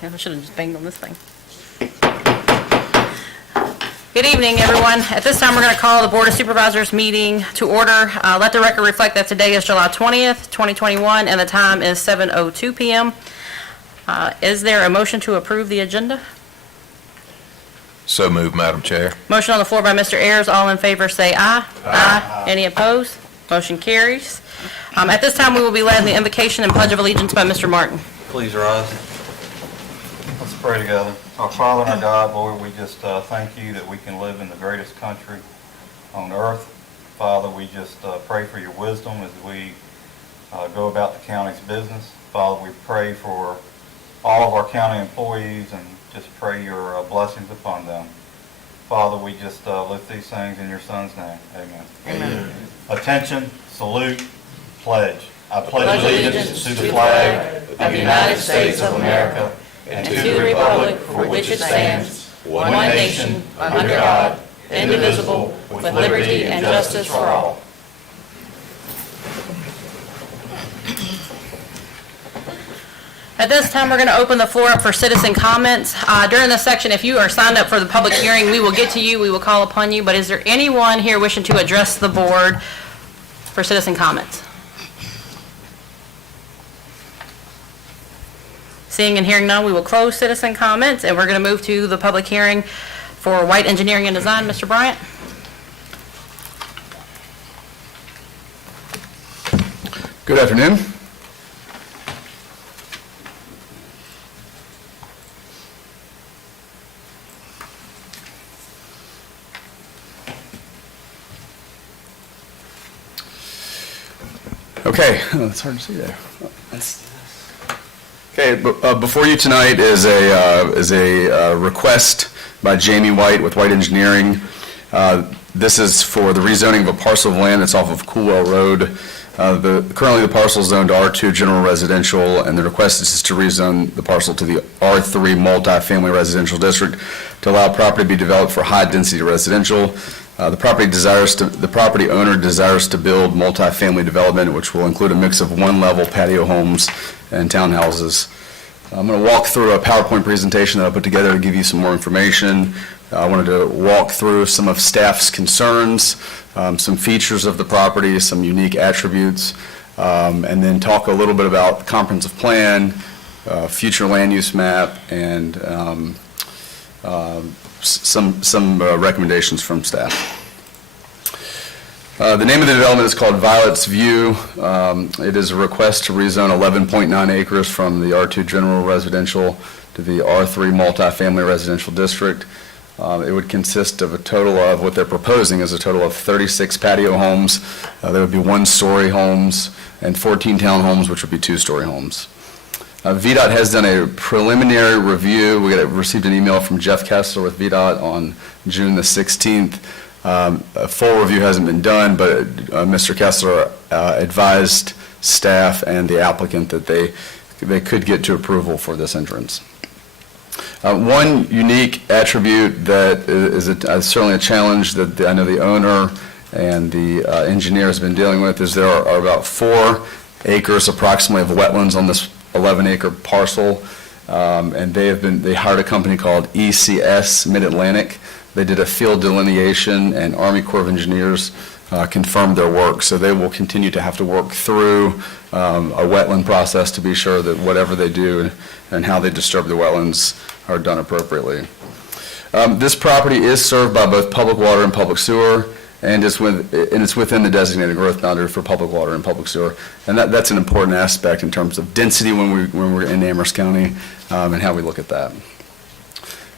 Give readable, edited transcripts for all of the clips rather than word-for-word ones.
I should have just banged on this thing. Good evening, everyone. At this time, we're going to call the Board of Supervisors meeting to order. Let the record reflect that today is July 20th, 2021, and the time is 7:02 p.m. Is there a motion to approve the agenda? So moved, Madam Chair. Motion on the floor by Mr. Ayers. All in favor say aye. Aye. Any opposed? Motion carries. At this time, we will be led in the invocation and pledge of allegiance by Mr. Martin. Please rise. Let's pray together. Our Father and our God, Lord, we just thank you that we can live in the greatest country on earth. Father, we just pray for your wisdom as we go about the county's business. Father, we pray for all of our county employees and just pray your blessings upon them. Father, we just lift these things in your Son's name. Amen. Amen. Attention, salute, pledge. I pledge allegiance to the flag of the United States of America and to the republic for which it stands, one nation, under God, indivisible, with liberty and justice for all. At this time, we're going to open the floor up for citizen comments. During this section, if you are signed up for the public hearing, we will get to you, we will call upon you, but is there anyone here wishing to address the board for citizen comments? Seeing and hearing none, we will close citizen comments, and we're going to move to the public hearing for White Engineering and Design. Mr. Bryant? Good afternoon. Okay, it's hard to see there. Okay, before you tonight is a request by Jamie White with White Engineering. This is for the rezoning of a parcel of land that's off of Coolwell Road. Currently the parcel is zoned to R2 general residential, and the request is to rezone the parcel to the R3 multi-family residential district to allow property to be developed for high-density residential. The property owner desires to build multifamily development, which will include a mix of one-level patio homes and townhouses. I'm going to walk through a PowerPoint presentation that I put together to give you some more information. I wanted to walk through some of staff's concerns, some features of the property, some unique attributes, and then talk a little bit about the comprehensive plan, future land use map, and some recommendations from staff. The name of the development is called Violet's View. It is a request to rezone 11.9 acres from the R2 General Residential to the R3 Multifamily Residential District. It would consist of a total of, what they're proposing is a total of 36 patio homes. There would be one-story homes and 14 townhomes, which would be two-story homes. VDOT has done a preliminary review. We received an email from Jeff Kessler with VDOT on June the 16th. A full review hasn't been done, but Mr. Kessler advised staff and the applicant that they could get to approval for this entrance. One unique attribute that is certainly a challenge that I know the owner and the engineer has been dealing with is there are about 4 acres approximately of wetlands on this 11-acre parcel, and they hired a company called ECS Mid-Atlantic. They did a field delineation, and Army Corps of Engineers confirmed their work, so they will continue to have to work through a wetland process to be sure that whatever they do and how they disturb the wetlands are done appropriately. This property is served by both public water and public sewer, and it's within the designated growth boundary for public water and public sewer, and that's an important aspect in terms of density when we're in Amherst County and how we look at that.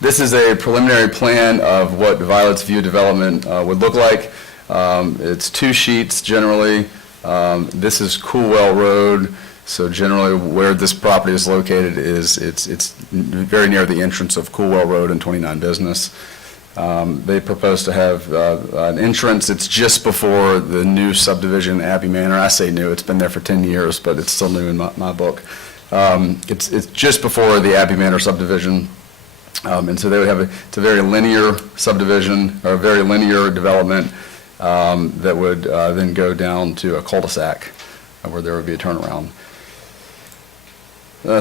This is a preliminary plan of what Violet's View development would look like. It's 2 sheets generally. This is Coolwell Road, so generally where this property is located is it's very near the entrance of Coolwell Road and 29 Business. They propose to have an entrance. It's just before the new subdivision, Abbey Manor. I say new, it's been there for 10 years, but it's still new in my book. It's just before the Abbey Manor subdivision. And so they would have it's a very linear subdivision, or a very linear development that would then go down to a cul-de-sac where there would be a turnaround.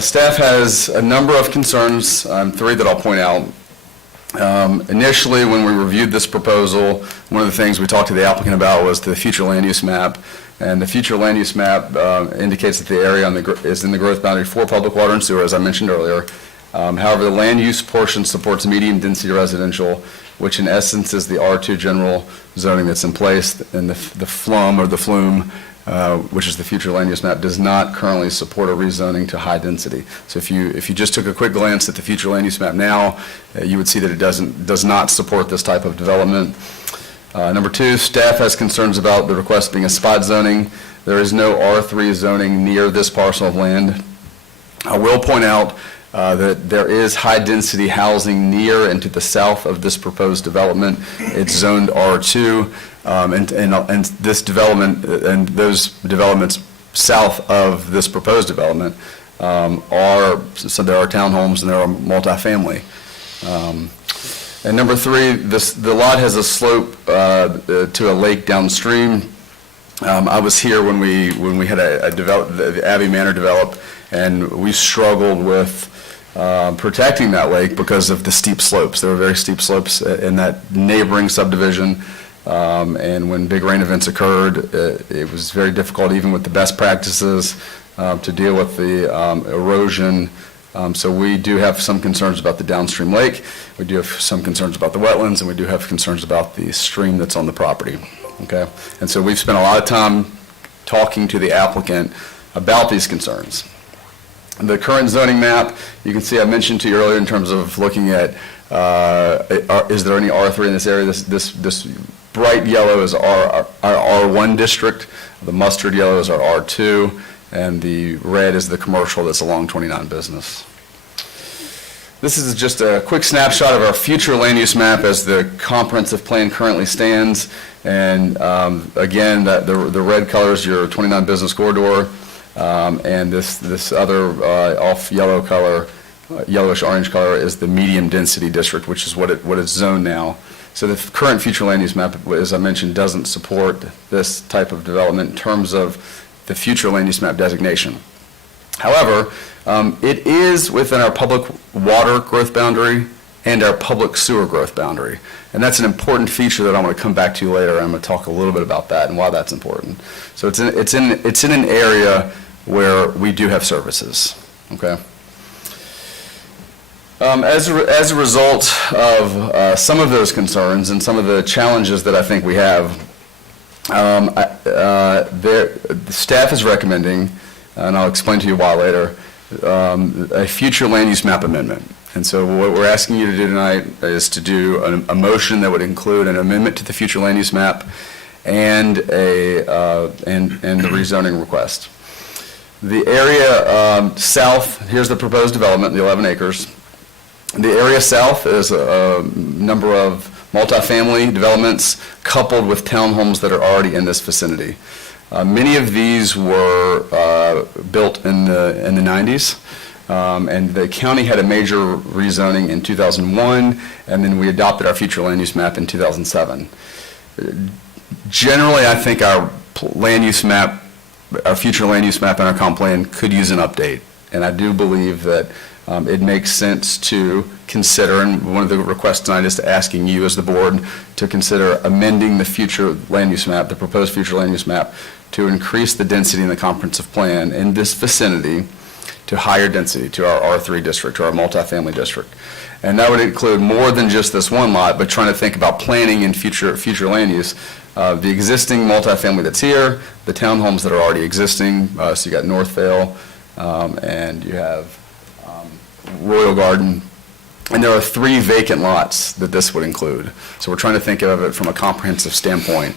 Staff has a number of concerns, 3 that I'll point out. Initially, when we reviewed this proposal, one of the things we talked to the applicant about was the future land use map. And the future land use map indicates that the area is in the growth boundary for public water and sewer, as I mentioned earlier. However, the land use portion supports medium density residential, which in essence is the R2 general zoning that's in place, and the FLUM or the FLUME, which is the future land use map, does not currently support a rezoning to high density. So if you just took a quick glance at the future land use map now, you would see that it does not support this type of development. Number 2, staff has concerns about the request being a spot zoning. There is no R3 zoning near this parcel of land. I will point out that there is high-density housing near and to the south of this proposed development. It's zoned R2, and this development and those developments south of this proposed development so there are townhomes and there are multifamily. And number 3, the lot has a slope to a lake downstream. I was here when we had the Abbey Manor developed, and we struggled with protecting that lake because of the steep slopes. There were very steep slopes in that neighboring subdivision, and when big rain events occurred, it was very difficult, even with the best practices, to deal with the erosion. So we do have some concerns about the downstream lake, we do have some concerns about the wetlands, and we do have concerns about the stream that's on the property. Okay, and so we've spent a lot of time talking to the applicant about these concerns. The current zoning map, you can see I mentioned to you earlier in terms of looking at is there any R3 in this area. This bright yellow is our R1 district, the mustard yellow is our R2, and the red is the commercial that's along 29 Business. This is just a quick snapshot of our future land use map as the comprehensive plan currently stands. And again, the red color is your 29 Business corridor, and this other off yellow color yellowish-orange color is the medium-density district, which is what it's zoned now. So the current future land use map, as I mentioned, doesn't support this type of development in terms of the future land use map designation. However, it is within our public water growth boundary and our public sewer growth boundary. And that's an important feature that I'm going to come back to later. I'm going to talk a little bit about that and why that's important. So it's in an area where we do have services, okay? As a result of some of those concerns and some of the challenges that I think we have, the staff is recommending, and I'll explain to you why later, a future land use map amendment. And so what we're asking you to do tonight is to do a motion that would include an amendment to the future land use map and the rezoning request. The area south, here's the proposed development, the 11 acres. The area south is a number of multifamily developments coupled with townhomes that are already in this vicinity. Many of these were built in the 90s, and the county had a major rezoning in 2001, and then we adopted our future land use map in 2007. Generally, I think our land use map, our future land use map and our comp plan could use an update, and I do believe that it makes sense to consider, and one of the requests tonight is to asking you as the board to consider amending the future land use map, the proposed future land use map, to increase the density in the comprehensive plan in this vicinity to higher density, to our R3 district, to our multifamily district. And that would include more than just this one lot, but trying to think about planning in future land use. The existing multifamily that's here, the townhomes that are already existing, so you got Northvale, and you have Royal Garden, and there are 3 vacant lots that this would include. So we're trying to think of it from a comprehensive standpoint.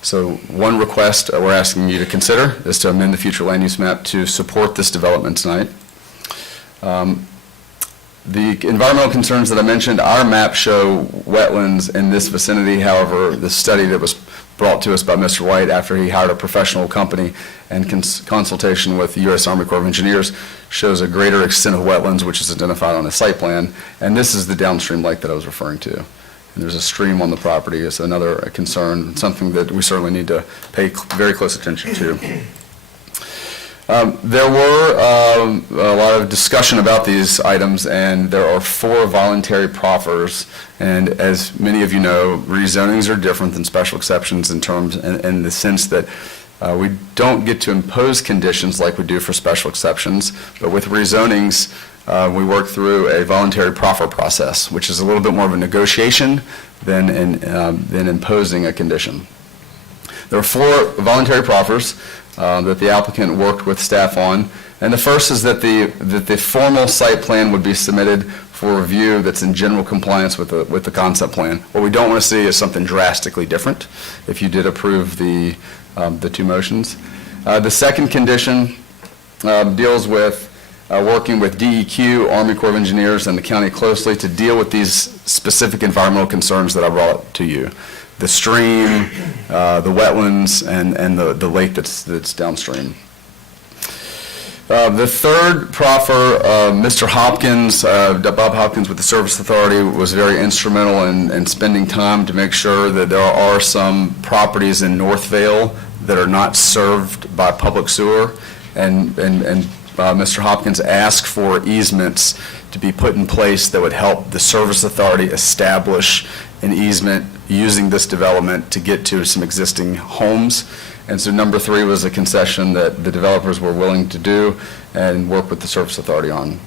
So one request we're asking you to consider is to amend the future land use map to support this development tonight. The environmental concerns that I mentioned, our maps show wetlands in this vicinity. However, the study that was brought to us by Mr. White after he hired a professional company and consultation with the U.S. Army Corps of Engineers shows a greater extent of wetlands, which is identified on the site plan. And this is the downstream lake that I was referring to. And there's a stream on the property. It's another concern, something that we certainly need to pay very close attention to. There were a lot of discussion about these items, and there are 4 voluntary proffers. And as many of you know, rezonings are different than special exceptions in the sense that we don't get to impose conditions like we do for special exceptions. But with rezonings, we work through a voluntary proffer process, which is a little bit more of a negotiation than imposing a condition. There are 4 voluntary proffers that the applicant worked with staff on. And the first is that the formal site plan would be submitted for review that's in general compliance with the concept plan. What we don't want to see is something drastically different if you did approve the 2 motions. The second condition deals with working with DEQ, Army Corps of Engineers, and the county closely to deal with these specific environmental concerns that I brought to you. The stream, the wetlands, and the lake that's downstream. The third proffer, Mr. Hopkins, Bob Hopkins with the Service Authority was very instrumental in spending time to make sure that there are some properties in Northvale that are not served by public sewer, and Mr. Hopkins asked for easements to be put in place that would help the Service Authority establish an easement using this development to get to some existing homes. And so number 3 was a concession that the developers were willing to do and work with the Service Authority on.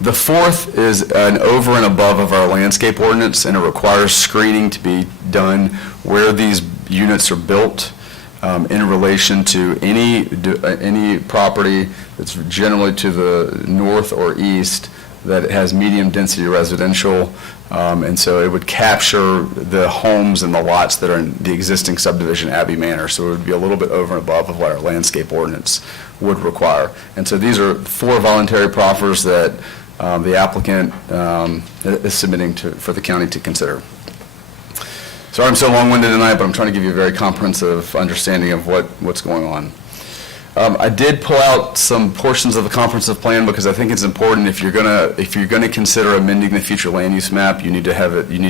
The fourth is an over and above of our landscape ordinance, and it requires screening to be done where these units are built in relation to any property that's generally to the north or east that has medium density residential, and so it would capture the homes and the lots that are in the existing subdivision Abbey Manor. So it would be a little bit over and above of what our landscape ordinance would require. And so these are 4 voluntary proffers that the applicant is submitting for the county to consider. Sorry I'm so long-winded tonight, but I'm trying to give you a very comprehensive understanding of what's going on. I did pull out some portions of the comprehensive plan because I think it's important if you're gonna consider amending the future land use map, you need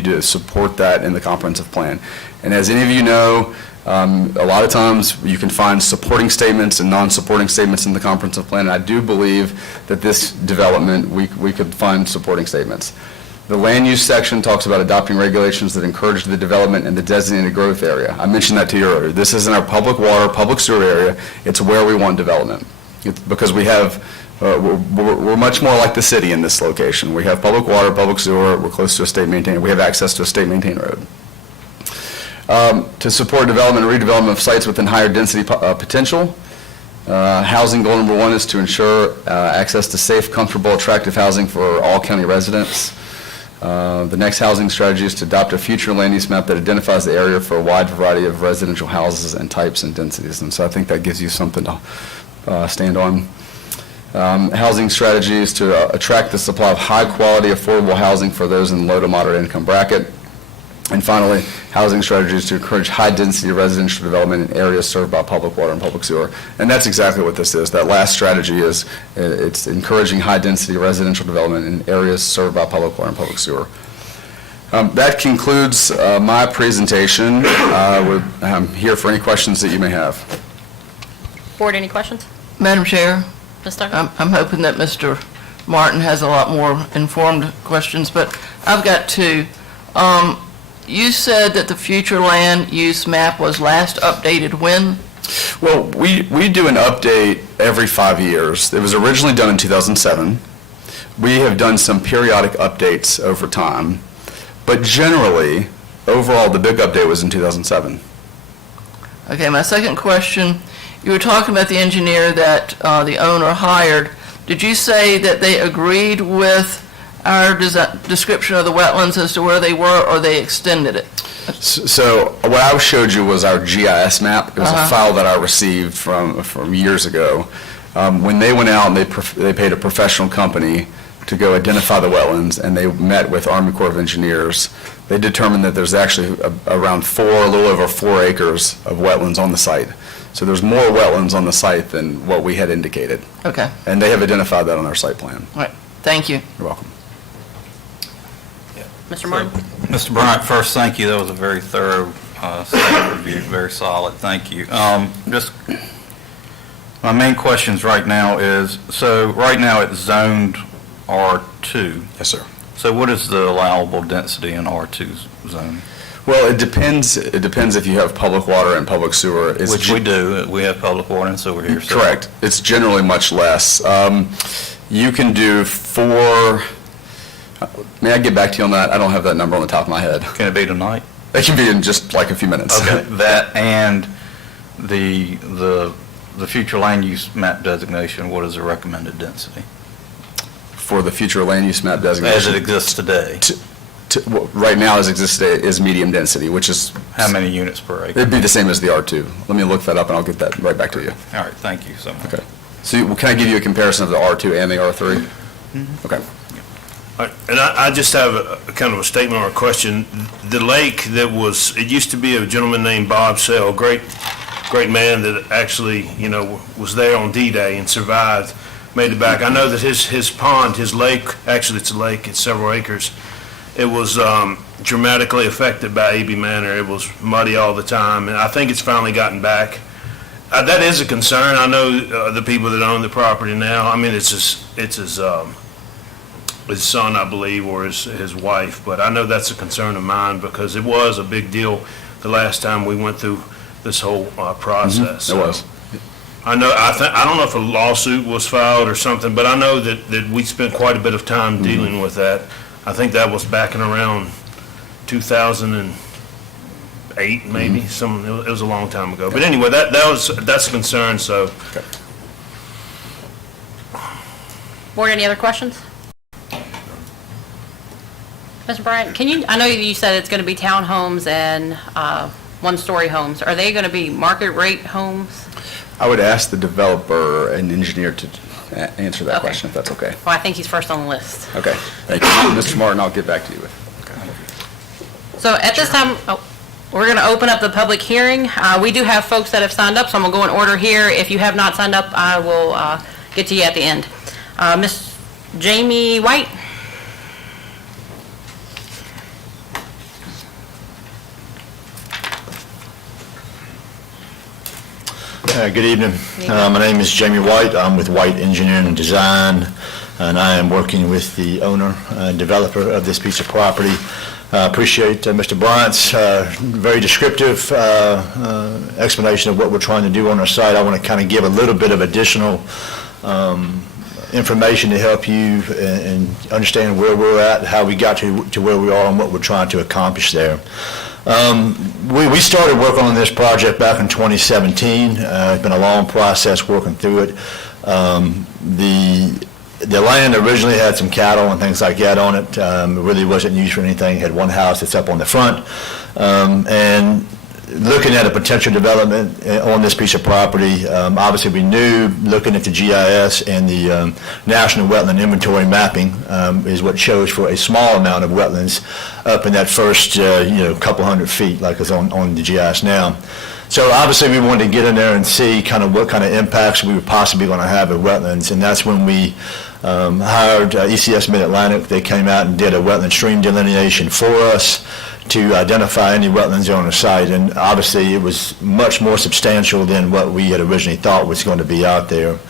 to support that in the comprehensive plan. And as any of you know, a lot of times you can find supporting statements and non-supporting statements in the comprehensive plan. And I do believe that this development, we could find supporting statements. The land use section talks about adopting regulations that encourage the development in the designated growth area. I mentioned that to you earlier. This is in our public water, public sewer area. It's where we want development. It's because we have, we're much more like the city in this location. We have public water, public sewer, we're close to a state maintained, we have access to a state maintained road. To support development and redevelopment of sites within higher density potential, housing goal number 1 is to ensure access to safe, comfortable, attractive housing for all county residents. The next housing strategy is to adopt a future land use map that identifies the area for a wide variety of residential houses and types and densities. And so I think that gives you something to stand on. Housing strategy is to attract the supply of high-quality, affordable housing for those in the low to moderate income bracket. And finally, housing strategies to encourage high-density residential development in areas served by public water and public sewer. And that's exactly what this is. That last strategy is, it's encouraging high-density residential development in areas served by public water and public sewer. That concludes my presentation. I'm here for any questions that you may have. Board, any questions? Madam Chair, Ms. Tucker? I'm hoping that Mr. Martin has a lot more informed questions, but I've got two. You said that the future land use map was last updated when? Well, we do an update every 5 years. It was originally done in 2007. We have done some periodic updates over time, but generally, overall, the big update was in 2007. Okay, my second question, you were talking about the engineer that the owner hired. Did you say that they agreed with our description of the wetlands as to where they were, or they extended it? So what I showed you was our GIS map. It was a file that I received from years ago. When they went out and they paid a professional company to go identify the wetlands, and they met with Army Corps of Engineers, they determined that there's actually a little over 4 acres of wetlands on the site. So there's more wetlands on the site than what we had indicated. Okay, And they have identified that on our site plan. all right, thank you. You're welcome. Mr. Martin? Mr. Bryant, first, thank you. That was a very thorough site review, very solid. Thank you. Just, my main questions right now is, so right now it's zoned R2. Yes, sir. So what is the allowable density in R2 zone? Well, it depends if you have public water and public sewer. Which we do. We have public water and sewer here. So Correct. It's generally much less. You can do 4, may I get back to you on that? I don't have that number on the top of my head. Can it be tonight? It can be in just like a few minutes. Okay, that and the future land use map designation, what is the recommended density? For the future land use map designation. As it exists today? Right now, as it exists today, is medium density, which is... How many units per acre? It'd be the same as the R2. Let me look that up, and I'll get that right back to you. All right, thank you so much. Okay. So can I give you a comparison of the R2 and the R3? Okay. And I just have a kind of a statement or a question. The lake that was, it used to be a gentleman named Bob Sell, great man that actually, was there on D-Day and survived, made it back. I know that his pond, his lake, actually it's a lake, it's several acres, it was dramatically affected by AB Manor. It was muddy all the time, and I think it's finally gotten back. That is a concern. I know the people that own the property now. I mean, it's his son, I believe, or his wife, but I know that's a concern of mine because it was a big deal the last time we went through this whole process. It was. I know. I don't know if a lawsuit was filed or something, but I know that we spent quite a bit of time dealing with that. I think that was back in around 2008, maybe. It was a long time ago. But anyway, that's a concern. So. Okay. Board, any other questions? Mr. Bryant, I know you said it's going to be townhomes and one-story homes. Are they going to be market rate homes? I would ask the developer and engineer to answer that Okay. question, if that's okay. Well, I think he's first on the list. Okay, thank you. Mr. Martin, I'll get back to you with. So at this time, We're going to open up the public hearing. We do have folks that have signed up, so I'm going to go in order here. If you have not signed up, I will get to you at the end. Miss Jamie White? Good evening. My name is Jamie White. I'm with White Engineering and Design, and I am working with the owner and developer of this piece of property. Appreciate Mr. Bryant's very descriptive explanation of what we're trying to do on our site. I want to kind of give a little bit of additional information to help you and understand where we're at, how we got to where we are, and what we're trying to accomplish there. We started working on this project back in 2017. It's been a long process working through it. The land originally had some cattle and things like that on it. It really wasn't used for anything. It had one house that's up on the front. And looking at a potential development on this piece of property, obviously we knew, looking at the GIS and the National Wetland Inventory mapping is what shows for a small amount of wetlands up in that first, couple hundred feet like is on the GIS now. So obviously we wanted to get in there and see kind of what kind of impacts we were possibly going to have at wetlands, and that's when we hired ECS Mid-Atlantic. They came out and did a wetland stream delineation for us to identify any wetlands on the site, and obviously it was much more substantial than what we had originally thought was going to be out there.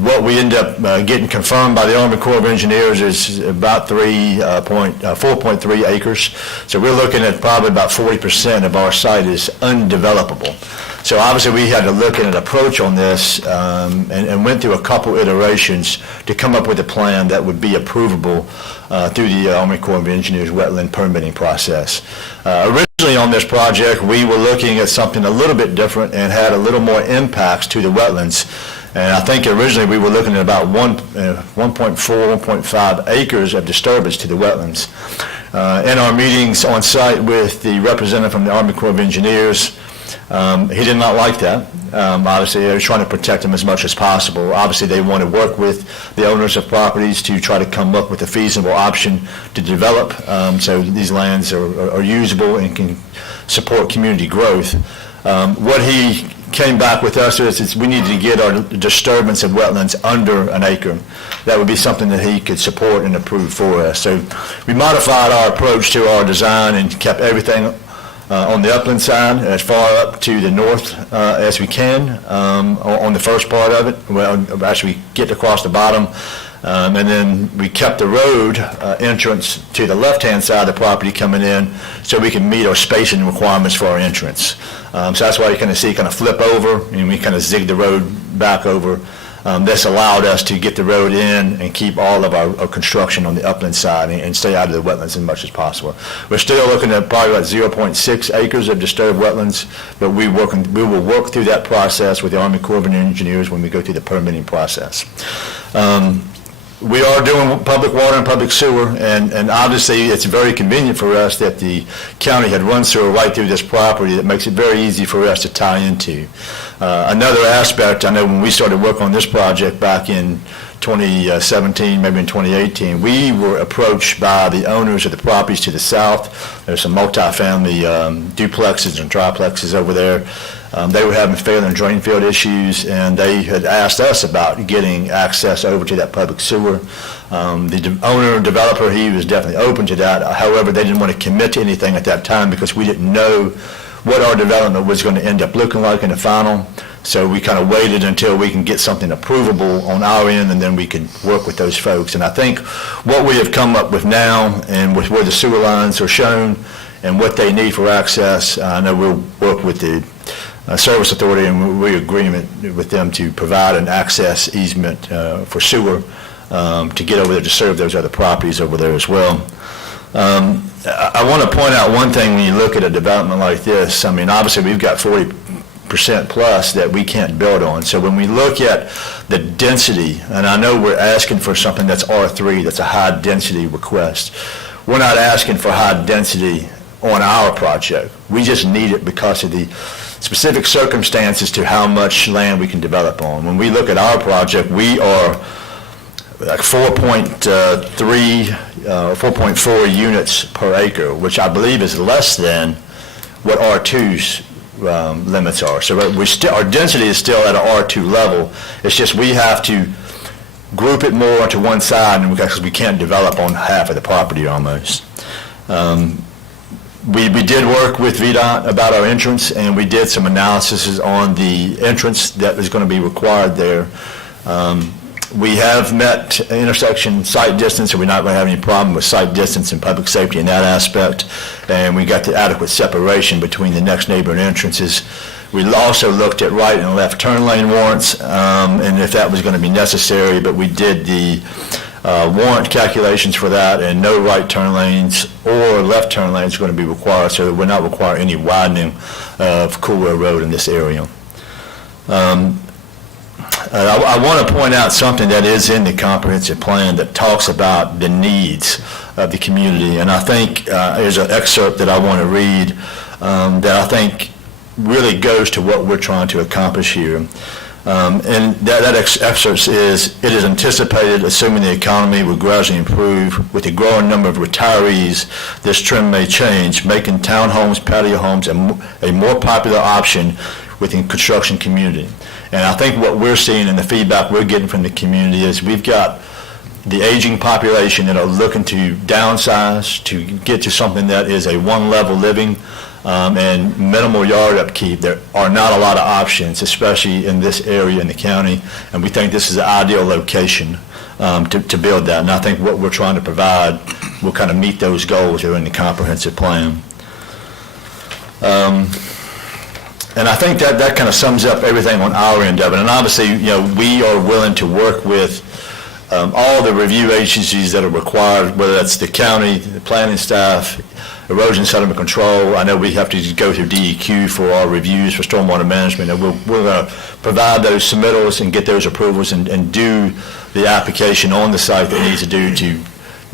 What we end up getting confirmed by the Army Corps of Engineers is about 4.3 acres. So we're looking at probably about 40% of our site is undevelopable. So obviously we had to look at an approach on this and went through a couple iterations to come up with a plan that would be approvable through the Army Corps of Engineers wetland permitting process. Originally on this project, we were looking at something a little bit different and had a little more impacts to the wetlands. And I think originally we were looking at about 1.5 acres of disturbance to the wetlands. In our meetings on site with the representative from the Army Corps of Engineers, he did not like that. Obviously, they were trying to protect them as much as possible. Obviously, they want to work with the owners of properties to try to come up with a feasible option to develop, so these lands are usable and can support community growth. What he came back with us is we needed to get our disturbance of wetlands under an acre. That would be something that he could support and approve for us. So we modified our approach to our design and kept everything on the upland side as far up to the north as we can on the first part of it. Well, actually we get across the bottom. And then we kept the road entrance to the left-hand side of the property coming in so we can meet our spacing requirements for our entrance. So that's why you kind of see flip over, and we kind of zig the road back over. This allowed us to get the road in and keep all of our construction on the upland side and stay out of the wetlands as much as possible. We're still looking at probably about 0.6 acres of disturbed wetlands, but we will work through that process with the Army Corps of Engineers when we go through the permitting process. We are doing public water and public sewer, and obviously it's very convenient for us that the county had run sewer right through this property. That makes it very easy for us to tie into. Another aspect, I know when we started work on this project back in 2017, maybe in 2018, we were approached by the owners of the properties to the south. There's some multifamily duplexes and triplexes over there. They were having failure and drain field issues, and they had asked us about getting access over to that public sewer. The owner and developer, he was definitely open to that. However, they didn't want to commit to anything at that time because we didn't know what our development was going to end up looking like in the final. So we kind of waited until we can get something approvable on our end, and then we could work with those folks. And I think what we have come up with now, and with where the sewer lines are shown and what they need for access, I know we'll work with the Service Authority, and we're in agreement with them to provide an access easement for sewer to get over there to serve those other properties over there as well. I want to point out one thing when you look at a development like this. I mean, obviously we've got 40% plus that we can't build on. So when we look at the density, and I know we're asking for something that's R3, that's a high density request. We're not asking for high density on our project. We just need it because of the specific circumstances to how much land we can develop on. When we look at our project, we are like 4.3, 4.4 units per acre, which I believe is less than what R2's limits are. So our density is still at an R2 level. It's just we have to group it more to one side, and because we can't develop on half of the property almost. We did work with VDOT about our entrance, and we did some analysis on the entrance that is going to be required there. We have met intersection site distance, and we're not going to have any problem with site distance and public safety in that aspect. And we got the adequate separation between the next neighboring entrances. We also looked at right and left turn lane warrants, and if that was going to be necessary, but we did the warrant calculations for that, and no right turn lanes or left turn lanes are going to be required, so it will not require any widening of Coolwell Road in this area. I want to point out something that is in the comprehensive plan that talks about the needs of the community, and I think there's an excerpt that I want to read that I think really goes to what we're trying to accomplish here. And that excerpt is, it is anticipated, assuming the economy will gradually improve, with a growing number of retirees, this trend may change, making townhomes, patio homes a more popular option within construction community. And I think what we're seeing and the feedback we're getting from the community is we've got the aging population that are looking to downsize, to get to something that is a one-level living and minimal yard upkeep. There are not a lot of options, especially in this area in the county, and we think this is the ideal location to build that. And I think what we're trying to provide will kind of meet those goals that are in the comprehensive plan. And I think that kind of sums up everything on our end of it. And obviously, you know, we are willing to work with all the review agencies that are required, whether that's the county, the planning staff, erosion sediment control. I know we have to go through DEQ for our reviews for stormwater management, and we're going to provide those submittals and get those approvals and do the application on the site that needs to do to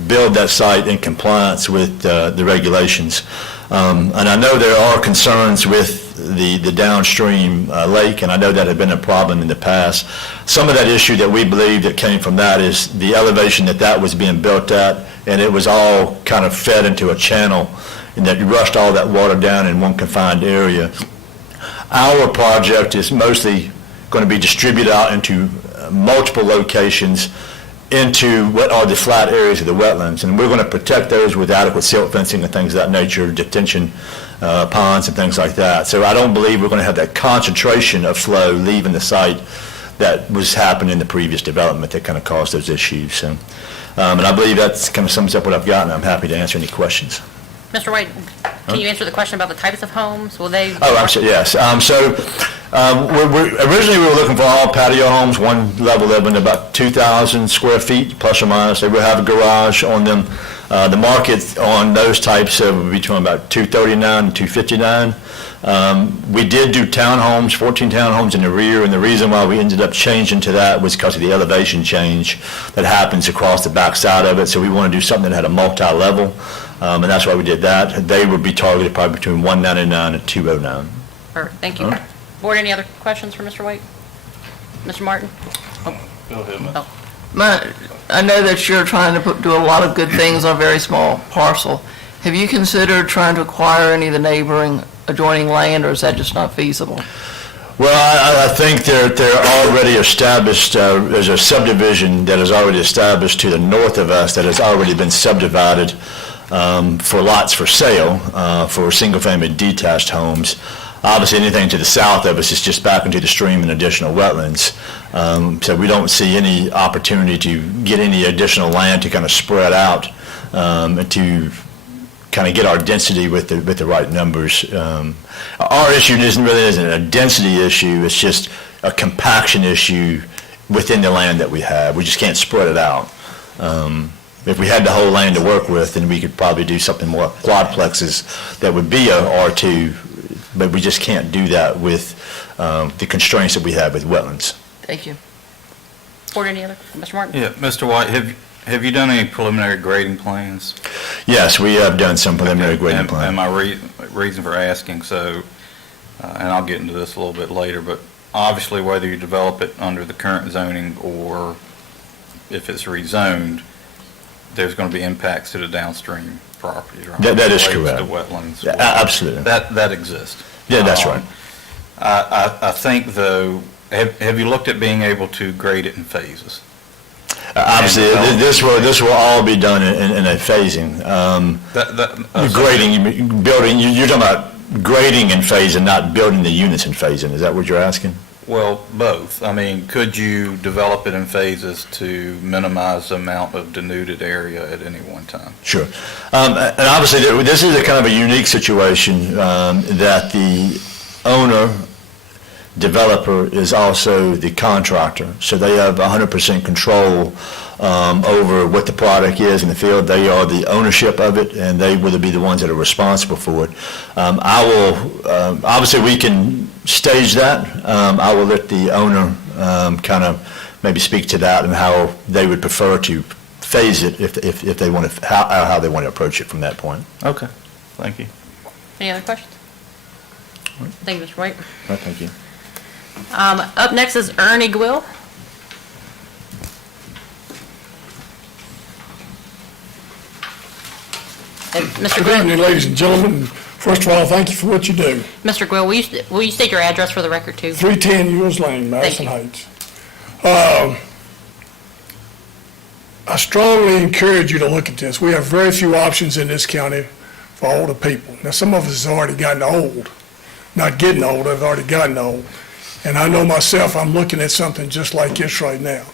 build that site in compliance with the regulations. And I know there are concerns with the downstream lake, and I know that had been a problem in the past. Some of that issue that we believe that came from that is the elevation that was being built at, and it was all kind of fed into a channel, and that rushed all that water down in one confined area. Our project is mostly going to be distributed out into multiple locations into what are the flat areas of the wetlands, and we're going to protect those with adequate silt fencing and things of that nature, detention ponds and things like that. So I don't believe we're going to have that concentration of flow leaving the site that was happening in the previous development that kind of caused those issues. So, and I believe that kind of sums up what I've got, and I'm happy to answer any questions. Mr. White, can you answer the question about the types of homes? Will they? Oh, I'm sorry, yes. Originally we were looking for all patio homes, one level living, about 2,000 square feet, plus or minus. They will have a garage on them. The market on those types would be between about 239 and 259. We did do townhomes, 14 townhomes in the rear, and the reason why we ended up changing to that was because of the elevation change that happens across the back side of it. So we want to do something that had a multi-level, and that's why we did that. They would be targeted probably between 199 and 209. Perfect, thank you. Board, any other questions for Mr. White? Mr. Martin? Go ahead, Ms. Oh. I know that you're trying to do a lot of good things on a very small parcel. Have you considered trying to acquire any of the neighboring adjoining land, or is that just not feasible? Well, I think they're already established. There's a subdivision that is already established to the north of us that has already been subdivided for lots for sale for single-family detached homes. Obviously, anything to the south of us is just back into the stream and additional wetlands. So we don't see any opportunity to get any additional land to kind of spread out and to kind of get our density with the right numbers. Our issue isn't a density issue, it's just a compaction issue within the land that we have. We just can't spread it out. If we had the whole land to work with, then we could probably do something more quadplexes that would be a R2, but we just can't do that with the constraints that we have with wetlands. Thank you. Board, any other? Mr. Martin? Yeah, Mr. White, have you done any preliminary grading plans? Yes, we have done some preliminary grading And plan. my reason for asking, so, and I'll get into this a little bit later, but obviously whether you develop it under the current zoning or if it's rezoned, there's going to be impacts to the downstream properties, right? That is Lakes, correct. The wetlands. Yeah, absolutely. That exists. Yeah, that's right. I think, though, have you looked at being able to grade it in phases? Obviously, this will all be done in a phasing. Grading, building, you're talking about grading and phasing, not building the units in phasing. Is that what you're asking? Well, both. I mean, could you develop it in phases to minimize the amount of denuded area at any one time? Sure. And obviously, this is a kind of a unique situation that the owner, developer is also the contractor. So they have 100% control over what the product is in the field. They are the ownership of it, and they will be the ones that are responsible for it. I will, obviously, we can stage that. I will let the owner kind of maybe speak to that and how they would prefer to phase it if they want to, how they want to approach it from that point. Okay, thank you. Any other questions? Thank you, Mr. White. Thank you. Up next is Ernie Gwill. And Mr. Good Gwill, evening, ladies and gentlemen. First of all, thank you for what you do. Mr. Gwill, will you state your address for the record, too? 310 Ewells Lane, Madison Heights. I strongly encourage you to look at this. We have very few options in this county for older people. Now, some of us have already gotten old, not getting old, have already gotten old. And I know myself, I'm looking at something just like this right now.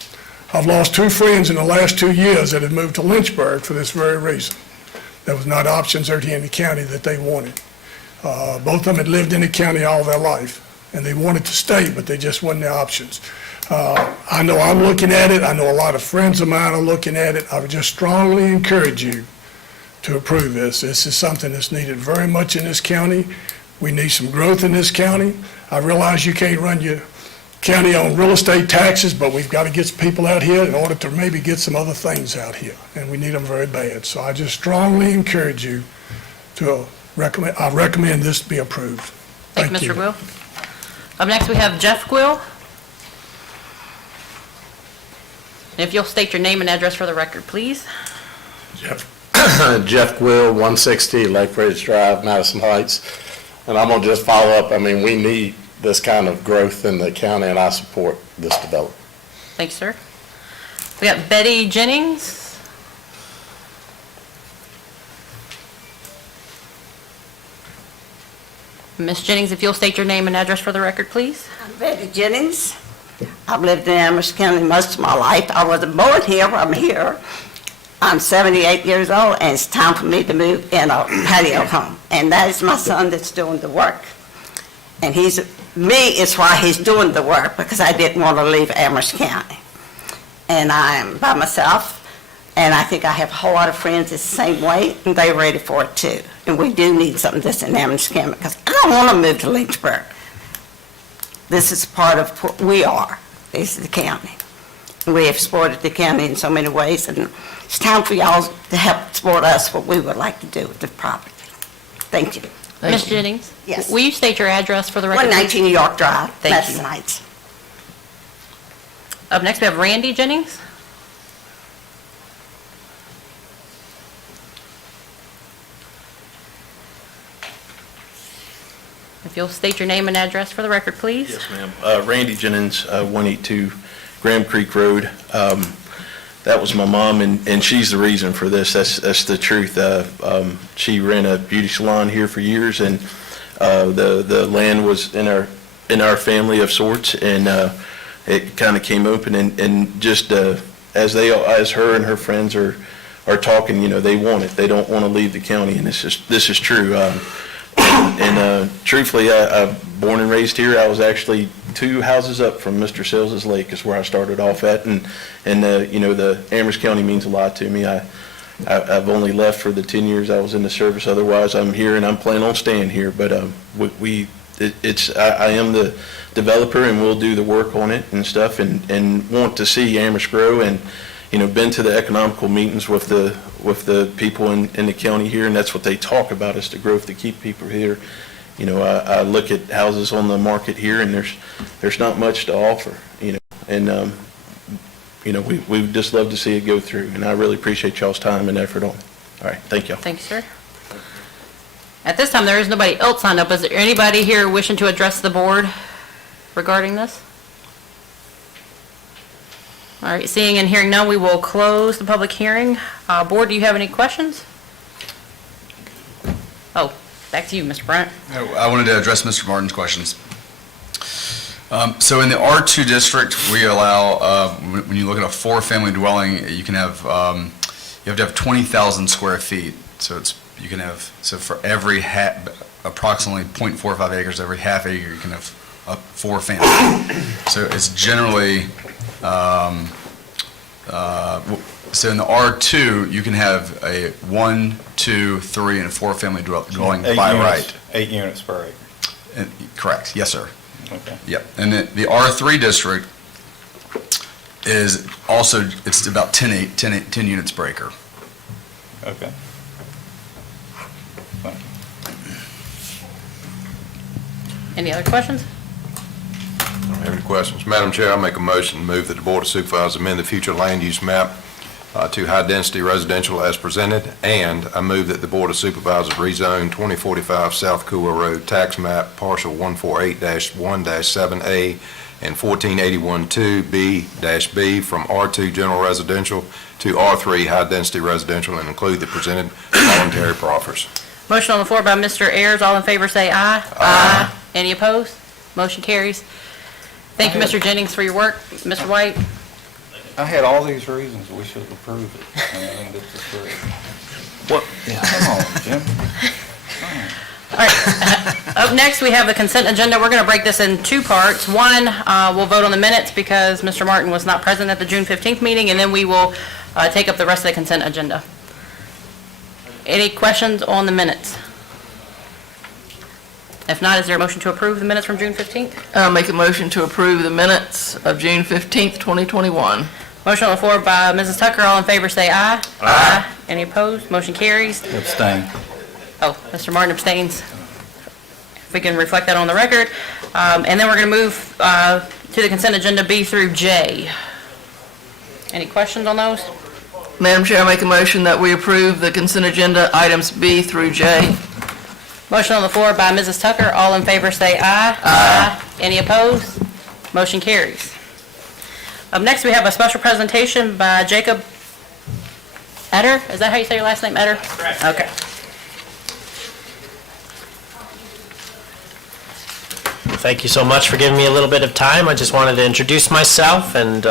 I've lost 2 friends in the last 2 years that have moved to Lynchburg for this very reason. There was not options out here in the county that they wanted. Both of them had lived in the county all their life, and they wanted to stay, but they just wasn't the options. I know I'm looking at it. I know a lot of friends of mine are looking at it. I would just strongly encourage you to approve this. This is something that's needed very much in this county. We need some growth in this county. I realize you can't run your county on real estate taxes, but we've got to get some people out here in order to maybe get some other things out here, and we need them very bad. So I just strongly encourage you to recommend this be approved. Thank you, Mr. Gwill. Up next, we have Jeff Gwill. And if you'll state your name and address for the record, please. Jeff Gwill, 160 Lake Ridge Drive, Madison Heights. And I'm going to just follow up. I mean, we need this kind of growth in the county, and I support this development. Thanks, sir. We got Betty Jennings. Ms. Jennings, if you'll state your name and address for the record, please. I'm Betty Jennings. I've lived in Amherst County most of my life. I wasn't born here, I'm here. I'm 78 years old, and it's time for me to move in a patio home. And that is my son that's doing the work. And it's why he's doing the work, because I didn't want to leave Amherst County. And I'm by myself, and I think I have a whole lot of friends that's the same way, and they're ready for it too. And we do need something that's in Amherst County, because I don't want to move to Lynchburg. This is part of what we are. This is the county. We have supported the county in so many ways, and it's time for y'all to help support us what we would like to do with the property. Thank you. Ms. Jennings? Yes. Will you state your address for the record? 119 New York Drive, Thank you. Madison Heights. Up next, we have Randy Jennings. If you'll state your name and address for the record, please. Yes, ma'am. Randy Jennings, 182 Graham Creek Road. That was my mom, and she's the reason for this. That's the truth. She ran a beauty salon here for years, and the land was in our family of sorts, and it kind of came open, and just as her and her friends are talking, you know, they want it. They don't want to leave the county, and this is true. And truthfully, I'm born and raised here. I was actually 2 houses up from Mr. Sales's Lake is where I started off at, and you know, the Amherst County means a lot to me. I've only left for the 10 years I was in the service. Otherwise, I'm here, and I'm planning on staying here. But I am the developer, and we'll do the work on it and stuff, and want to see Amherst grow. And you know, been to the economical meetings with the people in the county here, and that's what they talk about, is the growth to keep people here. You know, I look at houses on the market here, and there's not much to offer, you know, and we would just love to see it go through, and I really appreciate y'all's time and effort on it. All right, thank y'all. Thank you, sir. At this time, there is nobody else signed up. Is there anybody here wishing to address the board regarding this? All right, seeing and hearing none, we will close the public hearing. Board, do you have any questions? Oh, back to you, Mr. Bryant. I wanted to address Mr. Martin's questions. So in the R2 district, we allow, when you look at a four-family dwelling, you can have, you have to have 20,000 square feet. So you can have, so for every approximately 0.45 acres, every half acre, you can have four families. So it's generally, so in the R2, you can have a 1, 2, 3, and 4-family dwelling by right. 8 units per acre. Correct, yes, sir. Okay. Yep, and the R3 district is also, it's about 10 units per acre. Okay. Thank you. Any other questions? I don't have any questions. Madam Chair, I make a motion to move that the Board of Supervisors amend the future land use map to high-density residential as presented, and I move that the Board of Supervisors rezone 2045 South Cool Road tax map partial 148-1-7A and 1481-2B-B from R2 general residential to R3 high-density residential and include the presented voluntary proffers. Motion on the floor by Mr. Ayers. All in favor say aye. Aye. Any opposed? Motion carries. Thank you, Mr. Jennings, for your work. Mr. White? I had all these reasons we should approve it, and I think this is great. What? Come on, Jim. All right. Up next, we have the consent agenda. We're going to break this in two parts. One, we'll vote on the minutes because Mr. Martin was not present at the June 15th meeting, and then we will take up the rest of the consent agenda. Any questions on the minutes? If not, is there a motion to approve the minutes from June 15th? I'll make a motion to approve the minutes of June 15th, 2021. Motion on the floor by Mrs. Tucker. All in favor say aye. Aye. Any opposed? Motion carries. Abstain. Oh, Mr. Martin abstains. If we can reflect that on the record. And then we're going to move to the consent agenda B through J. Any questions on those? Madam Chair, I make a motion that we approve the consent agenda items B through J. Motion on the floor by Mrs. Tucker. All in favor say aye. Aye. Any opposed? Motion carries. Up next, we have a special presentation by Jacob Etter. Is that how you say your last name, Etter? Correct. Okay. Thank you so much for giving me a little bit of time. I just wanted to introduce myself, and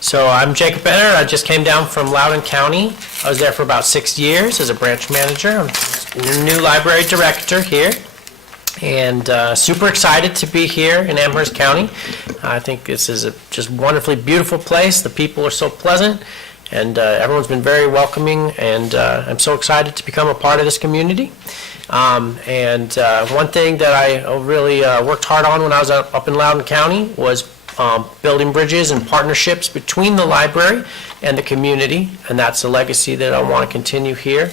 so I'm Jacob Etter. I just came down from Loudoun County. I was there for about 6 years as a branch manager. I'm new library director here, and super excited to be here in Amherst County. I think this is a just wonderfully beautiful place. The people are so pleasant, and everyone's been very welcoming, and I'm so excited to become a part of this community. One thing that I really worked hard on when I was up in Loudoun County was building bridges and partnerships between the library and the community, and that's a legacy that I want to continue here.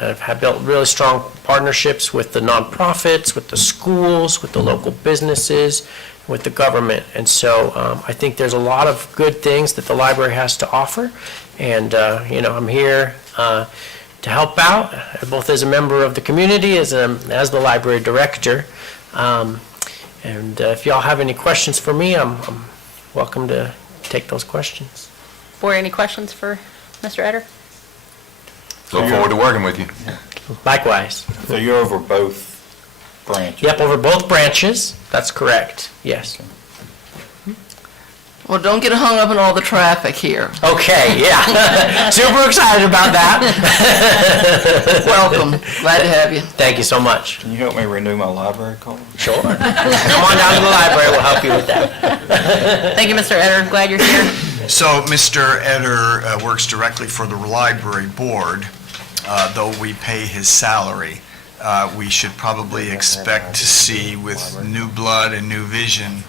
I've built really strong partnerships with the nonprofits, with the schools, with the local businesses, with the government. And so I think there's a lot of good things that the library has to offer. And, I'm here to help out, both as a member of the community, as the library director. If y'all have any questions for me, I'm welcome to take those questions. Board, any questions for Mr. Etter? Look forward to working with you. Likewise. So you're over both branches? Yep, over both branches. That's correct. Yes. Well, don't get hung up in all the traffic here. Okay, yeah. Super excited about that. Welcome. Glad to have you. Thank you so much. Can you help me renew my library card? Sure. Come on down to the library. We'll help you with that. Thank you, Mr. Etter. Glad you're here. So Mr. Etter works directly for the library board, though we pay his salary. We should probably expect to see, with new blood and new vision,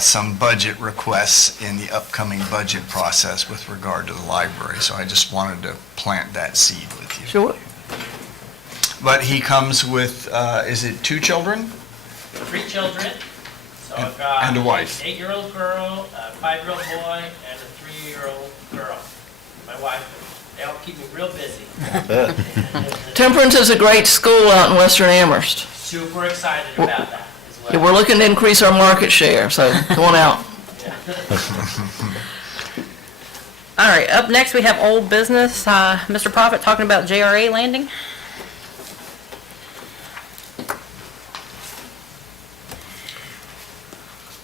some budget requests in the upcoming budget process with regard to the library. So I just wanted to plant that seed with you. Sure. But he comes with, is it 2 children? 3 children. So So I've got And a wife. an 8-year-old girl, a 5-year-old boy, and a 3-year-old girl. My wife, they all keep me real busy. Temperance is a great school out in western Amherst. Super excited about that as well. Yeah, we're looking to increase our market share, so come on out. All right, up next, we have old business. Mr. Prophet talking about JRA landing.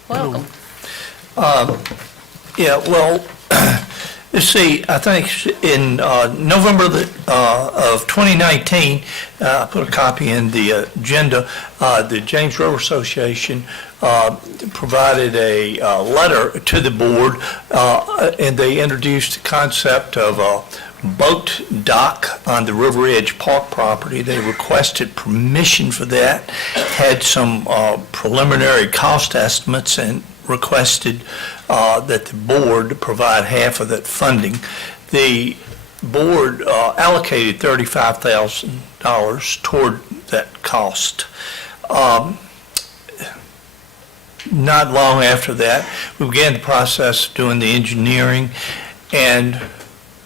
Welcome. Yeah, well, you see, I think in November of 2019, I put a copy in the agenda, the James River Association provided a letter to the board, and they introduced the concept of a boat dock on the River Edge Park property. They requested permission for that, had some preliminary cost estimates, and requested that the board provide half of that funding. The board allocated $35,000 toward that cost. Not long after that, we began the process of doing the engineering, and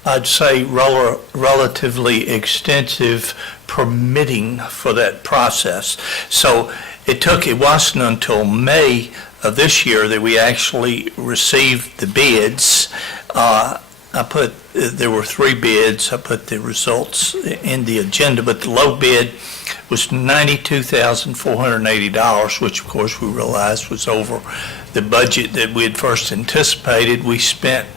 I'd say relatively extensive permitting for that process. So it wasn't until May of this year that we actually received the bids. There were 3 bids. I put the results in the agenda, but the low bid was $92,480, which of course we realized was over the budget that we had first anticipated. We spent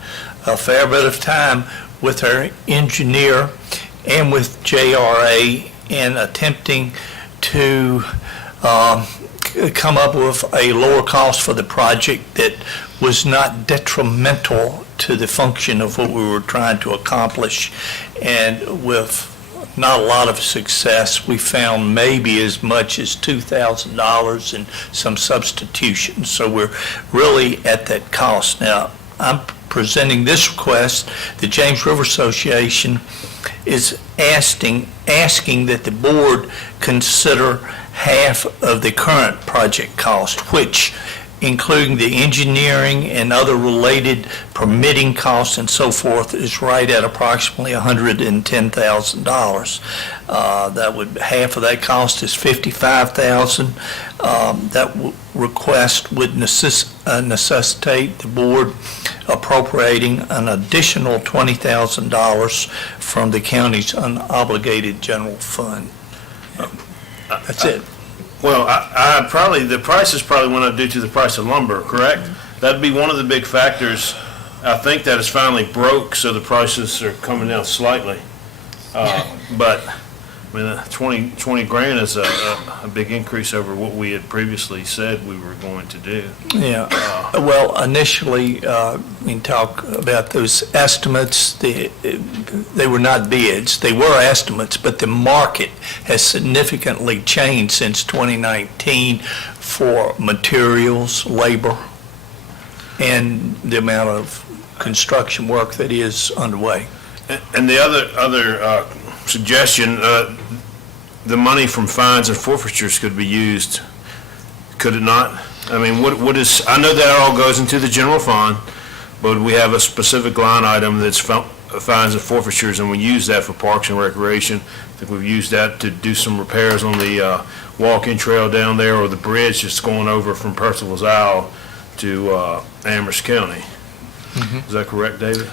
a fair bit of time with our engineer and with JRA in attempting to come up with a lower cost for the project that was not detrimental to the function of what we were trying to accomplish. And with not a lot of success, we found maybe as much as $2,000 and some substitutions. So we're really at that cost. Now, I'm presenting this request. The James River Association is asking that the board consider half of the current project cost, which, including the engineering and other related permitting costs and so forth, is right at approximately $110,000. Half of that cost is $55,000. That request would necessitate the board appropriating an additional $20,000 from the county's unobligated general fund. That's it. Well, the prices probably went up due to the price of lumber, correct? That'd be one of the big factors. I think that is finally broke, so the prices are coming down slightly. But, I mean, 20 grand is a big increase over what we had previously said we were going to do. Yeah, well, initially, we can talk about those estimates. They were not bids, they were estimates, but the market has significantly changed since 2019 for materials, labor, and the amount of construction work that is underway. And the other suggestion, the money from fines and forfeitures could be used, could it not? I mean, what is, I know that all goes into the general fund, but we have a specific line item that's fines and forfeitures, and we use that for parks and recreation. I think we've used that to do some repairs on the walking trail down there, or the bridge just going over from Percival's Isle to Amherst County. Is that correct, David?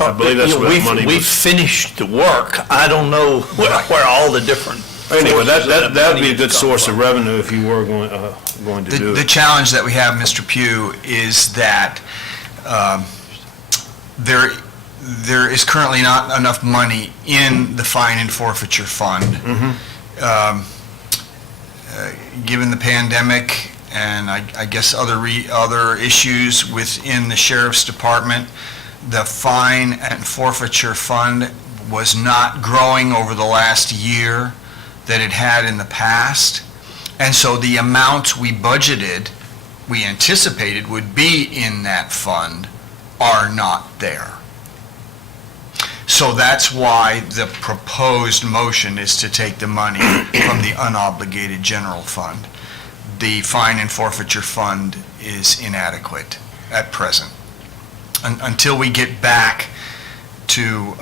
I believe that's where that money was. We've finished the work. I don't know where all the different. Anyway, that would be a good source of revenue if you were going to do it. The challenge that we have, Mr. Pugh, is that there is currently not enough money in the fine and forfeiture fund. Given the pandemic and I guess other issues within the sheriff's department, the fine and forfeiture fund was not growing over the last year that it had in the past. And so the amounts we anticipated would be in that fund are not there. So that's why the proposed motion is to take the money from the unobligated general fund. The fine and forfeiture fund is inadequate at present. Until we get back to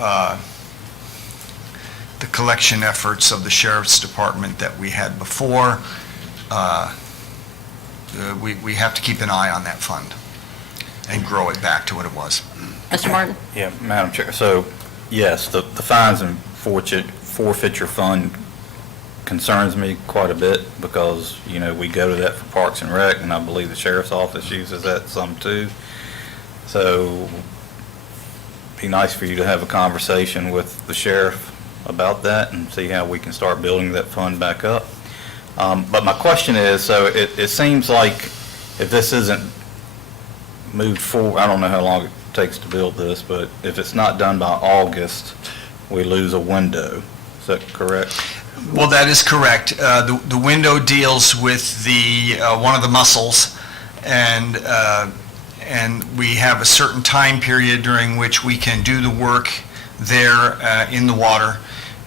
the collection efforts of the sheriff's department that we had before, we have to keep an eye on that fund and grow it back to what it was. Mr. Martin? Yeah, Madam Chair, so, yes, the fines and forfeiture fund concerns me quite a bit because, you know, we go to that for Parks and Rec, and I believe the sheriff's office uses that some too. So, be nice for you to have a conversation with the sheriff about that and see how we can start building that fund back up. But my question is, so it seems like if this isn't moved forward, I don't know how long it takes to build this, but if it's not done by August, we lose a window. Is that correct? Well, that is correct. The window deals with one of the mussels, and we have a certain time period during which we can do the work there in the water.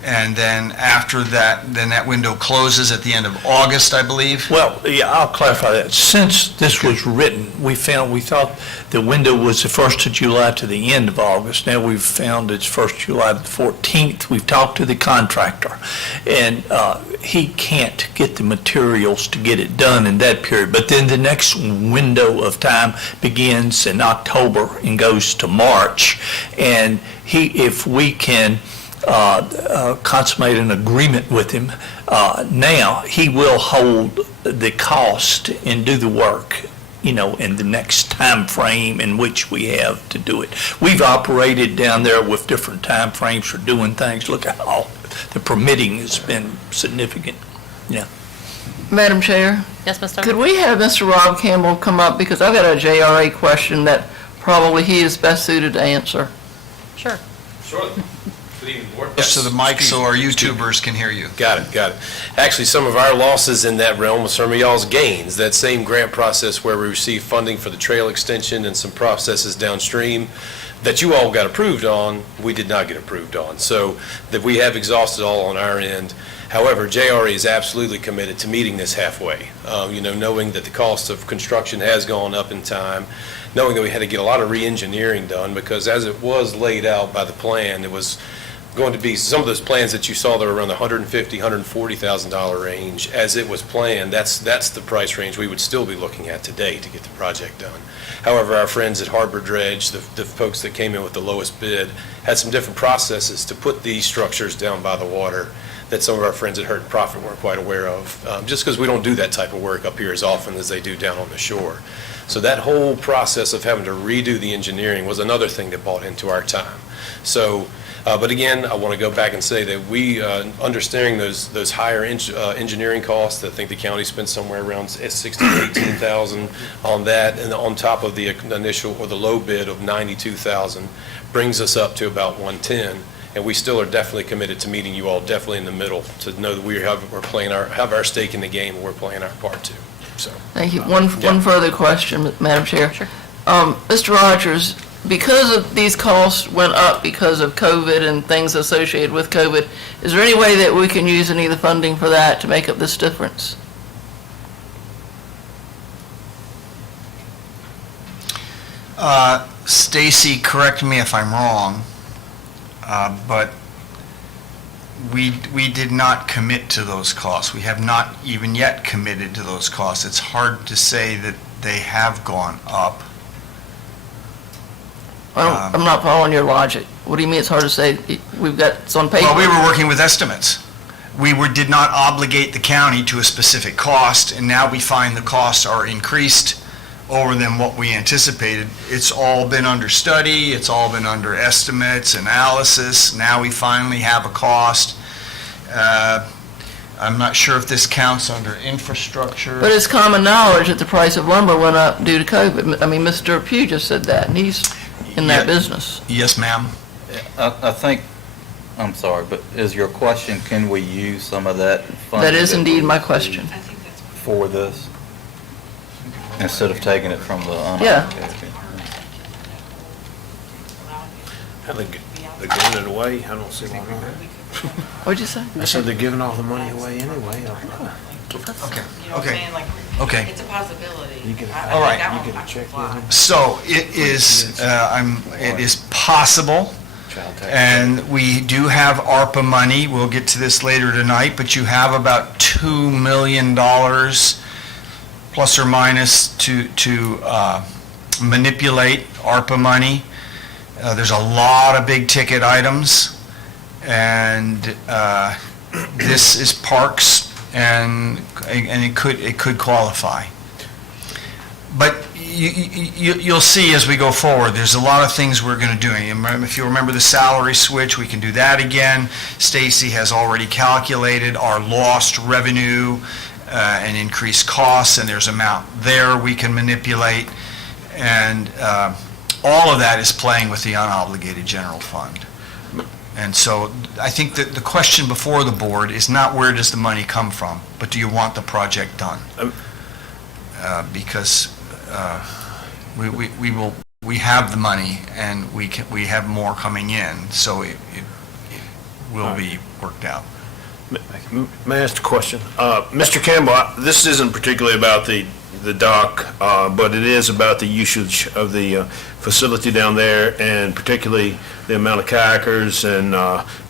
And then after that, then that window closes at the end of August, I believe. Well, yeah, I'll clarify that. Since this was written, we thought the window was the 1st of July to the end of August. Now we've found it's 1st July to the 14th. We've talked to the contractor, and he can't get the materials to get it done in that period. But then the next window of time begins in October and goes to March. And if we can consummate an agreement with him, now he will hold the cost and do the work, you know, in the next time frame in which we have to do it. We've operated down there with different time frames for doing things. Look at all, the permitting has been significant. Yeah. Madam Chair, Yes, Mr. could we have Mr. Rob Campbell come up, because I've got a JRA question that probably he is best suited to answer. Sure. Sure. Good evening, Board. Close to the mic so our YouTubers can hear you. Got it. Actually, some of our losses in that realm was some of y'all's gains. That same grant process where we received funding for the trail extension and some processes downstream that you all got approved on, we did not get approved on. So that we have exhausted all on our end. However, JRE is absolutely committed to meeting this halfway. Knowing that the cost of construction has gone up in time, knowing that we had to get a lot of re-engineering done, because as it was laid out by the plan, it was going to be some of those plans that you saw that were around the $150,000, $140,000 range. As it was planned, that's the price range we would still be looking at today to get the project done. However, our friends at Harbor Dredge, the folks that came in with the lowest bid, had some different processes to put these structures down by the water that some of our friends at Hurt Profit weren't quite aware of, just because we don't do that type of work up here as often as they do down on the shore. So that whole process of having to redo the engineering was another thing that bought into our time. So, but again, I want to go back and say that we, understanding those higher engineering costs, I think the county spent somewhere around $16,000 to $18,000 on that, and on top of the initial or the low bid of $92,000, brings us up to about $110,000. And we still are definitely committed to meeting you all definitely in the middle, to know that we're playing have our stake in the game and we're playing our part too. So. Thank you. One further question, Madam Chair. Sure. Mr. Rogers, because of these costs went up because of COVID and things associated with COVID, is there any way that we can use any of the funding for that to make up this difference? Stacy, correct me if I'm wrong, but we did not commit to those costs. We have not even yet committed to those costs. It's hard to say that they have gone up. I'm not following your logic. What do you mean it's hard to say? We've got, it's on paper. Well, we were working with estimates. We did not obligate the county to a specific cost, and now we find the costs are increased over than what we anticipated. It's all been under study, it's all been under estimates, analysis. Now we finally have a cost. I'm not sure if this counts under infrastructure. But it's common knowledge that the price of lumber went up due to COVID. I mean, Mr. Pugh just said that, and he's in that business. Yes, ma'am. I think, I'm sorry, but is your question, can we use some of that funding? That is indeed my question. For this, instead of taking it from the Yeah. They're giving it away, I don't see why not. What'd you say? I said they're giving all the money away anyway. Okay, You know what I'm okay, saying? Like, okay. it's a possibility. All right. So it is possible, and we do have ARPA money. We'll get to this later tonight, but you have about $2 million plus or minus to manipulate ARPA money. There's a lot of big ticket items, and this is parks, and it could qualify. But you'll see as we go forward, there's a lot of things we're going to do. If you remember the salary switch, we can do that again. Stacy has already calculated our lost revenue and increased costs, and there's amount there we can manipulate. And all of that is playing with the unobligated general fund. And so I think that the question before the board is not where does the money come from, but do you want the project done? Because we have the money, and we have more coming in, so it will be worked out. May I ask a question? Mr. Campbell, this isn't particularly about the dock, but it is about the usage of the facility down there, and particularly the amount of kayakers and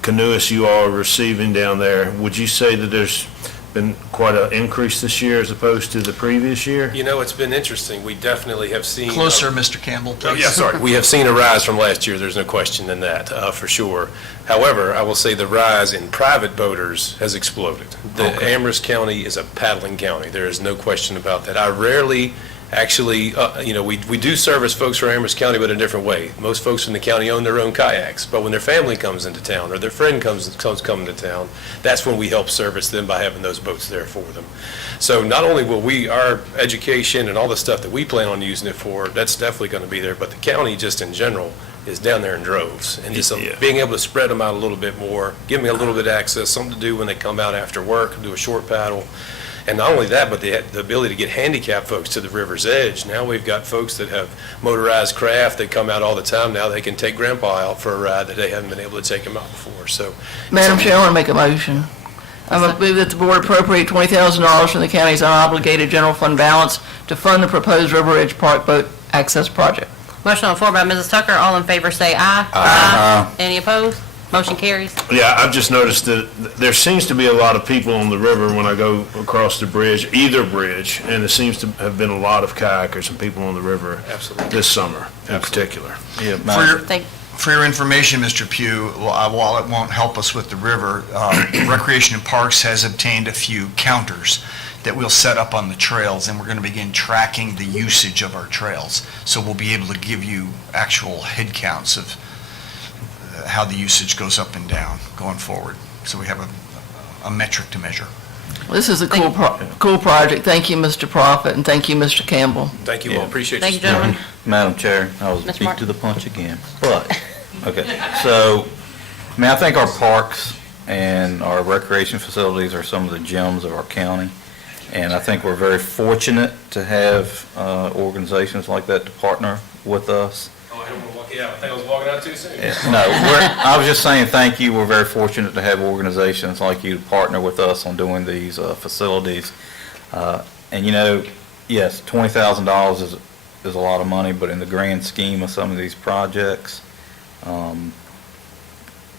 canoeists you all are receiving down there. Would you say that there's been quite an increase this year as opposed to the previous year? You know, it's been interesting. We definitely have seen... Closer, Mr. Campbell, please. Oh, yeah, sorry. We have seen a rise from last year, there's no question in that, for sure. However, I will say the rise in private boaters has exploded. Amherst County is a paddling county, there is no question about that. I rarely actually, we do service folks from Amherst County, but in a different way. Most folks in the county own their own kayaks, but when their family comes into town, or their friend comes coming to town, that's when we help service them by having those boats there for them. So not only will our education and all the stuff that we plan on using it for, that's definitely going to be there, but the county just in general is down there in droves. And just being able to spread them out a little bit more, give me a little bit of access, something to do when they come out after work, do a short paddle. And not only that, but the ability to get handicapped folks to the river's edge. Now we've got folks that have motorized craft that come out all the time. Now they can take Grandpa out for a ride that they haven't been able to take him out before. So, Madam Chair, I want to make a motion. I move that the board appropriate $20,000 from the county's unobligated general fund balance to fund the proposed River Edge Park Boat Access Project. Motion on the floor by Mrs. Tucker. All in favor say aye. Aye. Any opposed? Motion carries. Yeah, I've just noticed that there seems to be a lot of people on the river when I go across the bridge, either bridge, and there seems to have been a lot of kayakers and people on the river this summer in particular. For your information, Mr. Pugh, while it won't help us with the river, Recreation and Parks has obtained a few counters that we'll set up on the trails, and we're going to begin tracking the usage of our trails. So we'll be able to give you actual head counts of how the usage goes up and down going forward. So we have a metric to measure. This is a cool project. Thank you, Mr. Prophet, and thank you, Mr. Campbell. thank you all, appreciate Thank you, gentlemen. Madam Chair, I was Mr. beat Martin. to the punch again, but, okay, so, I think our parks and our recreation facilities are some of the gems of our county, and I think we're very fortunate to have organizations like that to partner with us. Oh, I don't want to walk you out. I think I was walking out too soon. No, I was just saying thank you. We're very fortunate to have organizations like you to partner with us on doing these facilities. And yes, $20,000 is a lot of money, but in the grand scheme of some of these projects,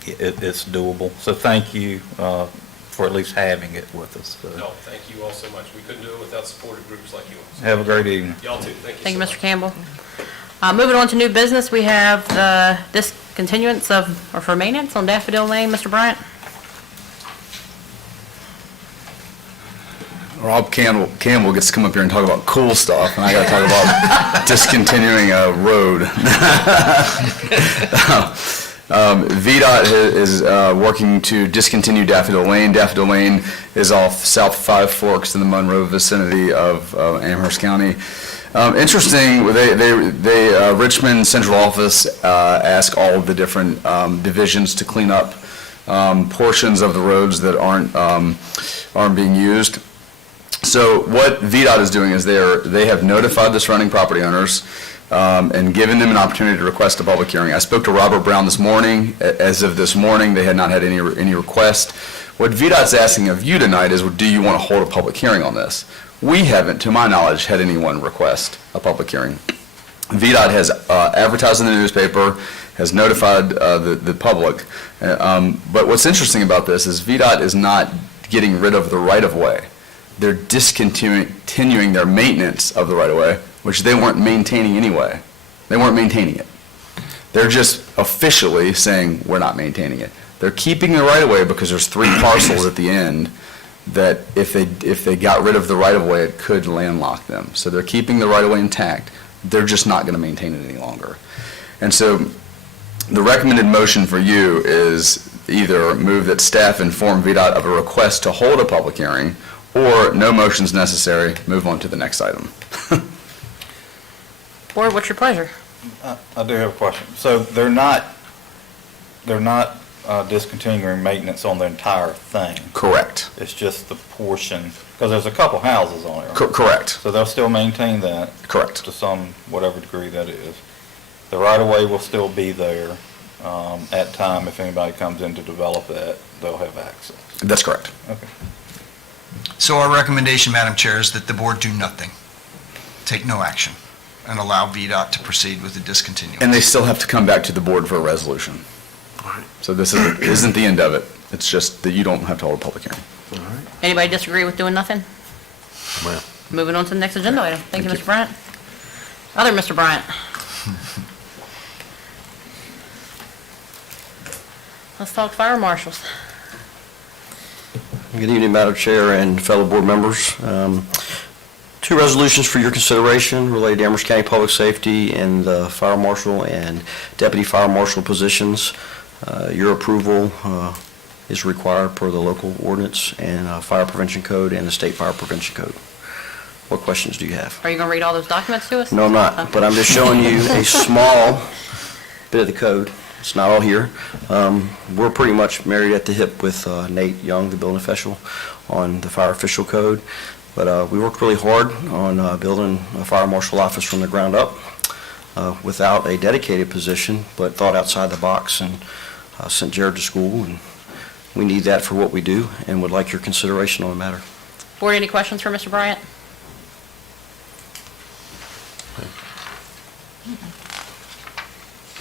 it's doable. So thank you for at least having it with us. So. No, thank you all so much. We couldn't do it without supportive groups like yours. Have a great evening. Y'all too. Thank you. Thank you, Mr. Campbell. Moving on to new business, we have the discontinuance for maintenance on Daffodil Lane. Mr. Bryant? Rob Campbell gets to come up here and talk about cool stuff, and I got to talk about discontinuing a road. VDOT is working to discontinue Daffodil Lane. Daffodil Lane is off South Five Forks in the Monroe vicinity of Amherst County. Interesting, Richmond Central Office asked all of the different divisions to clean up portions of the roads that aren't being used. So what VDOT is doing is they have notified the surrounding property owners and given them an opportunity to request a public hearing. I spoke to Robert Brown this morning. As of this morning, they had not had any request. What VDOT's asking of you tonight is, do you want to hold a public hearing on this? We haven't, to my knowledge, had anyone request a public hearing. VDOT has advertised in the newspaper, has notified the public. But what's interesting about this is VDOT is not getting rid of the right-of-way. They're discontinuing their maintenance of the right-of-way, which they weren't maintaining anyway. They weren't maintaining it. They're just officially saying, we're not maintaining it. They're keeping the right-of-way because there's 3 parcels at the end that if they got rid of the right-of-way, it could landlock them. So they're keeping the right-of-way intact. They're just not going to maintain it any longer. And so the recommended motion for you is either move that staff inform VDOT of a request to hold a public hearing, or no motions necessary, move on to the next item. Board, what's your pleasure? I do have a question. So they're not discontinuing maintenance on the entire thing? Correct. It's just the portion, because there's a couple houses on it, right? Correct. So they'll still maintain that? Correct. To some, whatever degree that is. The right-of-way will still be there. At time, if anybody comes in to develop that, they'll have access. That's correct. Okay. So our recommendation, Madam Chair, is that the board do nothing, take no action, and allow VDOT to proceed with the discontinuance. And they still have to come back to the board for a resolution. So this isn't the end of it. It's just that you don't have to hold a public hearing. Anybody disagree with doing nothing? Well. Moving on to the next agenda item. Thank you, Mr. Bryant. Other Mr. Bryant. Let's talk fire marshals. Good evening, Madam Chair and fellow board members. 2 resolutions for your consideration related to Amherst County Public Safety and the fire marshal and deputy fire marshal positions. Your approval is required per the local ordinance and fire prevention code and the state fire prevention code. What questions do you have? Are you going to read all those documents to us? No, I'm not, but I'm just showing you a small bit of the code. It's not all here. We're pretty much married at the hip with Nate Young, the building official, on the fire official code. But we worked really hard on building a fire marshal office from the ground up without a dedicated position, but thought outside the box and sent Jared to school. And we need that for what we do and would like your consideration on the matter. Board, any questions for Mr. Bryant?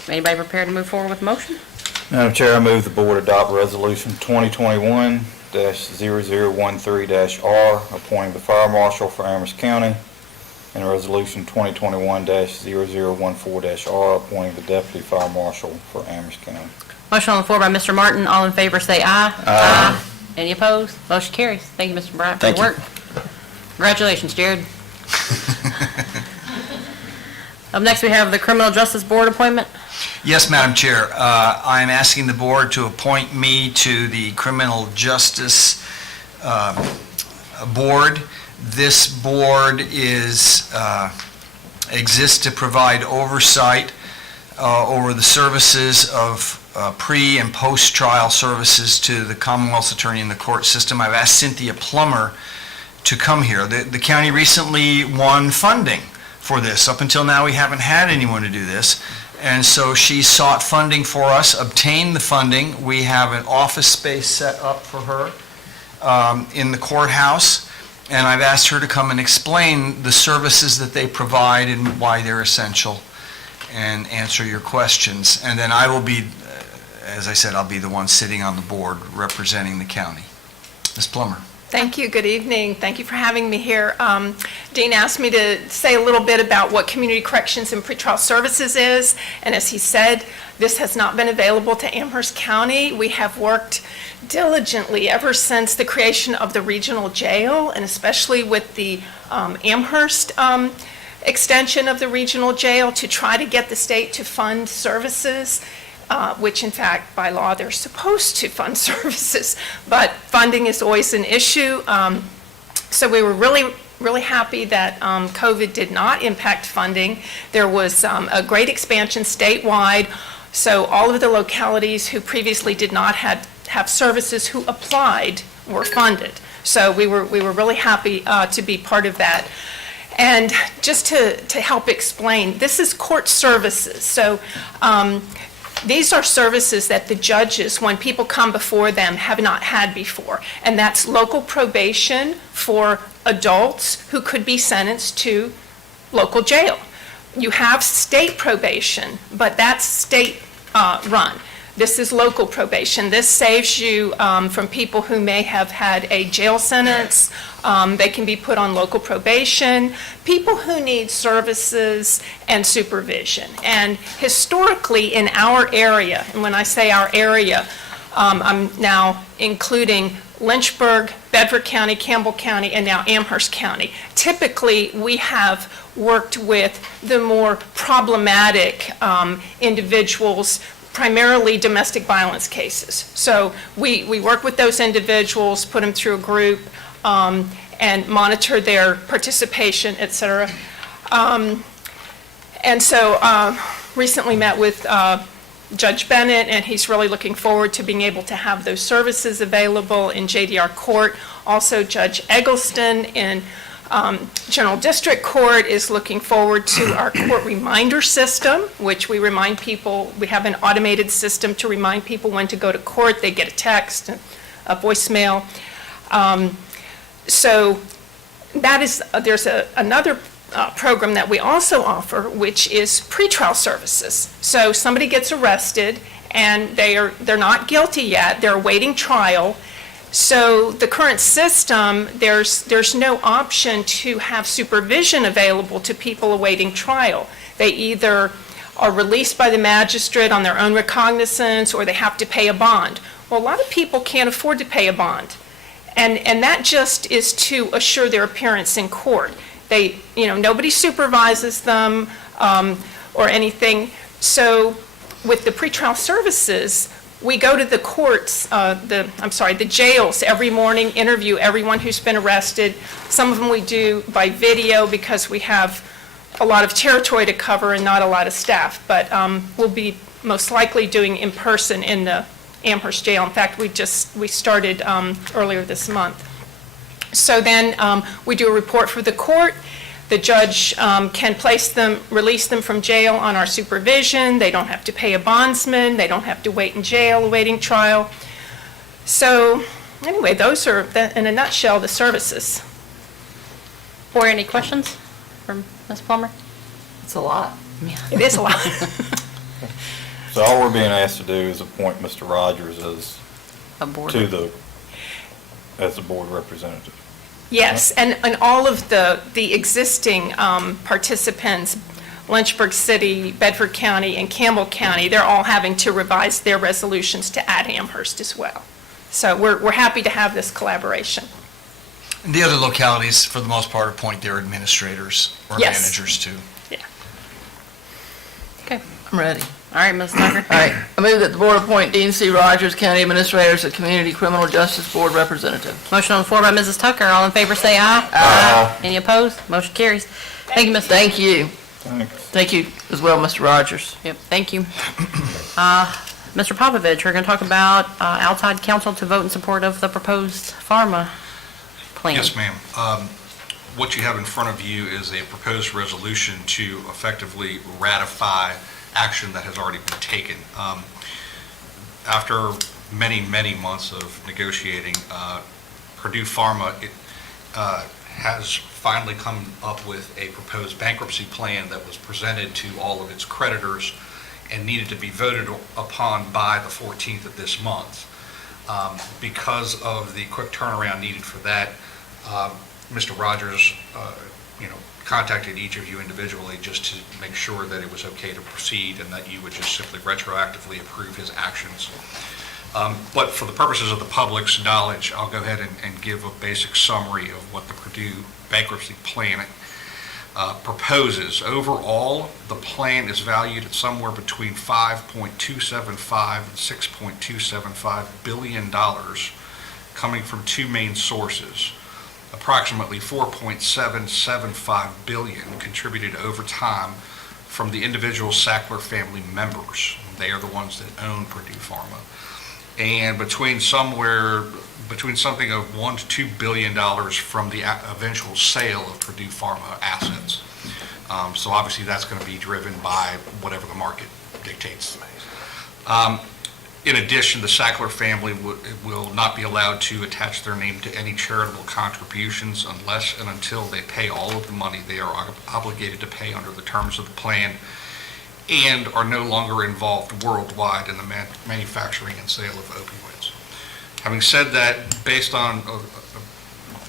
Anybody prepared to move forward with the motion? Madam Chair, I move the board adopt resolution 2021-0013-R, appointing the fire marshal for Amherst County, and resolution 2021-0014-R, appointing the deputy fire marshal for Amherst County. Motion on the floor by Mr. Martin. All in favor say aye. Aye. Any opposed? Motion carries. Thank you, Mr. Bryant, for your work. Congratulations, Jared. Up next, we have the Criminal Justice Board appointment. Yes, Madam Chair. I am asking the board to appoint me to the Criminal Justice Board. This board exists to provide oversight over the services of pre- and post-trial services to the Commonwealth's attorney in the court system. I've asked Cynthia Plummer to come here. The county recently won funding for this. Up until now, we haven't had anyone to do this. And so she sought funding for us, obtained the funding. We have an office space set up for her in the courthouse. And I've asked her to come and explain the services that they provide and why they're essential and answer your questions. And then I will be, as I said, I'll be the one sitting on the board representing the county. Ms. Plummer. Thank you. Good evening. Thank you for having me here. Dean asked me to say a little bit about what Community Corrections and Pretrial Services is, and as he said, this has not been available to Amherst County. We have worked diligently ever since the creation of the regional jail, and especially with the Amherst extension of the regional jail, to try to get the state to fund services, which in fact, by law, they're supposed to fund services, but funding is always an issue. So we were really happy that COVID did not impact funding. There was a great expansion statewide, so all of the localities who previously did not have services who applied were funded. So we were really happy to be part of that. And just to help explain, this is court services. So these are services that the judges, when people come before them, have not had before. And that's local probation for adults who could be sentenced to local jail. You have state probation, but that's state run. This is local probation. This saves you from people who may have had a jail sentence. They can be put on local probation. People who need services and supervision. And historically in our area, and when I say our area, I'm now including Lynchburg, Bedford County, Campbell County, and now Amherst County. Typically, we have worked with the more problematic individuals, primarily domestic violence cases. So we work with those individuals, put them through a group, and monitor their participation, et cetera. And so recently met with Judge Bennett, and he's really looking forward to being able to have those services available in JDR Court. Also, Judge Eggleston in General District Court is looking forward to our court reminder system, which we remind people, we have an automated system to remind people when to go to court. They get a text, a voicemail. So that is, there's another program that we also offer, which is pretrial services. So somebody gets arrested and they're not guilty yet, they're awaiting trial. So the current system, there's no option to have supervision available to people awaiting trial. They either are released by the magistrate on their own recognizance, or they have to pay a bond. Well, a lot of people can't afford to pay a bond. And that just is to assure their appearance in court. Nobody supervises them or anything. So with the pretrial services, we go to the courts, the jails every morning, interview everyone who's been arrested. Some of them we do by video because we have a lot of territory to cover and not a lot of staff. But we'll be most likely doing in person in the Amherst jail. In fact, we started earlier this month. So then we do a report for the court. The judge can release them from jail on our supervision. They don't have to pay a bondsman. They don't have to wait in jail awaiting trial. So anyway, those are, in a nutshell, the services. Or any questions from Ms. Plummer? It's a lot. It is a lot. So all we're being asked to do is appoint Mr. Rogers as A board. as a board representative. Yes, and all of the existing participants, Lynchburg City, Bedford County, and Campbell County, they're all having to revise their resolutions to add Amherst as well. So we're happy to have this collaboration. And the other localities, for the most part, appoint their administrators or Yes. managers too. Okay. I'm ready. All right, Ms. Tucker. All right, I move that the board appoint Dean C. Rogers, County Administrator, as a Community Criminal Justice Board Representative. Motion on the floor by Mrs. Tucker. All in favor, say aye. Aye. Any opposed? Motion carries. Thank you, Ms. Tucker. Thank you. Thanks. Thank you as well, Mr. Rogers. Yep, thank you. Mr. Popovich, we're going to talk about outside counsel to vote in support of the proposed pharma plan. Yes, ma'am. What you have in front of you is a proposed resolution to effectively ratify action that has already been taken. After many, many months of negotiating, Purdue Pharma has finally come up with a proposed bankruptcy plan that was presented to all of its creditors and needed to be voted upon by the 14th of this month. Because of the quick turnaround needed for that, Mr. Rogers, contacted each of you individually just to make sure that it was okay to proceed and that you would just simply retroactively approve his actions. But for the purposes of the public's knowledge, I'll go ahead and give a basic summary of what the Purdue bankruptcy plan proposes. Overall, the plan is valued at somewhere between $5.275 and $6.275 billion, coming from two main sources. Approximately $4.775 billion contributed over time from the individual Sackler family members. They are the ones that own Purdue Pharma. And between somewhere between something of $1 to $2 billion from the eventual sale of Purdue Pharma assets. So obviously, that's going to be driven by whatever the market dictates. In addition, the Sackler family will not be allowed to attach their name to any charitable contributions unless and until they pay all of the money they are obligated to pay under the terms of the plan and are no longer involved worldwide in the manufacturing and sale of opioids. Having said that, based on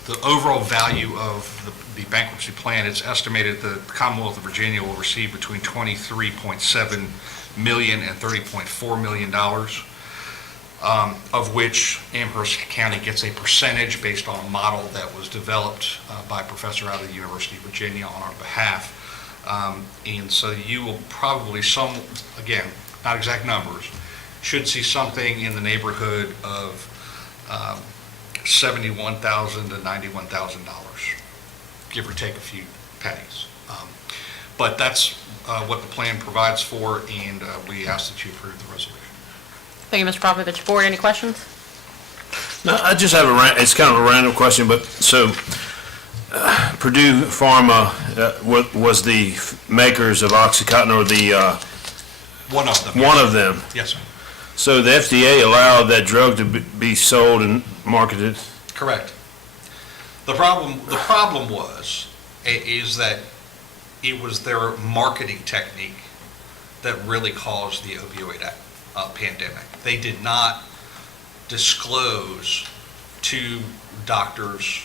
the overall value of the bankruptcy plan, it's estimated the Commonwealth of Virginia will receive between $23.7 million and $30.4 million, of which Amherst County gets a percentage based on a model that was developed by a professor out of the University of Virginia on our behalf. And so you will probably again, not exact numbers, should see something in the neighborhood of $71,000 to $91,000, give or take a few pennies. But that's what the plan provides for, and we ask that you approve the resolution. Thank you, Mr. Popovich. Board, any questions? No, I just have it's kind of a random question, but so Purdue Pharma was the makers of OxyContin, or the... One of them. One of them. Yes, sir. So the FDA allowed that drug to be sold and marketed? Correct. The problem is that it was their marketing technique that really caused the opioid pandemic. They did not disclose to doctors,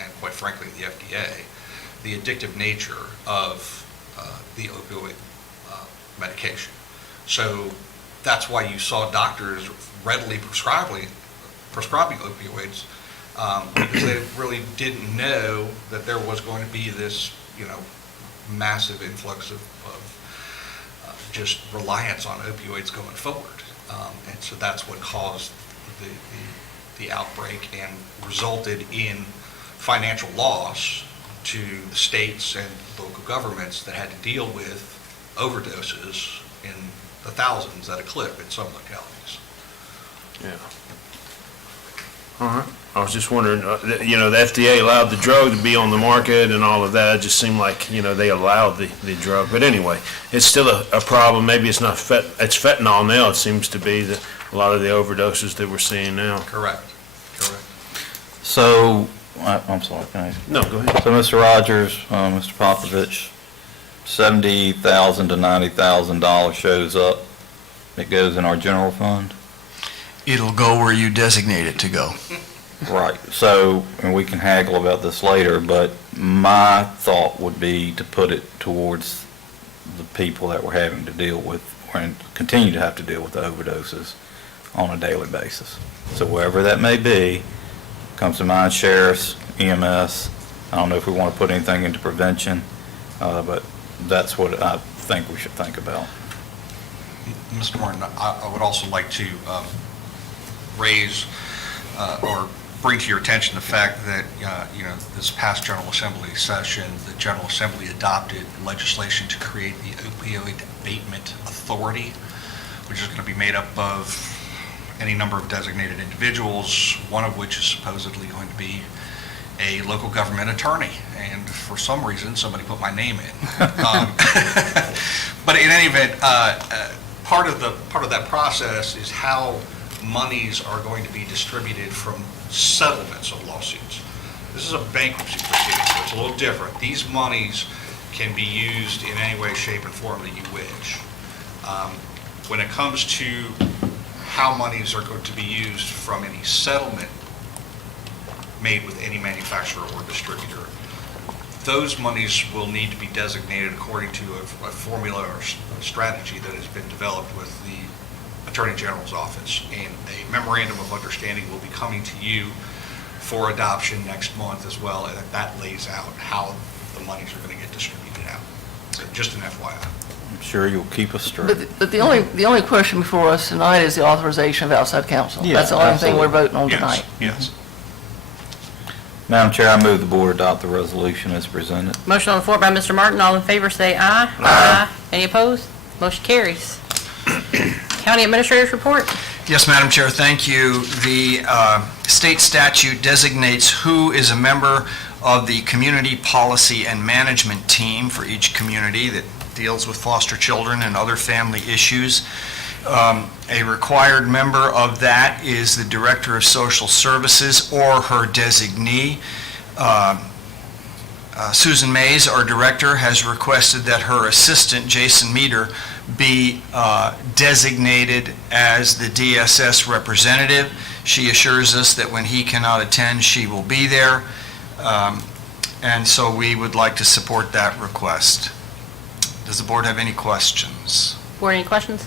and quite frankly the FDA, the addictive nature of the opioid medication. So that's why you saw doctors readily prescribing opioids, because they really didn't know that there was going to be this, massive influx of just reliance on opioids going forward. And so that's what caused the outbreak and resulted in financial loss to the states and local governments that had to deal with overdoses in the thousands at a clip in some localities. Yeah. All right. I was just wondering, the FDA allowed the drug to be on the market and all of that. It just seemed like, they allowed the drug. But anyway, it's still a problem. Maybe it's not it's fentanyl now. It seems to be a lot of the overdoses that we're seeing now. Correct. So, I'm sorry, can I? No, go ahead. So, Mr. Rogers, Mr. Popovich, $70,000 to $90,000 shows up. It goes in our general fund? It'll go where you designate it to go. Right. So, and we can haggle about this later, but my thought would be to put it towards the people that we're having to deal with, and continue to have to deal with the overdoses on a daily basis. So wherever that may be, comes to mind, sheriffs, EMS. I don't know if we want to put anything into prevention, but that's what I think we should think about. Mr. Morton, I would also like to raise or bring to your attention the fact that, this past General Assembly session, the General Assembly adopted legislation to create the Opioid Abatement Authority, which is going to be made up of any number of designated individuals, one of which is supposedly going to be a local government attorney. And for some reason, somebody put my name in. But in any event, part of that process is how monies are going to be distributed from settlements of lawsuits. This is a bankruptcy proceeding, so it's a little different. These monies can be used in any way, shape, and form that you wish. When it comes to how monies are going to be used from any settlement made with any manufacturer or distributor, those monies will need to be designated according to a formula or a strategy that has been developed with the Attorney General's office, and a memorandum of understanding will be coming to you for adoption next month as well, and that lays out how the monies are going to get distributed out. So just an FYI. I'm sure you'll keep us straight. But the only question before us tonight is the authorization of outside counsel. Yeah, That's the only thing we're absolutely. voting on tonight. Yes. Madam Chair, I move the board adopt the resolution as presented. Motion on the floor by Mr. Martin. All in favor, say aye. Aye. Any opposed? Motion carries. County Administrator's report. Yes, Madam Chair, thank you. The state statute designates who is a member of the Community Policy and Management Team for each community that deals with foster children and other family issues. A required member of that is the Director of Social Services or her designee. Susan Mays, our director, has requested that her assistant, Jason Meter, be designated as the DSS representative. She assures us that when he cannot attend, she will be there. And so we would like to support that request. Does the board have any questions? Board, any questions?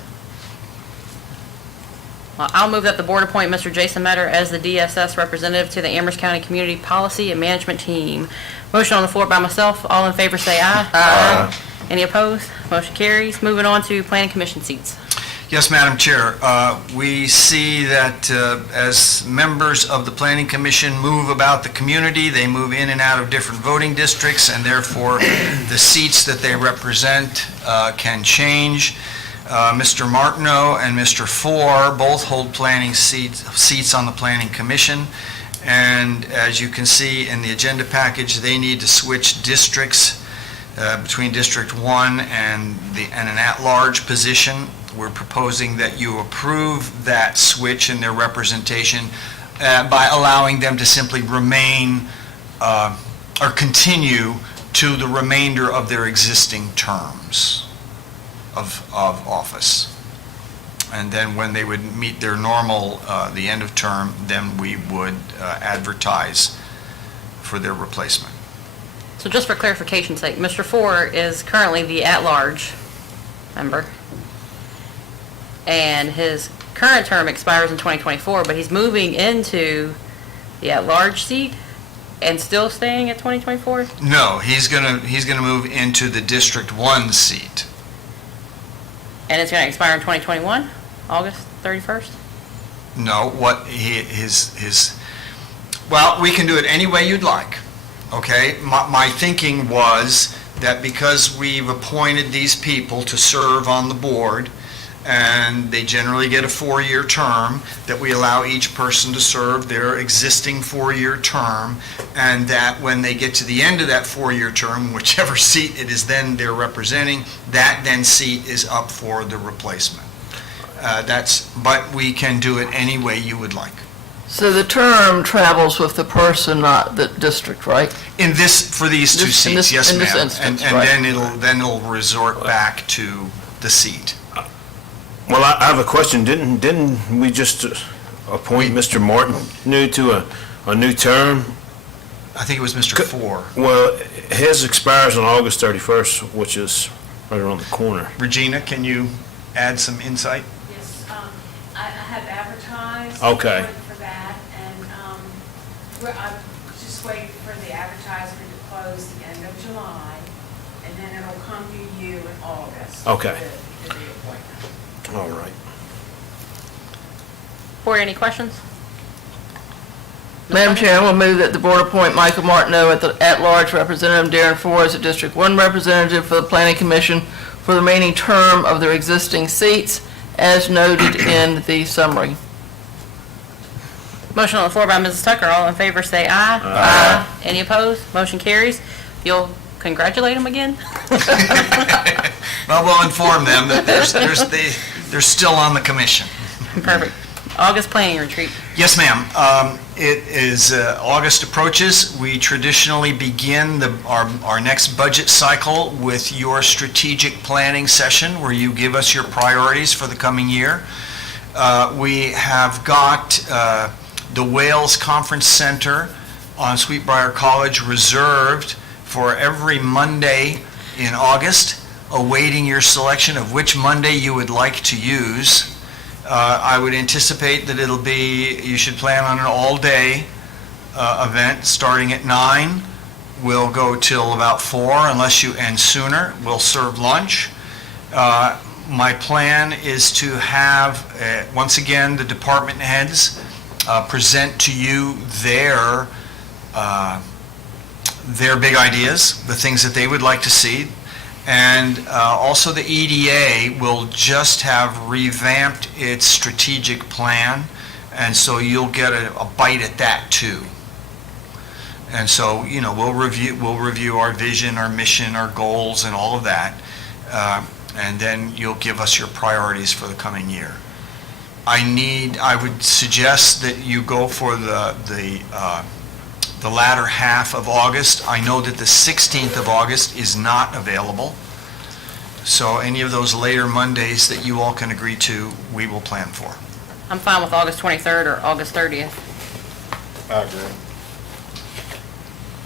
Well, I'll move that the board appoint Mr. Jason Metter as the DSS representative to the Amherst County Community Policy and Management Team. Motion on the floor by myself. All in favor say aye. Aye. Any opposed? Motion carries. Moving on to Planning Commission seats. Yes, Madam Chair. We see that as members of the Planning Commission move about the community, they move in and out of different voting districts, and therefore the seats that they represent can change. Mr. Martineau and Mr. Four both hold planning seats on the Planning Commission, and as you can see in the agenda package, they need to switch districts between District 1 and an at-large position. We're proposing that you approve that switch in their representation by allowing them to simply remain or continue to the remainder of their existing terms of office. And then when they would meet their normal, the end of term, then we would advertise for their replacement. So just for clarification's sake, Mr. Four is currently the at-large member, and his current term expires in 2024, but he's moving into the at-large seat and still staying at 2024? No, he's gonna move into the District 1 seat. And it's going to expire in 2021, August 31st? No, well, we can do it any way you'd like, okay? My thinking was that because we've appointed these people to serve on the board, and they generally get a 4-year term, that we allow each person to serve their existing 4-year term, and that when they get to the end of that 4-year term, whichever seat it is then they're representing, that then seat is up for the replacement. But we can do it any way you would like. So the term travels with the person, not the district, right? For these two seats, yes, in this ma'am. instance, And right. then it'll resort back to the seat. Well, I have a question. Didn't we just appoint Mr. Martin to a new term? I think it was Mr. Four. Well, his expires on August 31st, which is right around the corner. Regina, can you add some insight? Yes, I have advertised. Okay. For that, and I'm just waiting for the advertisement to close the end of July, and then it'll come to you in August. Okay. The reappointment. All right. Board, any questions? Madam Chair, I will move that the board appoint Michael Martineau at-large representative, Darren Four as a District 1 representative for the Planning Commission for the remaining term of their existing seats, as noted in the summary. Motion on the floor by Mrs. Tucker. All in favor say aye. Aye. Any opposed? Motion carries. You'll congratulate him again? Well, we'll inform them that they're still on the commission. Perfect. August planning retreat. Yes, ma'am. It is, August approaches, we traditionally begin our next budget cycle with your strategic planning session, where you give us your priorities for the coming year. We have got the Wales Conference Center on Sweetbriar College reserved for every Monday in August, awaiting your selection of which Monday you would like to use. I would anticipate that you should plan on an all-day event starting at 9. We'll go till about 4 unless you end sooner. We'll serve lunch. My plan is to have, once again, the department heads present to you their big ideas, the things that they would like to see. And also the EDA will just have revamped its strategic plan, and so you'll get a bite at that too. And so, we'll review our vision, our mission, our goals, and all of that, and then you'll give us your priorities for the coming year. I would suggest that you go for the latter half of August. I know that the 16th of August is not available, so any of those later Mondays that you all can agree to, we will plan for. I'm fine with August 23rd or August 30th. I agree.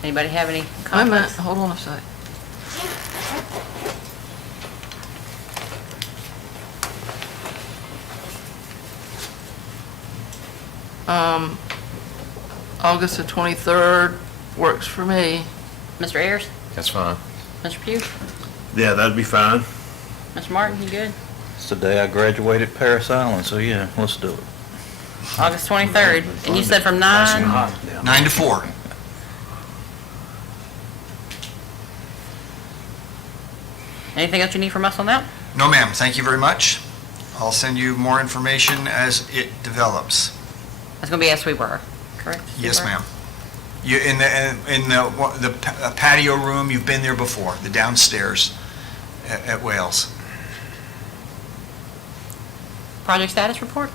Anybody have any Wait a minute, comments? hold on a sec. August the 23rd works for me. Mr. Ayers? That's fine. Mr. Pugh? Yeah, that'd be fine. Mr. Martin, you good? It's the day I graduated Paris Island, so yeah, let's do it. August 23rd, and you said from 9? 9 to 4. Anything else you need from us on that? No, ma'am, thank you very much. I'll send you more information as it develops. That's going to be as we were, correct? Yes, We were? ma'am. You, in the patio room, you've been there before, the downstairs at Wales. Project status report?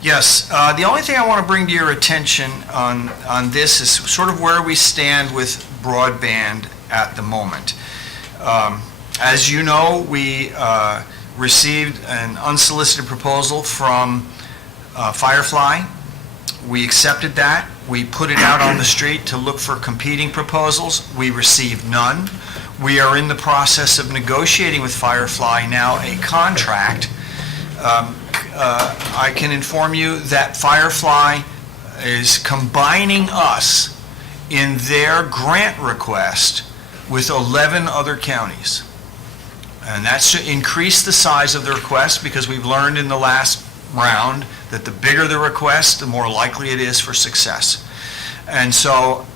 Yes, the only thing I want to bring to your attention on this is sort of where we stand with broadband at the moment. As you know, we received an unsolicited proposal from Firefly. We accepted that. We put it out on the street to look for competing proposals. We received none. We are in the process of negotiating with Firefly now a contract. I can inform you that Firefly is combining us in their grant request with 11 other counties. And that's to increase the size of the request, because we've learned in the last round that the bigger the request, the more likely it is for success. And so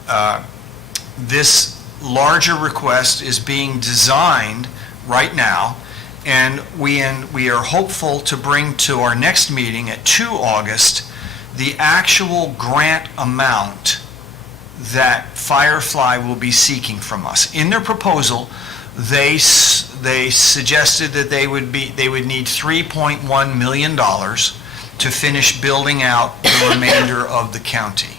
this larger request is being designed right now, and we are hopeful to bring to our next meeting at 2 August the actual grant amount that Firefly will be seeking from us. In their proposal, they suggested that they would need $3.1 million to finish building out the remainder of the county.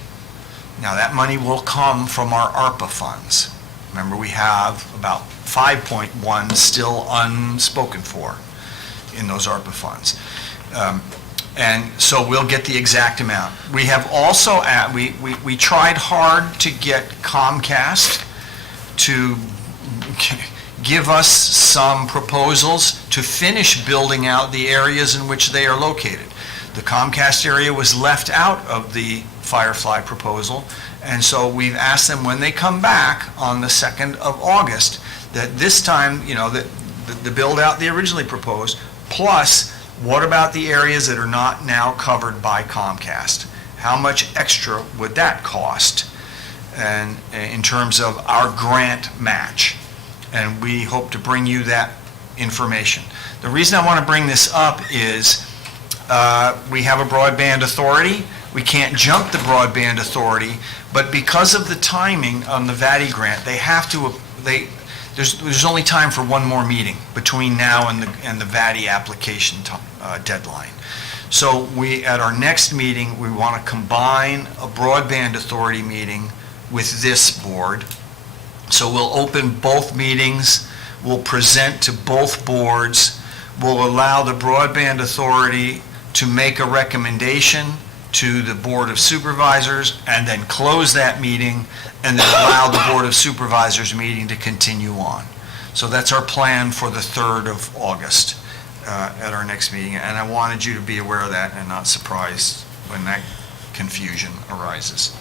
Now, that money will come from our ARPA funds. Remember, we have about 5.1 still unspoken for in those ARPA funds. And so we'll get the exact amount. We have also, we tried hard to get Comcast to give us some proposals to finish building out the areas in which they are located. The Comcast area was left out of the Firefly proposal, and so we've asked them when they come back on the 2nd of August that this time, the build out they originally proposed, plus what about the areas that are not now covered by Comcast? How much extra would that cost, and in terms of our grant match? And we hope to bring you that information. The reason I want to bring this up is we have a broadband authority. We can't jump the broadband authority, but because of the timing on the VATI grant, there's only time for one more meeting between now and the VATI application deadline. So at our next meeting, we want to combine a broadband authority meeting with this board. So we'll open both meetings, we'll present to both boards, we'll allow the broadband authority to make a recommendation to the Board of Supervisors, and then close that meeting, and then allow the Board of Supervisors meeting to continue on. So that's our plan for the 3rd of August at our next meeting, and I wanted you to be aware of that and not surprised when that confusion arises.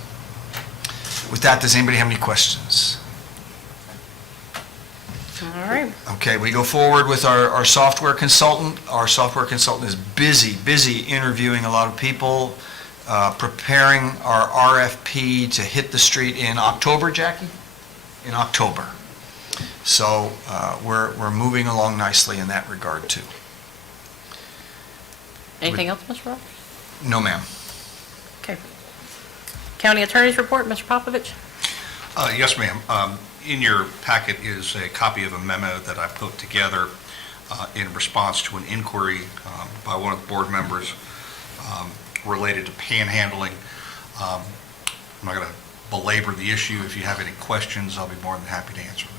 With that, does anybody have any questions? All right. Okay, we go forward with our software consultant. Our software consultant is busy interviewing a lot of people, preparing our RFP to hit the street in October, Jackie? In October. So we're moving along nicely in that regard, too. Anything else, Mr. Rogers? No, ma'am. Okay. County Attorney's Report, Mr. Popovich? Yes, ma'am. In your packet is a copy of a memo that I put together in response to an inquiry by one of the board members related to panhandling. I'm not going to belabor the issue. If you have any questions, I'll be more than happy to answer them.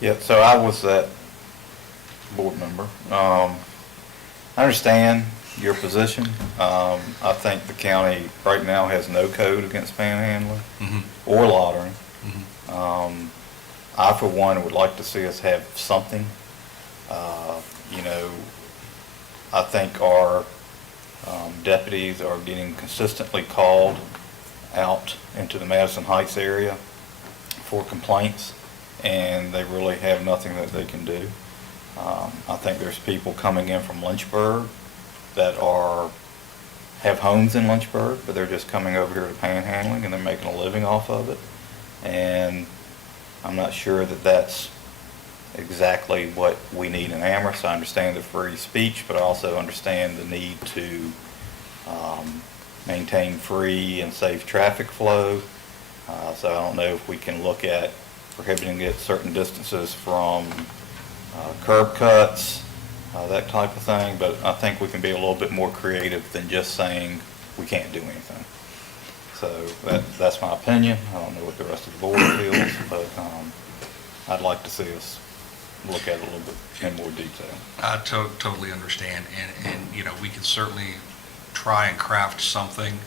Yeah, so I was that board member. I understand your position. I think the county right now has no code against panhandling or loitering. I, for one, would like to see us have something. I think our deputies are getting consistently called out into the Madison Heights area for complaints, and they really have nothing that they can do. I think there's people coming in from Lynchburg that have homes in Lynchburg, but they're just coming over here to panhandling and they're making a living off of it. And I'm not sure that that's exactly what we need in Amherst. I understand the free speech, but I also understand the need to maintain free and safe traffic flow. So I don't know if we can look at prohibiting it certain distances from curb cuts, that type of thing, but I think we can be a little bit more creative than just saying we can't do anything. So that's my opinion. I don't know what the rest of the board feels, but I'd like to see us look at it a little bit in more detail. I totally understand, and we can certainly try and craft something.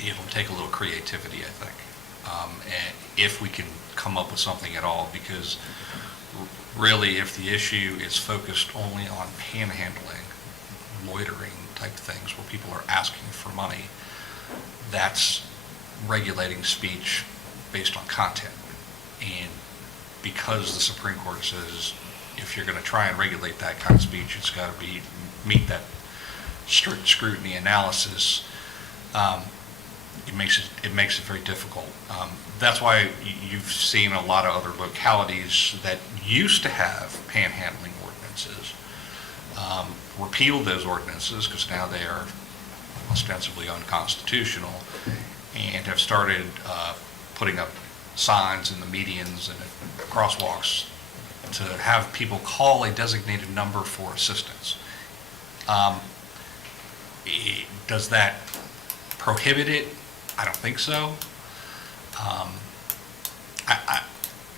It'll take a little creativity, I think, and if we can come up with something at all, because really, if the issue is focused only on panhandling, loitering type things where people are asking for money, that's regulating speech based on content. And because the Supreme Court says if you're going to try and regulate that kind of speech, it's got to meet that strict scrutiny analysis, it makes it very difficult. That's why you've seen a lot of other localities that used to have panhandling ordinances repeal those ordinances because now they are ostensibly unconstitutional, and have started putting up signs in the medians and crosswalks to have people call a designated number for assistance. Does that prohibit it? I don't think so.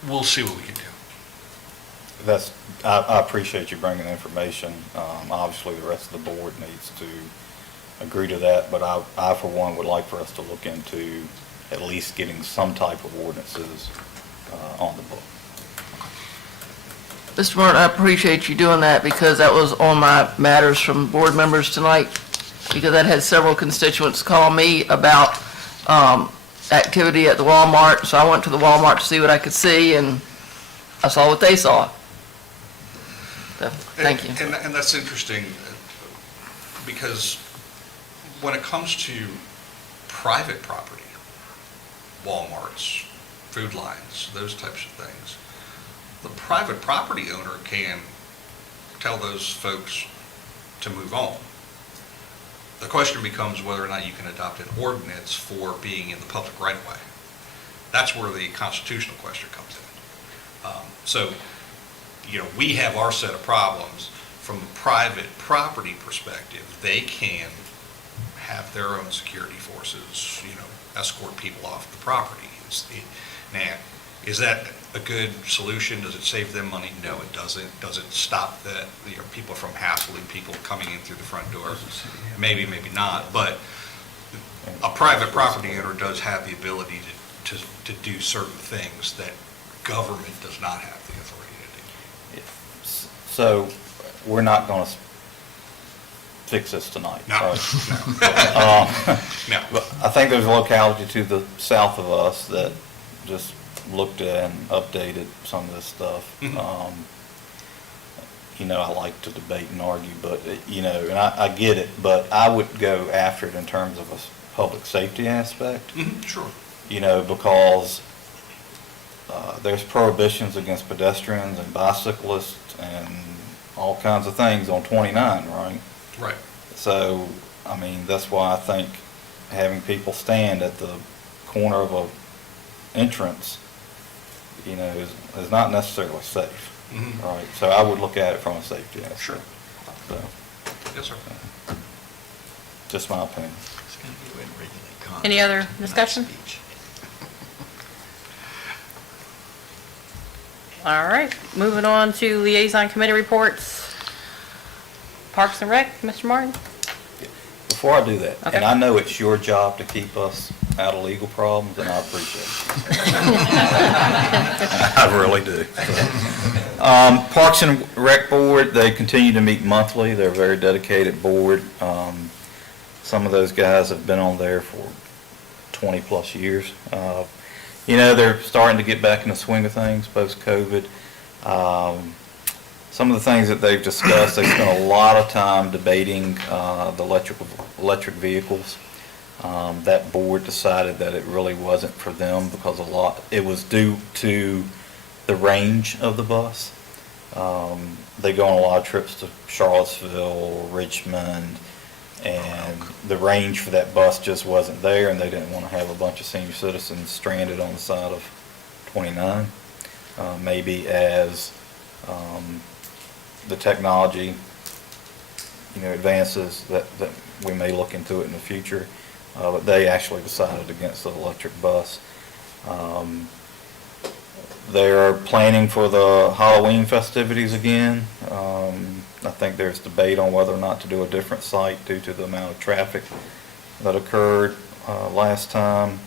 We'll see what we can do. I appreciate you bringing the information. Obviously, the rest of the board needs to agree to that, but I for one, would like for us to look into at least getting some type of ordinances on the book. Mr. Martin, I appreciate you doing that because that was on my matters from board members tonight, because I'd had several constituents call me about activity at the Walmart, so I went to the Walmart to see what I could see, and I saw what they saw. So, thank you. And that's interesting, because when it comes to private property, Walmarts, food lines, those types of things, the private property owner can tell those folks to move on. The question becomes whether or not you can adopt an ordinance for being in the public right-of-way. That's where the constitutional question comes in. So, we have our set of problems. From the private property perspective, they can have their own security forces, escort people off the property. Now, is that a good solution? Does it save them money? No, it doesn't. Does it stop people from hassling people coming in through the front door? Maybe, maybe not. But a private property owner does have the ability to do certain things that government does not have the authority to do. So we're not going to fix this tonight. No, right? No. But I think there's a locality to the south of us that just looked at and updated some of this stuff. I like to debate and argue, but, and I get it, but I would go after it in terms of a public safety aspect. Sure. Because there's prohibitions against pedestrians and bicyclists and all kinds of things on 29, right? Right. So, I mean, that's why I think having people stand at the corner of a entrance, you know, is not necessarily safe, right? So I would look at it from a safety aspect. Sure. So, Yes, sir. just my opinion. Any other discussion? All right, moving on to liaison committee reports. Parks and Rec, Mr. Martin? Before I do that, Okay. and I know it's your job to keep us out of legal problems, and I appreciate it. I really do. Parks and Rec Board, they continue to meet monthly. They're a very dedicated board. Some of those guys have been on there for 20-plus years. You know, they're starting to get back in the swing of things post-COVID. Some of the things that they've discussed, they spent a lot of time debating the electric vehicles. That board decided that it really wasn't for them because it was due to the range of the bus. They go on a lot of trips to Charlottesville, Richmond, and the range for that bus just wasn't there, and they didn't want to have a bunch of senior citizens stranded on the side of 29. Maybe as the technology, you know, advances, that we may look into it in the future. But they actually decided against the electric bus. They're planning for the Halloween festivities again. I think there's debate on whether or not to do a different site due to the amount of traffic that occurred last time.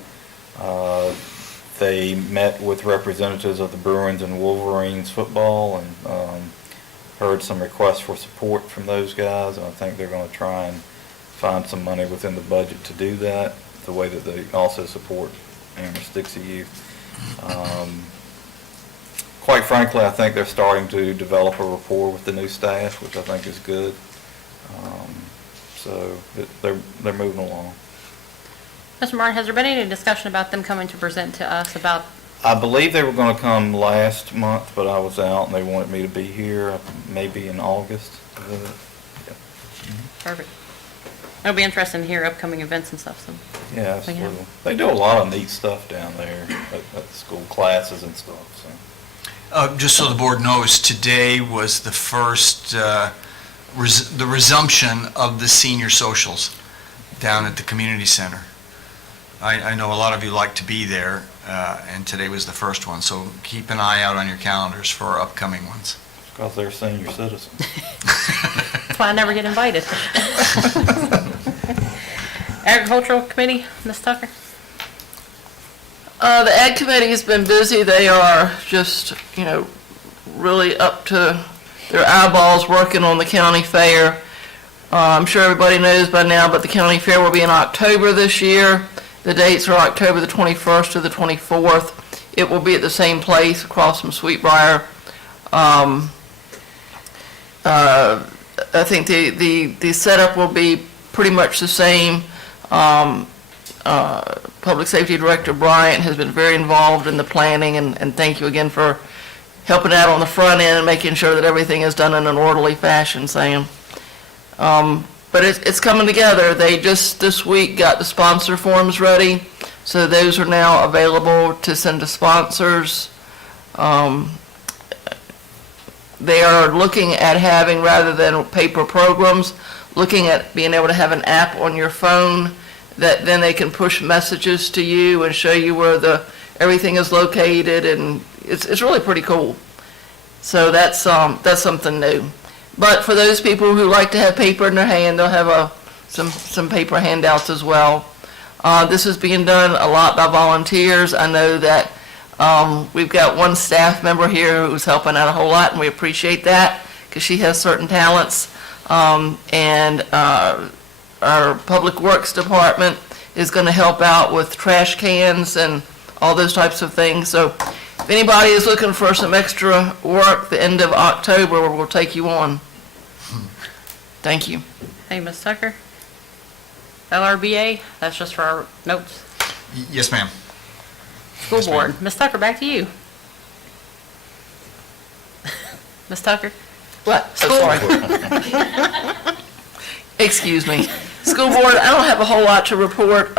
They met with representatives of the Bruins and Wolverines football and heard some requests for support from those guys, and I think they're going to try and find some money within the budget to do that, the way that they also support Amherst Dixie Youth. Quite frankly, I think they're starting to develop a rapport with the new staff, which I think is good. So they're moving along. Mr. Martin, has there been any discussion about them coming to present to us about? I believe they were going to come last month, but I was out and they wanted me to be here, maybe in August. Perfect. It'll be interesting to hear upcoming events and stuff, so. Yeah, absolutely. They do a lot of neat stuff down there at the school, classes and stuff, so. Just so the board knows, today was the first, the resumption of the senior socials down at the community center. I know a lot of you like to be there, and today was the first one, so keep an eye out on your calendars for our upcoming ones. Because they're senior citizens. That's why I never get invited. Agricultural Committee, Ms. Tucker? The Ag Committee has been busy. They are just, you know, really up to their eyeballs working on the county fair. I'm sure everybody knows by now, but the county fair will be in October this year. The dates are October the 21st to the 24th. It will be at the same place across from Sweetbriar. I think the setup will be pretty much the same. Public Safety Director Bryant has been very involved in the planning, and thank you again for helping out on the front end and making sure that everything is done in an orderly fashion, Sam. But it's coming together. They just this week got the sponsor forms ready, so those are now available to send to sponsors. They are looking at having, rather than paper programs, looking at being able to have an app on your phone that then they can push messages to you and show you where everything is located, and it's really pretty cool. So that's something new. But for those people who like to have paper in their hand, they'll have some paper handouts as well. This is being done a lot by volunteers. I know that we've got one staff member here who's helping out a whole lot, and we appreciate that because she has certain talents. And our Public Works Department is going to help out with trash cans and all those types of things. So if anybody is looking for some extra work, the end of October, we'll take you on. Thank you. Hey, Ms. Tucker? LRBA, that's just for our notes. Yes, ma'am. School Board, Ms. Tucker, back to you. Ms. Tucker? What? Oh, sorry. Excuse me. School board, I don't have a whole lot to report.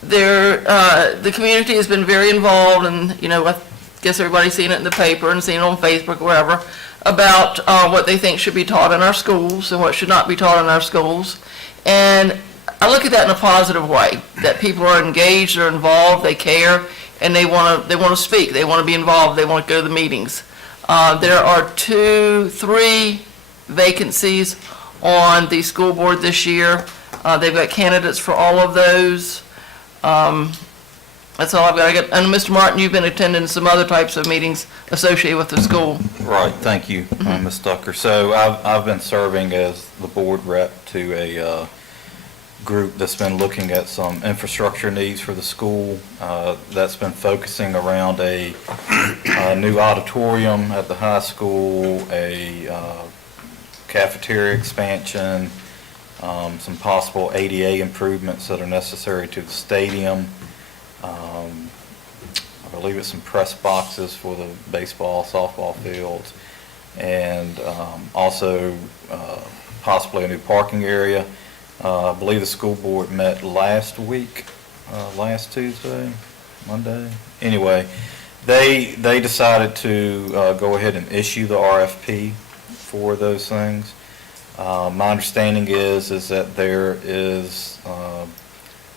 The community has been very involved, and, you know, I guess everybody's seen it in the paper and seen it on Facebook or wherever, about what they think should be taught in our schools and what should not be taught in our schools. And I look at that in a positive way, that people are engaged, they're involved, they care, and they want to speak, they want to be involved, they want to go to the meetings. There are 3 vacancies on the school board this year. They've got candidates for all of those. That's all I've got. And Mr. Martin, you've been attending some other types of meetings associated with the school. Right, thank you, Ms. Tucker. So I've been serving as the board rep to a group that's been looking at some infrastructure needs for the school. That's been focusing around a new auditorium at the high school, a cafeteria expansion, some possible ADA improvements that are necessary to the stadium. I believe it's some press boxes for the baseball, softball fields, and also possibly a new parking area. I believe the school board met last week, last Tuesday, Monday. Anyway, they decided to go ahead and issue the RFP for those things. My understanding is that there is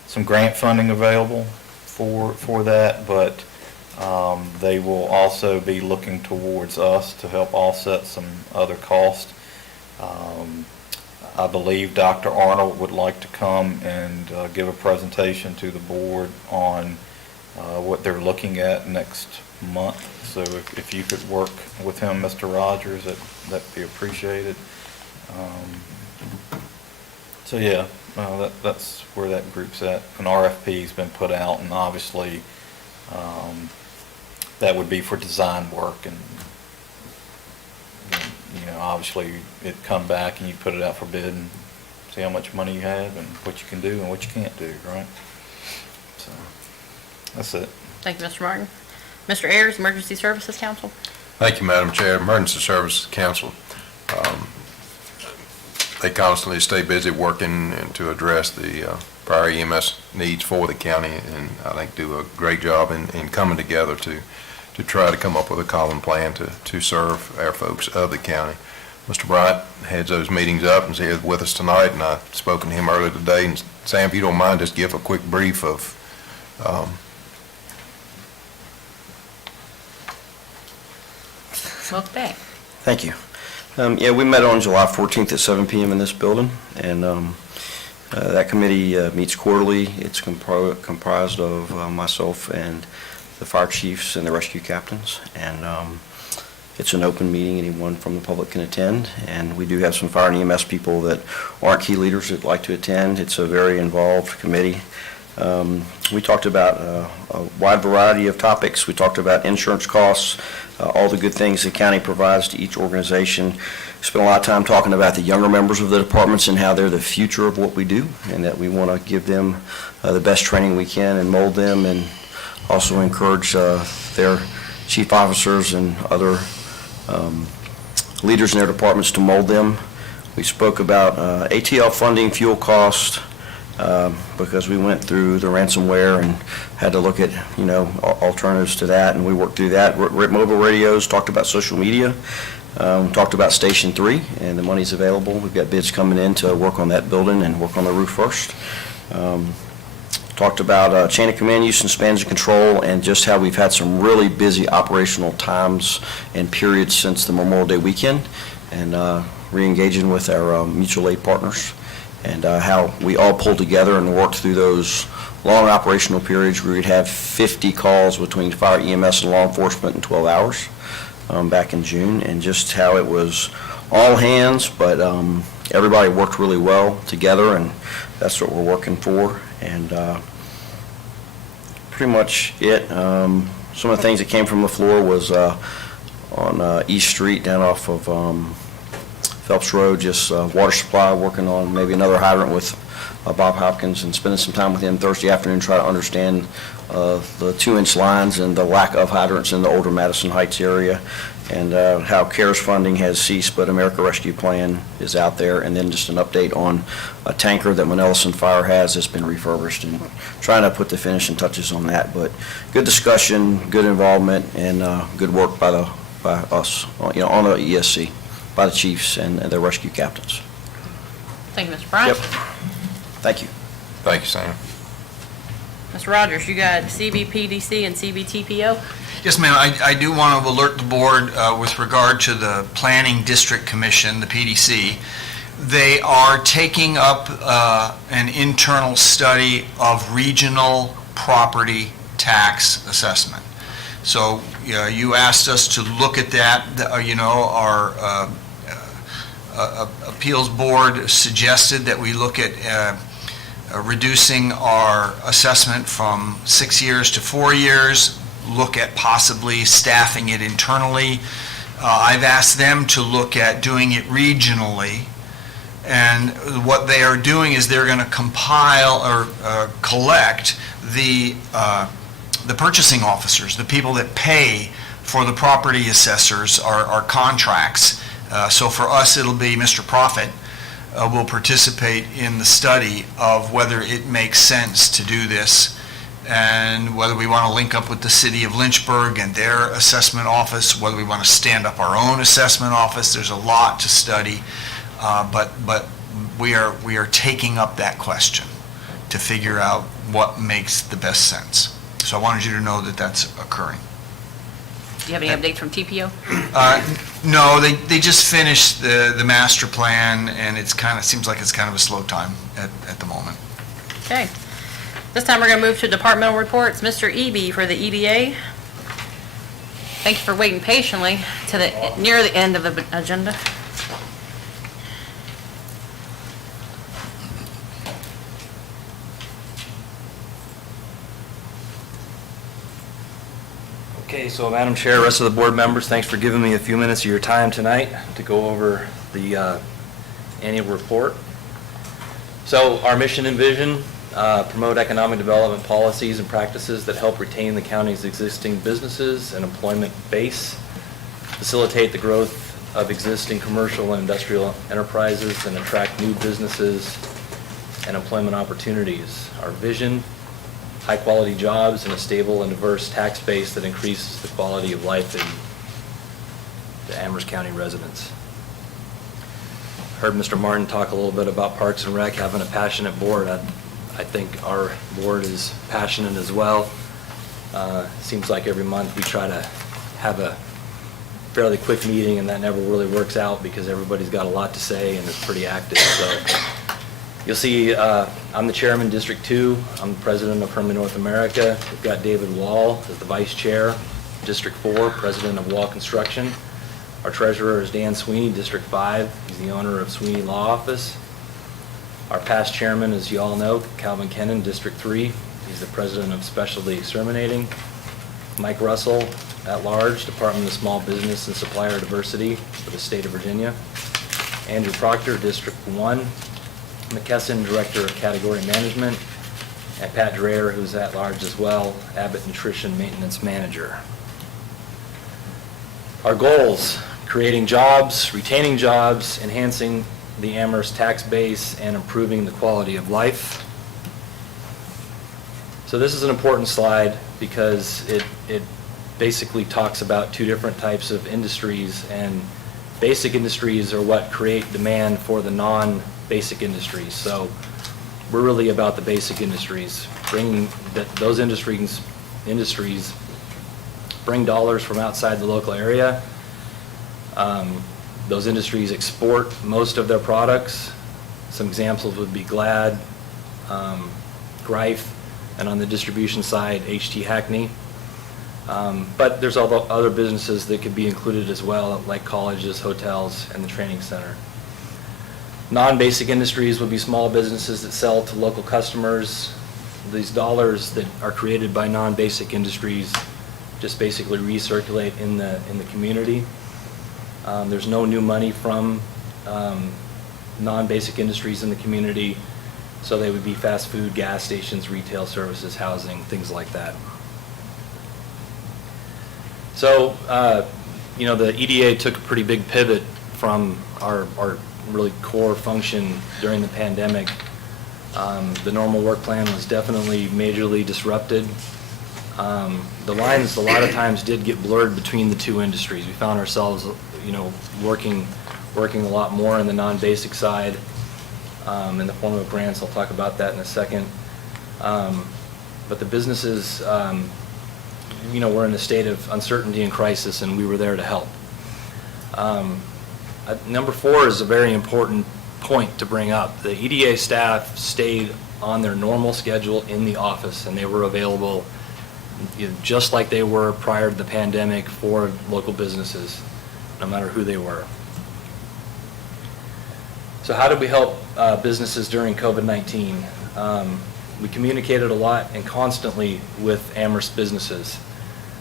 some grant funding available for that, but they will also be looking towards us to help offset some other costs. I believe Dr. Arnold would like to come and give a presentation to the board on what they're looking at next month. So if you could work with him, Mr. Rogers, that'd be appreciated. So yeah, that's where that group's at. An RFP's been put out, and obviously that would be for design work, and you know, obviously it'd come back and you put it out for bid and see how much money you have and what you can do and what you can't do, right? So that's it. Thank you, Mr. Martin. Mr. Ayers, Emergency Services Council. Thank you, Madam Chair. Emergency Services Council, they constantly stay busy working and to address the fire EMS needs for the county, and I think do a great job in coming together to try to come up with a common plan to serve our folks of the county. Mr. Bryant heads those meetings up and is here with us tonight, and I've spoken to him earlier today. And Sam, if you don't mind, just give a quick brief of Welcome back. Thank you. Yeah, we met on July 14th at 7 p.m. in this building, and that committee meets quarterly. It's comprised of myself and the fire chiefs and the rescue captains, and it's an open meeting. Anyone from the public can attend, and we do have some fire and EMS people that aren't key leaders that like to attend. It's a very involved committee. We talked about a wide variety of topics. We talked about insurance costs, all the good things the county provides to each organization. Spent a lot of time talking about the younger members of the departments and how they're the future of what we do, and that we want to give them the best training we can and mold them, and also encourage their chief officers and other leaders in their departments to mold them. We spoke about ATL funding, fuel cost, because we went through the ransomware and had to look at, you know, alternatives to that, and we worked through that. Mobile radios, talked about social media, talked about Station 3, and the money's available. We've got bids coming in to work on that building and work on the roof first. Talked about chain of command use and spans of control, and just how we've had some really busy operational times and periods since the Memorial Day weekend, and re-engaging with our mutual aid partners, and how we all pulled together and worked through those long operational periods where we'd have 50 calls between fire, EMS, and law enforcement in 12 hours back in June, and just how it was all hands, but everybody worked really well together, and that's what we're working for. And pretty much it. Some of the things that came from the floor was on East Street down off of Phelps Road, just water supply, working on maybe another hydrant with Bob Hopkins, and spending some time with him Thursday afternoon trying to understand the 2-inch lines and the lack of hydrants in the older Madison Heights area. and how CARES funding has ceased, but America Rescue Plan is out there, and then just an update on a tanker that Manelson Fire has that's been refurbished, and trying to put the finishing touches on that. But good discussion, good involvement, and good work by us, on the ESC, by the chiefs and the rescue captains. Thank you, Mr. Bryant. Yep. Thank you. Thank you, Sam. Mr. Rogers, you got CBPDC and CBTPO? Yes, ma'am. I do want to alert the board with regard to the Planning District Commission, the PDC. They are taking up an internal study of regional property tax assessment. So you asked us to look at that. Our appeals board suggested that we look at reducing our assessment from 6 years to 4 years, look at possibly staffing it internally. I've asked them to look at doing it regionally, and what they are doing is they're going to compile or collect the purchasing officers, the people that pay for the property assessors, our contracts. So for us, it'll be Mr. Profit will participate in the study of whether it makes sense to do this, and whether we want to link up with the city of Lynchburg and their assessment office, whether we want to stand up our own assessment office. There's a lot to study, but we are taking up that question to figure out what makes the best sense. So I wanted you to know that that's occurring. Do you have any updates from TPO? No, they just finished the master plan, and seems like it's kind of a slow time at the moment. Okay. This time we're going to move to departmental reports. Mr. Eby for the EDA. Thank you for waiting patiently to near the end of the agenda. Okay, so Madam Chair, rest of the board members, thanks for giving me a few minutes of your time tonight to go over the annual report. So our mission and vision, promote economic development policies and practices that help retain the county's existing businesses and employment base, facilitate the growth of existing commercial and industrial enterprises, and attract new businesses and employment opportunities. Our vision, high-quality jobs and a stable and diverse tax base that increases the quality of life in the Amherst County residents. Heard Mr. Martin talk a little bit about Parks and Rec having a passionate board. I think our board is passionate as well. Seems like every month we try to have a fairly quick meeting, and that never really works out because everybody's got a lot to say and it's pretty active. So you'll see I'm the chairman, District 2. I'm the president of Herman North America. We've got David Wall as the vice chair, District 4, president of Wall Construction. Our treasurer is Dan Sweeney, District 5. He's the owner of Sweeney Law Office. Our past chairman, as you all know, Calvin Kennan, District 3. He's the president of Specialty Exterminating. Mike Russell, at large, Department of Small Business and Supplier Diversity for the state of Virginia. Andrew Proctor, District 1. McKesson, Director of Category Management, and Pat Dreher, who's at large as well, Abbott Nutrition Maintenance Manager. Our goals: creating jobs, retaining jobs, enhancing the Amherst tax base, and improving the quality of life. So this is an important slide because it basically talks about two different types of industries, and basic industries are what create demand for the non-basic industries. So we're really about the basic industries, bringing those industries bring dollars from outside the local area. Those industries export most of their products. Some examples would be Glad, Greif, and on the distribution side, H.T. Hackney. But there's other businesses that could be included as well, like colleges, hotels, and the training center. Non-basic industries would be small businesses that sell to local customers. These dollars that are created by non-basic industries just basically recirculate in the community. There's no new money from non-basic industries in the community, so they would be fast food, gas stations, retail services, housing, things like that. So the EDA took a pretty big pivot from our really core function during the pandemic. The normal work plan was definitely majorly disrupted. The lines a lot of times did get blurred between the two industries. We found ourselves, working a lot more on the non-basic side in the form of grants. I'll talk about that in a second. But the businesses, were in a state of uncertainty and crisis, and we were there to help. Number 4 is a very important point to bring up. The EDA staff stayed on their normal schedule in the office, and they were available just like they were prior to the pandemic for local businesses, no matter who they were. So how did we help businesses during COVID-19? We communicated a lot and constantly with Amherst businesses.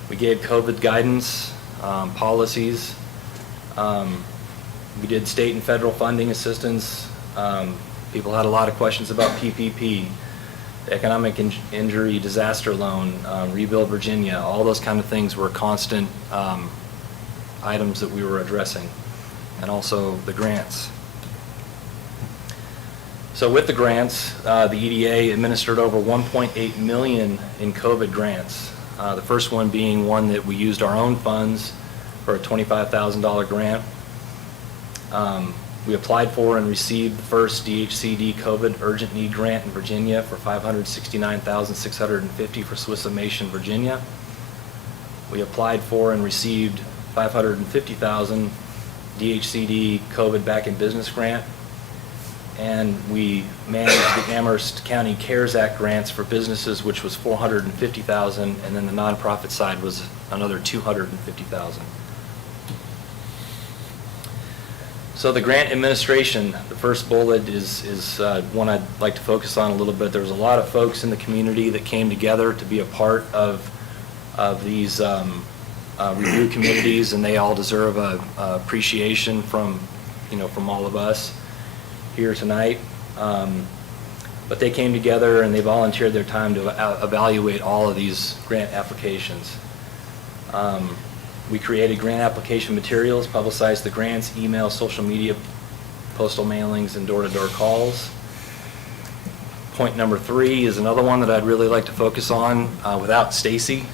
We gave COVID guidance, policies. We did state and federal funding assistance. People had a lot of questions about PPP, economic injury disaster loan, Rebuild Virginia. All those kind of things were constant items that we were addressing, and also the grants. So with the grants, the EDA administered over 1.8 million in COVID grants. The first one being one that we used our own funds for a $25,000 grant. We applied for and received the first DHCD COVID Urgent Need Grant in Virginia for $569,650 for Swissamation, Virginia. We applied for and received $550,000 DHCD COVID Back in Business Grant. And we managed the Amherst County CARES Act grants for businesses, which was $450,000, and then the nonprofit side was another $250,000. So the grant administration, the first bullet is one I'd like to focus on a little bit. There was a lot of folks in the community that came together to be a part of these review committees, and they all deserve a appreciation from all of us here tonight. But they came together and they volunteered their time to evaluate all of these grant applications. We created grant application materials, publicized the grants, email, social media, postal mailings, and door-to-door calls. Point number 3 is another one that I'd really like to focus on. Without Stacy,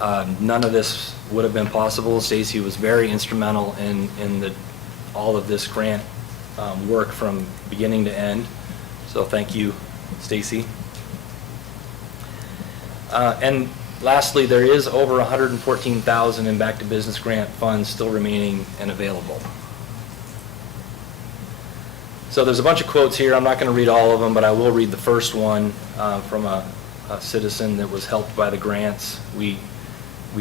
none of this would have been possible. Stacy was very instrumental in all of this grant work from beginning to end. So thank you, Stacy. And lastly, there is over $114,000 in Back to Business grant funds still remaining and available. So there's a bunch of quotes here. I'm not going to read all of them, but I will read the first one from a citizen that was helped by the grants. We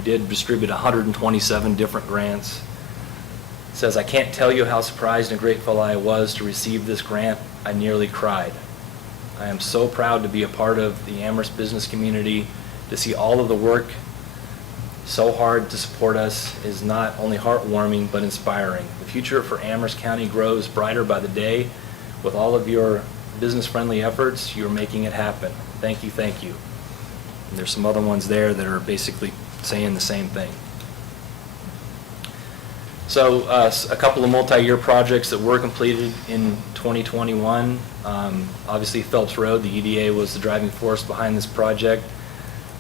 did distribute 127 different grants. It says, "I can't tell you how surprised and grateful I was to receive this grant. I nearly cried. I am so proud to be a part of the Amherst business community. To see all of the work so hard to support us is not only heartwarming, but inspiring. The future for Amherst County grows brighter by the day. With all of your business-friendly efforts, you're making it happen. Thank you, thank you." And there's some other ones there that are basically saying the same thing. So a couple of multi-year projects that were completed in 2021. Obviously, Phelps Road, the EDA was the driving force behind this project.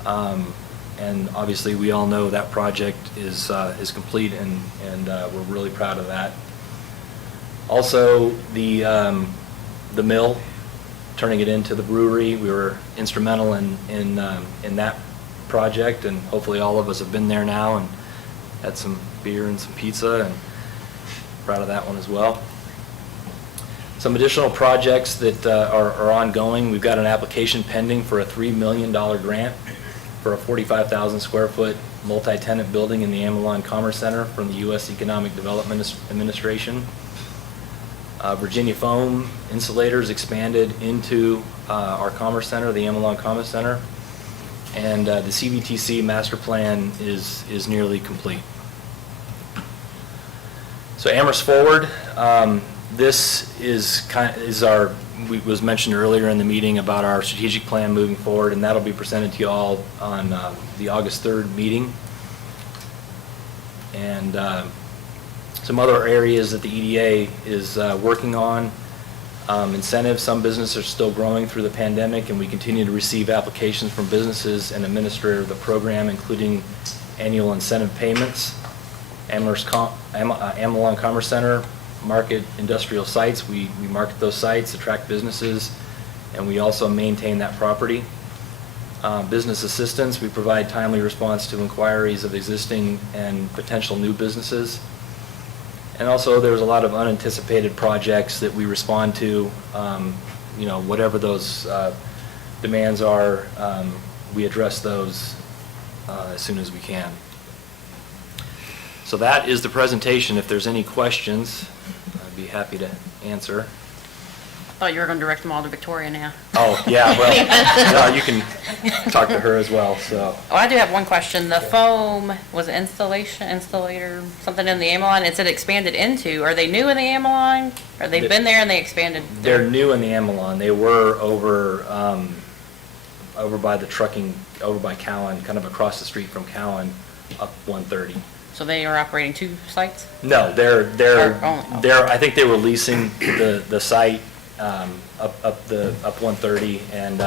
And obviously, we all know that project is complete, and we're really proud of that. Also, the mill, turning it into the brewery, we were instrumental in that project, and hopefully all of us have been there now and had some beer and some pizza, and proud of that one as well. Some additional projects that are ongoing. We've got an application pending for a $3 million grant for a 45,000 square foot multi-tenant building in the Amelon Commerce Center from the U.S. Economic Development Administration. Virginia Foam Insulators expanded into our Commerce Center, the Amelon Commerce Center, and the CBTC master plan is nearly complete. So Amherst Forward, this is our, was mentioned earlier in the meeting about our strategic plan moving forward, and that'll be presented to you all on the August 3rd meeting. and some other areas that the EDA is working on. Incentives, some businesses are still growing through the pandemic, and we continue to receive applications from businesses and administer the program, including annual incentive payments. Amherst Avalon Commerce Center market industrial sites. We market those sites, attract businesses, and we also maintain that property. Business assistance, we provide timely response to inquiries of existing and potential new businesses. And also, there's a lot of unanticipated projects that we respond to, whatever those demands are, we address those as soon as we can. So that is the presentation. If there's any questions, I'd be happy to answer. I thought you were going to direct them all to Victoria now. Oh, yeah, well, you can talk to her as well, so. Oh, I do have one question. The foam, was it installator, something in the Amazon, it said expanded into. Are they new in the Amazon? Or they've been there and they expanded? They're new in the Avalon. They were over by the trucking, over by Cowan, kind of across the street from Cowan, up 130. So they are operating 2 sites? No, they're I think they were leasing the site up 130, and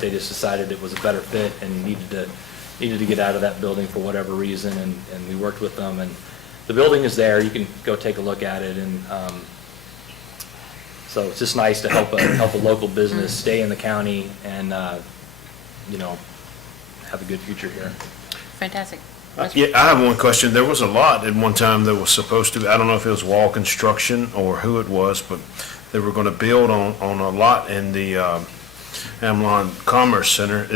they just decided it was a better fit and needed to get out of that building for whatever reason, and we worked with them, and the building is there. You can go take a look at it, and so it's just nice to help a local business stay in the county and have a good future here. Fantastic. Yeah, I have one question. There was a lot at one time that was supposed to, I don't know if it was Wall Construction or who it was, but they were going to build on a lot in the Amherst Commerce Center.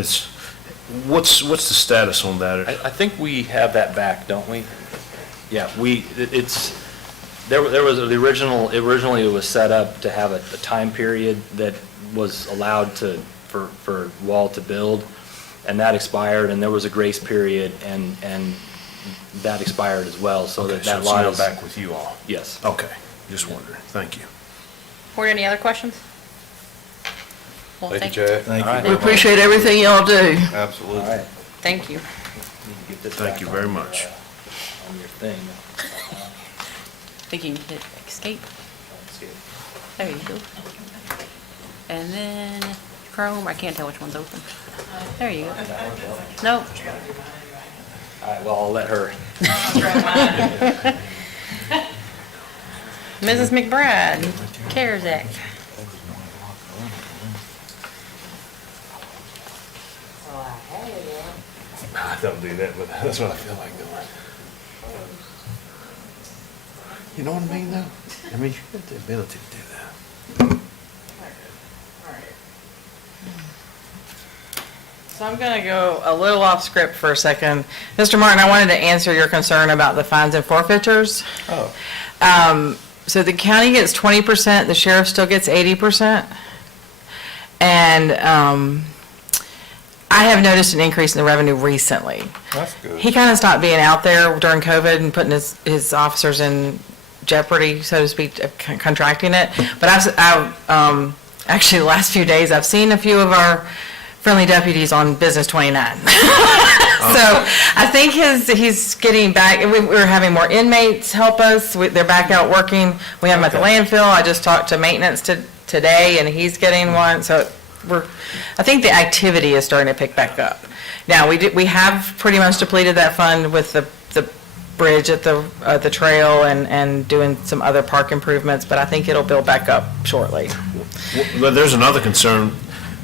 What's the status on that? I think we have that back, don't we? Yeah, originally it was set up to have a time period that was allowed for Wall to build, and that expired, and there was a grace period, and that expired as well, so Okay, that it's lot now is back with you all? Yes. Okay, just wondering. Thank you. Were there any other questions? Well, Thank you, Chad. Thank you. We appreciate everything y'all do. Absolutely. All right. Thank you. Thank you very much. On your thing. I think you can hit escape. There you go. And then Chrome, I can't tell which one's open. There you go. Nope. All right, well, I'll let her. Mrs. McBride, CARES Act. I don't do that, but that's what I feel like doing. You know what I mean, though? I mean, you have the ability to do that. So I'm going to go a little off script for a second. Mr. Martin, I wanted to answer your concern about the fines and forfeitures. Oh. So the county gets 20%, the sheriff still gets 80%. And I have noticed an increase in the revenue recently. That's good. He kind of stopped being out there during COVID and putting his officers in jeopardy, so to speak, of contracting it. But actually, the last few days, I've seen a few of our friendly deputies on Business 29. So I think he's getting back. We're having more inmates help us. They're back out working. We have them at the landfill. I just talked to maintenance today, and he's getting one. So I think the activity is starting to pick back up. Now, we have pretty much depleted that fund with the bridge at the trail and doing some other park improvements, but I think it'll build back up shortly. But there's another concern.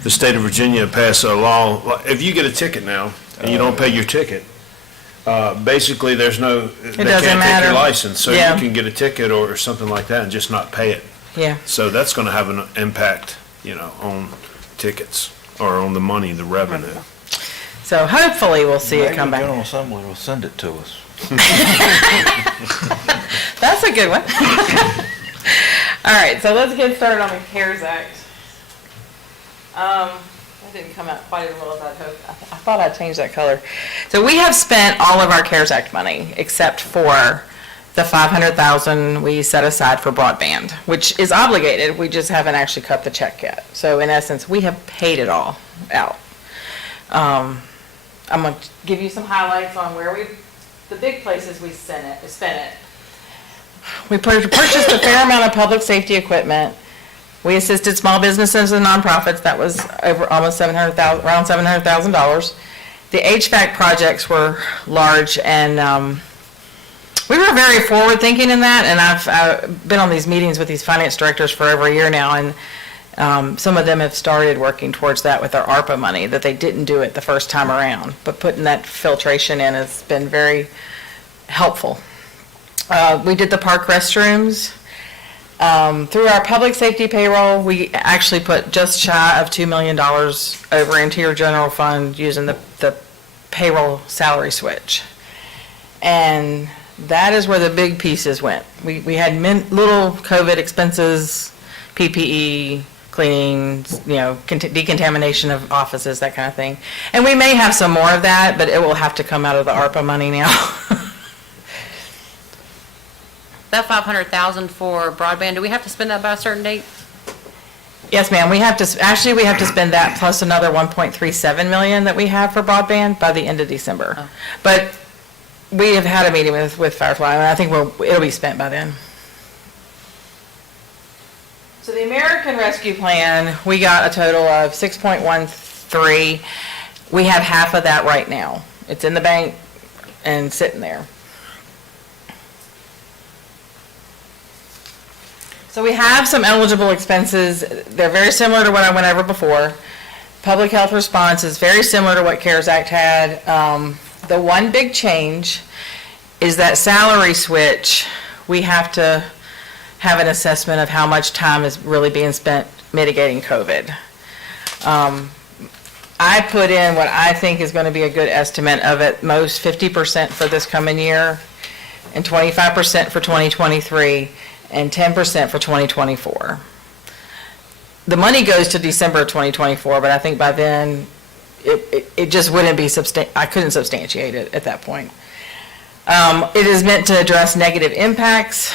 The state of Virginia passed a law, if you get a ticket now and you don't pay your ticket, basically they can't take your license. So you can get a ticket or something like that and just not pay it. Yeah. So that's going to have an impact, on tickets or on the money, the revenue. So hopefully we'll see it come back. Maybe General Assembly will send it to us. That's a good one. All right, so let's get started on the CARES Act. That didn't come out quite as well as I'd hoped. I thought I'd change that color. So we have spent all of our CARES Act money except for the $500,000 we set aside for broadband, which is obligated. We just haven't actually cut the check yet. So in essence, we have paid it all out. I'm going to give you some highlights on where we've the big places we spent it. We purchased a fair amount of public safety equipment. We assisted small businesses and nonprofits. That was over almost $700,000, around $700,000. The HVAC projects were large, and we were very forward-thinking in that, and I've been on these meetings with these finance directors for over a year now, and some of them have started working towards that with their ARPA money, that they didn't do it the first time around. But putting that filtration in has been very helpful. We did the park restrooms. Through our public safety payroll, we actually put just shy of $2 million over into your general fund using the payroll salary switch. And that is where the big pieces went. We had little COVID expenses, PPE, cleaning, decontamination of offices, that kind of thing. And we may have some more of that, but it will have to come out of the ARPA money now. That $500,000 for broadband, do we have to spend that by a certain date? Yes, ma'am. We have to spend that plus another 1.37 million that we have for broadband by the end of December. Oh. But we have had a meeting with Firefly, and I think it'll be spent by then. So the American Rescue Plan, we got a total of 6.13. We have half of that right now. It's in the bank and sitting there. So we have some eligible expenses. They're very similar to what I went over before. Public health response is very similar to what CARES Act had. The one big change is that salary switch. We have to have an assessment of how much time is really being spent mitigating COVID. I put in what I think is going to be a good estimate of at most 50% for this coming year, and 25% for 2023, and 10% for 2024. The money goes to December of 2024, but I think by then, it just wouldn't be I couldn't substantiate it at that point. It is meant to address negative impacts.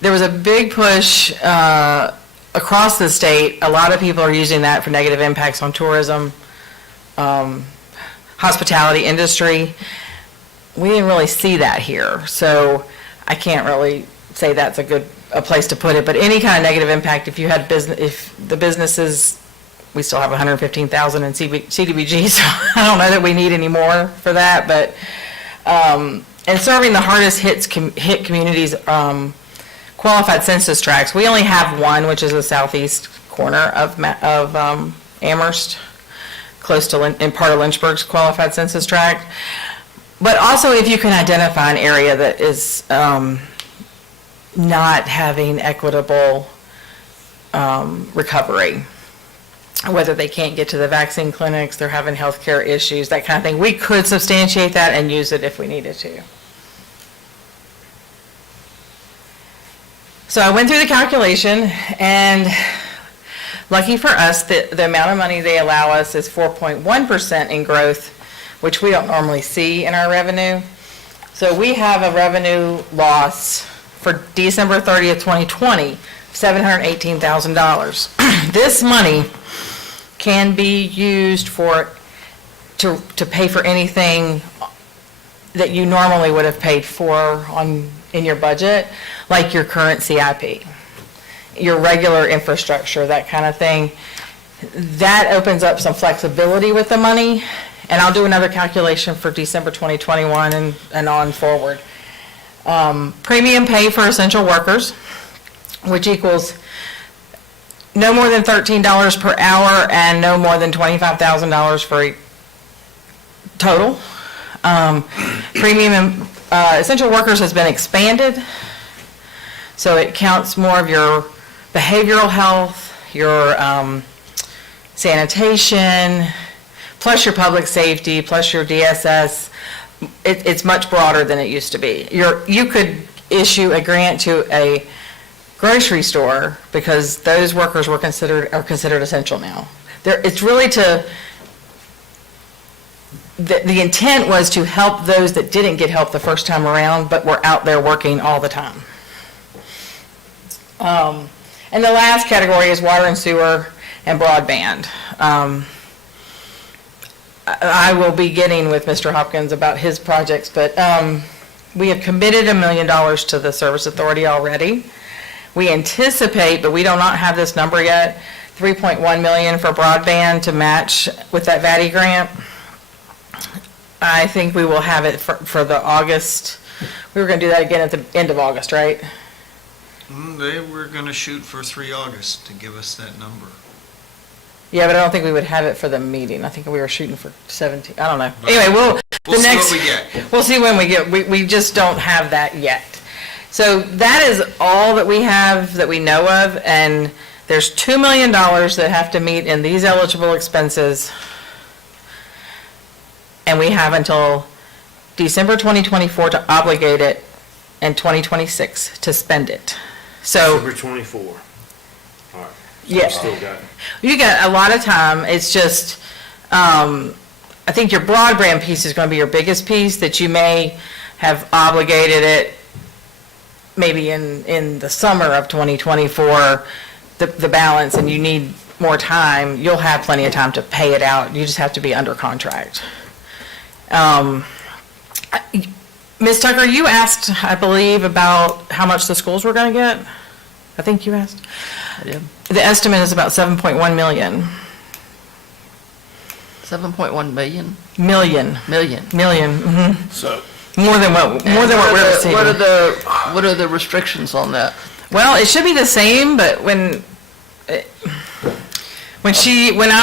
There was a big push across the state. A lot of people are using that for negative impacts on tourism, hospitality industry. We didn't really see that here, so I can't really say that's a place to put it, but any kind of negative impact, if you had if the businesses, we still have 115,000 in CDBG, so I don't know that we need any more for that, but, and serving the hardest hit communities, qualified census tracts, we only have one, which is the southeast corner of Amherst, close to, in part of Lynchburg's qualified census tract. But also, if you can identify an area that is not having equitable recovery, whether they can't get to the vaccine clinics, they're having healthcare issues, that kind of thing, we could substantiate that and use it if we needed to. So I went through the calculation, and lucky for us, the amount of money they allow us is 4.1% in growth, which we don't normally see in our revenue. So we have a revenue loss for December 30th, 2020, $718,000. This money can be used to pay for anything that you normally would have paid for in your budget, like your current CIP, your regular infrastructure, that kind of thing. That opens up some flexibility with the money. And I'll do another calculation for December 2021 and on forward. Premium pay for essential workers, which equals no more than $13 per hour and no more than $25,000 for total. Premium essential workers has been expanded, so it counts more of your behavioral health, your sanitation, plus your public safety, plus your DSS. It's much broader than it used to be. You could issue a grant to a grocery store because those workers are considered essential now. It's really the intent was to help those that didn't get help the first time around, but were out there working all the time. And the last category is water and sewer and broadband. I will be getting with Mr. Hopkins about his projects, but we have committed $1 million to the Service Authority already. We anticipate, but we do not have this number yet, $3.1 million for broadband to match with that VATI grant. I think we will have it for the August, we were going to do that again at the end of August, right? They were going to shoot for 3 August to give us that number. Yeah, but I don't think we would have it for the meeting. I think we were shooting for 17, I don't know. Anyway, we'll see what we get. We'll see when we get, we just don't have that yet. So that is all that we have that we know of, and there's $2 million that have to meet in these eligible expenses. And we have until December 2024 to obligate it and 2026 to spend it. So, December 24. All right. yeah. Still got it. You got a lot of time. It's just, I think your broadband piece is going to be your biggest piece, that you may have obligated it maybe in the summer of 2024, the balance, and you need more time. You'll have plenty of time to pay it out. You just have to be under contract. Ms. Tucker, you asked, I believe, about how much the schools were going to get? I think you asked. I did. The estimate is about 7.1 million. 7.1 million? Million. Million. Million, mhm. So, More than what we're receiving. What are the restrictions on that? Well, it should be the same, but when I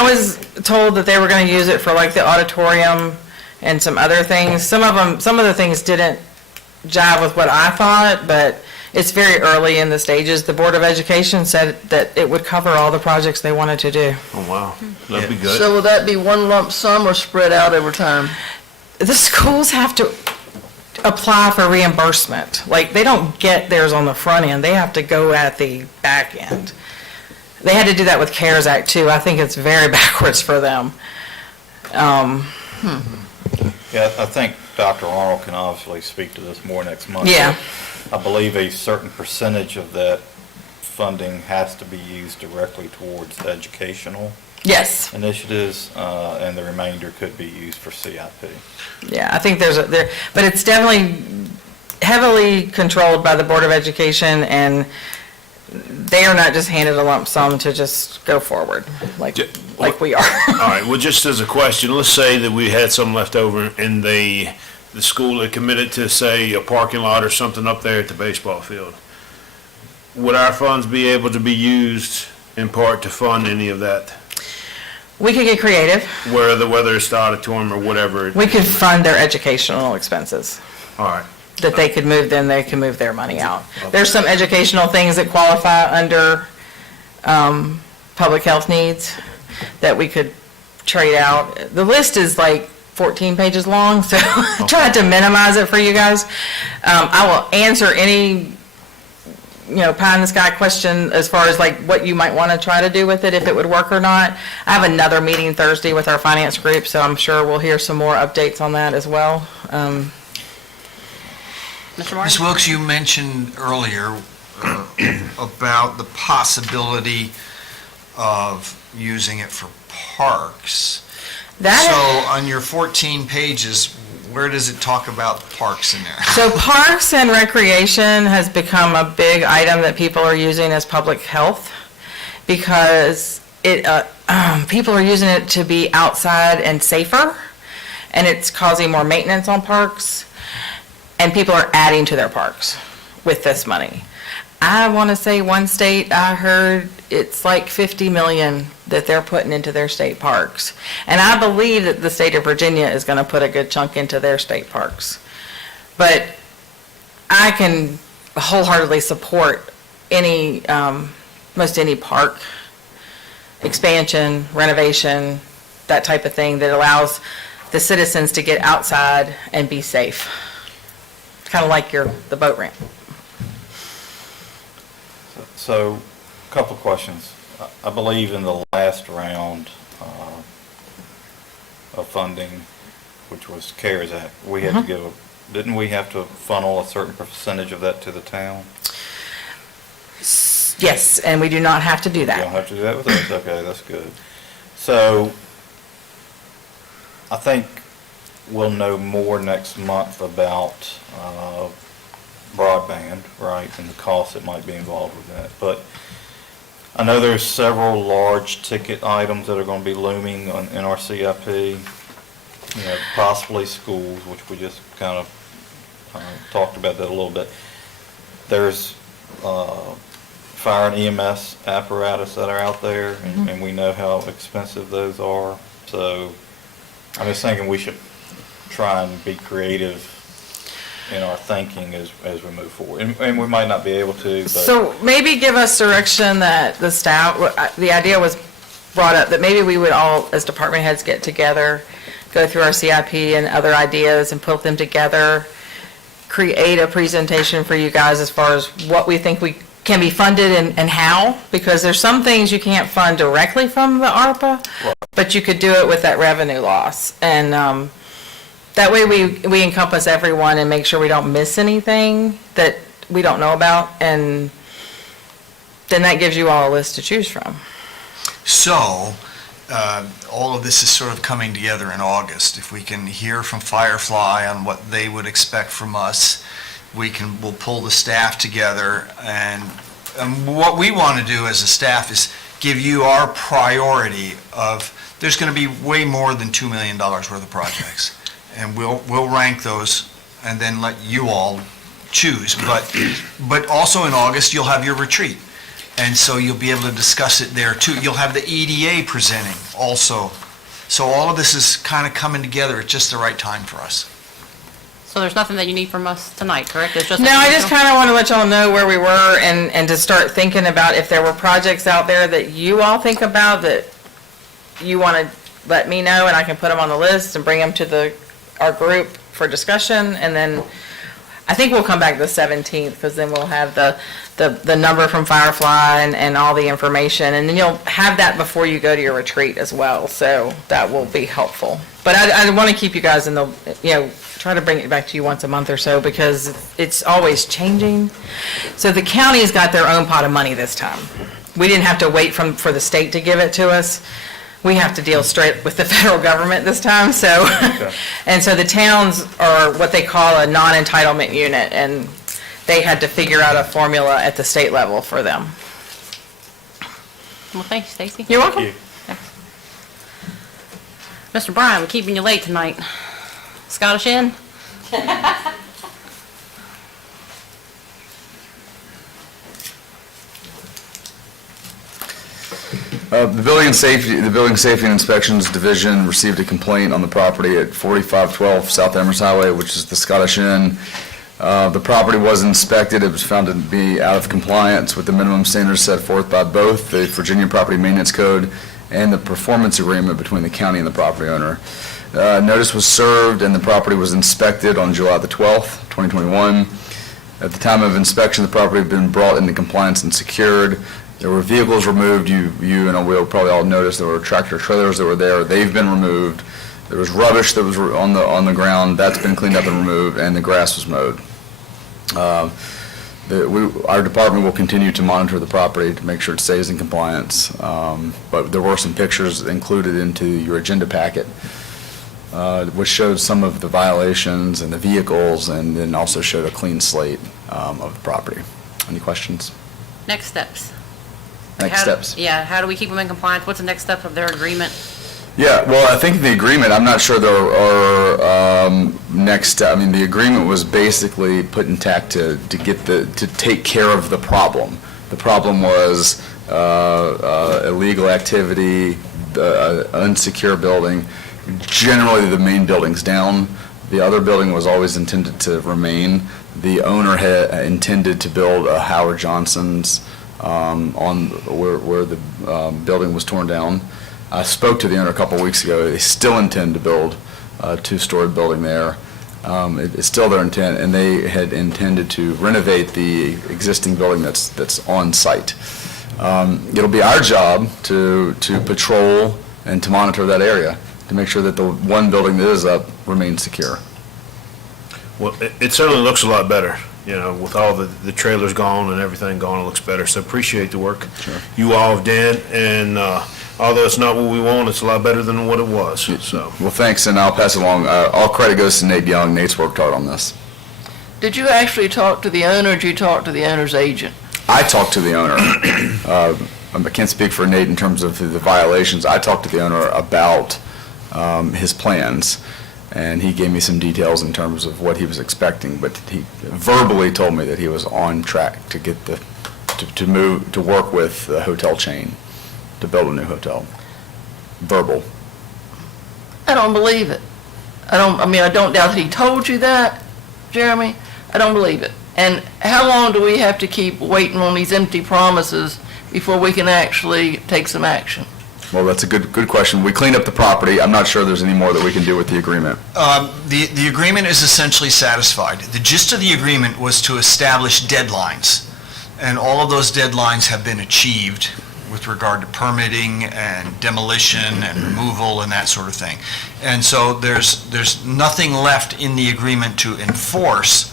was told that they were going to use it for like the auditorium and some other things, some of the things didn't jive with what I thought, but it's very early in the stages. The Board of Education said that it would cover all the projects they wanted to do. oh, wow. That'd be good. So will that be one lump sum or spread out over time? The schools have to apply for reimbursement. Like, they don't get theirs on the front end, they have to go at the back end. They had to do that with CARES Act too. I think it's very backwards for them. Yeah, I think Dr. Arnold can obviously speak to this more next month. Yeah. I believe a certain percentage of that funding has to be used directly towards the educational Yes. initiatives, and the remainder could be used for CIP. Yeah, I think but it's definitely heavily controlled by the Board of Education, and they are not just handed a lump sum to just go forward like we are. All right, well, just as a question, let's say that we had some left over and the school had committed to, say, a parking lot or something up there at the baseball field. Would our funds be able to be used in part to fund any of that? We could get creative. Whether it's the auditorium or whatever. We could fund their educational expenses. All right. That they could move, then they can move their money out. There's some educational things that qualify under public health needs that we could trade out. The list is like 14 pages long, so I tried to minimize it for you guys. I will answer any, pie in the sky question as far as like what you might want to try to do with it, if it would work or not. I have another meeting Thursday with our finance group, so I'm sure we'll hear some more updates on that as well. Mr. Martin? Ms. Wilkes, you mentioned earlier about the possibility of using it for parks. So on your 14 pages, where does it talk about parks in there? So parks and recreation has become a big item that people are using as public health, because people are using it to be outside and safer, and it's causing more maintenance on parks, and people are adding to their parks with this money. I want to say one state, I heard it's like 50 million that they're putting into their state parks. And I believe that the state of Virginia is going to put a good chunk into their state parks. But I can wholeheartedly support most any park expansion, renovation, that type of thing that allows the citizens to get outside and be safe. Kind of like the boat ramp. So, a couple of questions. I believe in the last round of funding, which was CARES Act, we had to give, didn't we have to funnel a certain percentage of that to the town? Yes, and we do not have to do that. You don't have to do that with us? Okay, that's good. So, I think we'll know more next month about broadband, right, and the costs that might be involved with that. But I know there's several large ticket items that are going to be looming in our CIP, possibly schools, which we just kind of talked about that a little bit. There's fire and EMS apparatus that are out there, and we know how expensive those are. So I'm just thinking we should try and be creative in our thinking as we move forward. And we might not be able to, but. So maybe give us direction that the staff, the idea was brought up that maybe we would all, as department heads, get together, go through our CIP and other ideas and put them together, create a presentation for you guys as far as what we think we can be funded and how, because there's some things you can't fund directly from the ARPA, but you could do it with that revenue loss. And that way we encompass everyone and make sure we don't miss anything that we don't know about, and then that gives you all a list to choose from. So, all of this is sort of coming together in August. If we can hear from Firefly on what they would expect from us, we'll pull the staff together, and what we want to do as a staff is give you our priority of, there's going to be way more than $2 million worth of projects, and we'll rank those and then let you all choose. But also in August, you'll have your retreat, and so you'll be able to discuss it there too. You'll have the EDA presenting also. So all of this is kind of coming together at just the right time for us. So there's nothing that you need from us tonight, correct? It's just No, I just kind of want to let y'all know where we were and to start thinking about if there were projects out there that you all think about that you want to let me know, and I can put them on the list and bring them to our group for discussion. And then I think we'll come back the 17th, because then we'll have the number from Firefly and all the information. And then you'll have that before you go to your retreat as well. So that will be helpful. But I want to keep you guys in the, try to bring it back to you once a month or so, because it's always changing. So the county's got their own pot of money this time. We didn't have to wait for the state to give it to us. We have to deal straight with the federal government this time, so. Okay. And so the towns are what they call a non-entitlement unit, and they had to figure out a formula at the state level for them. Well, thank you, Stacy. You're welcome. Mr. Bryan, we're keeping you late tonight. Scottish Inn? The Building Safety and Inspections Division received a complaint on the property at 4512 South Amherst Highway, which is the Scottish Inn. The property was inspected. It was found to be out of compliance with the minimum standards set forth by both the Virginia Property Maintenance Code and the performance agreement between the county and the property owner. Notice was served and the property was inspected on July the 12th, 2021. At the time of inspection, the property had been brought into compliance and secured. There were vehicles removed. You and we'll probably all notice there were tractor trailers that were there. They've been removed. There was rubbish that was on the ground. That's been cleaned up and removed, and the grass was mowed. Our department will continue to monitor the property to make sure it stays in compliance. But there were some pictures included into your agenda packet, which showed some of the violations and the vehicles, and then also showed a clean slate of the property. Any questions? Next steps. Next steps? Yeah, how do we keep them in compliance? What's the next step of their agreement? Yeah, well, I think the agreement, I'm not sure there are the agreement was basically put intact to take care of the problem. The problem was illegal activity, unsecure building. Generally, the main building's down. The other building was always intended to remain. The owner had intended to build a Howard Johnson's on where the building was torn down. I spoke to the owner a couple of weeks ago. They still intend to build a two-story building there. It's still their intent, and they had intended to renovate the existing building that's on site. It'll be our job to patrol and to monitor that area to make sure that the one building that is up remains secure. Well, it certainly looks a lot better, with all the trailers gone and everything gone, it looks better. So appreciate the work you all have done, and although it's not what we want, it's a lot better than what it was, so. Well, thanks, and I'll pass it along. All credit goes to Nate Young. Nate's worked hard on this. Did you actually talk to the owner, or did you talk to the owner's agent? I talked to the owner. I can't speak for Nate in terms of the violations. I talked to the owner about his plans, and he gave me some details in terms of what he was expecting, but he verbally told me that he was on track to get to work with the hotel chain to build a new hotel. Verbal. I don't believe it. I don't doubt that he told you that, Jeremy. I don't believe it. And how long do we have to keep waiting on these empty promises before we can actually take some action? Well, that's a good question. We cleaned up the property. I'm not sure there's any more that we can do with the agreement. The agreement is essentially satisfied. The gist of the agreement was to establish deadlines, and all of those deadlines have been achieved with regard to permitting and demolition and removal and that sort of thing. And so there's nothing left in the agreement to enforce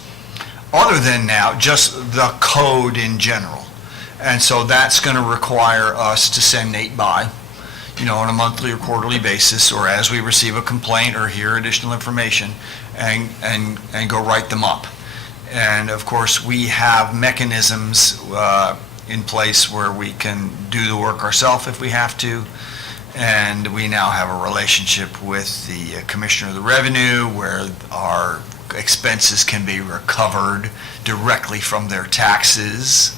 other than now just the code in general. And so that's going to require us to send Nate by, on a monthly or quarterly basis, or as we receive a complaint or hear additional information, and go write them up. And of course, we have mechanisms in place where we can do the work ourselves if we have to. And we now have a relationship with the Commissioner of the Revenue where our expenses can be recovered directly from their taxes.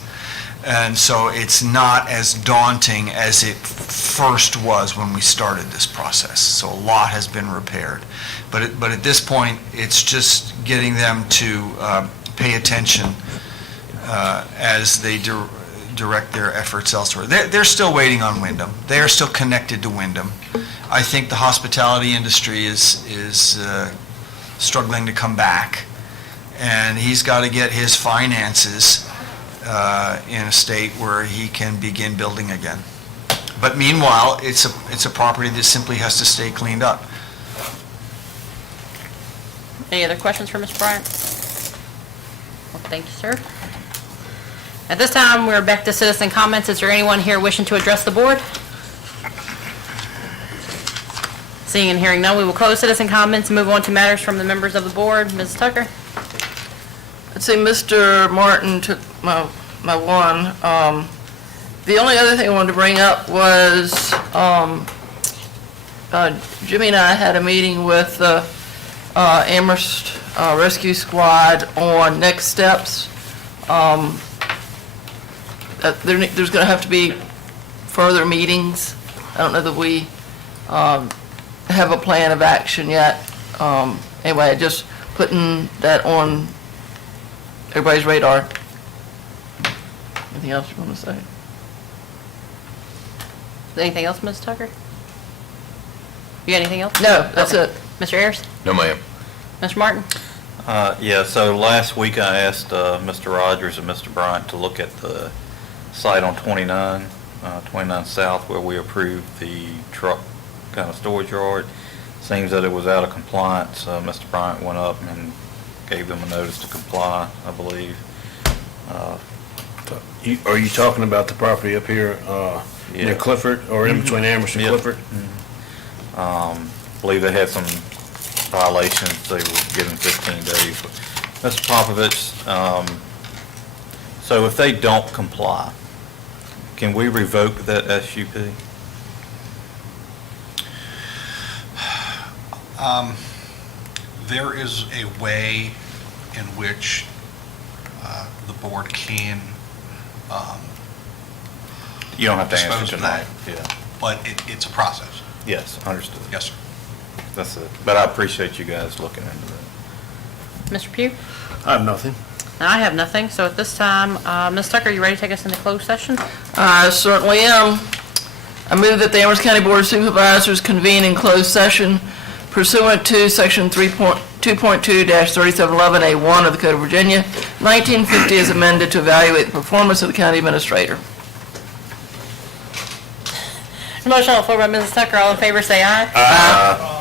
And so it's not as daunting as it first was when we started this process. So a lot has been repaired. But at this point, it's just getting them to pay attention as they direct their efforts elsewhere. They're still waiting on Wyndham. They are still connected to Wyndham. I think the hospitality industry is struggling to come back, and he's got to get his finances in a state where he can begin building again. But meanwhile, it's a property that simply has to stay cleaned up. Any other questions for Mr. Bryant? Well, thank you, sir. At this time, we're back to citizen comments. Is there anyone here wishing to address the board? Seeing and hearing none, we will close citizen comments and move on to matters from the members of the board. Ms. Tucker? Let's see, Mr. Martin took my one. The only other thing I wanted to bring up was Jimmy and I had a meeting with the Amherst Rescue Squad on next steps. There's going to have to be further meetings. I don't know that we have a plan of action yet. Anyway, just putting that on everybody's radar. Anything else you want to say? Anything else, Ms. Tucker? You got anything else? No, that's it. Mr. Ayers? No, ma'am. Mr. Martin? Yeah, so last week I asked Mr. Rogers and Mr. Bryant to look at the site on 29 South where we approved the truck kind of storage yard. Seems that it was out of compliance. Mr. Bryant went up and gave them a notice to comply, I believe. Are you talking about the property up here near Clifford, or in between Amherst and Clifford? Believe they had some violations. They were given 15 days. Mr. Popovich, so if they don't comply, can we revoke that SUP? There is a way in which the board can You don't have to dispose answer of that. tonight. Yeah. But it's a process. Yes, understood. Yes, sir. That's it. But I appreciate you guys looking into that. Mr. Pugh? I have nothing. I have nothing. So at this time, Ms. Tucker, you ready to take us into closed session? I certainly am. I move that the Amherst County Board of Supervisors convene in closed session pursuant to Section 2.2-3711A1 of the Code of Virginia, 1950 as amended, to evaluate the performance of the county administrator. Motion on the floor by Mrs. Tucker. All in favor, say aye. Aye.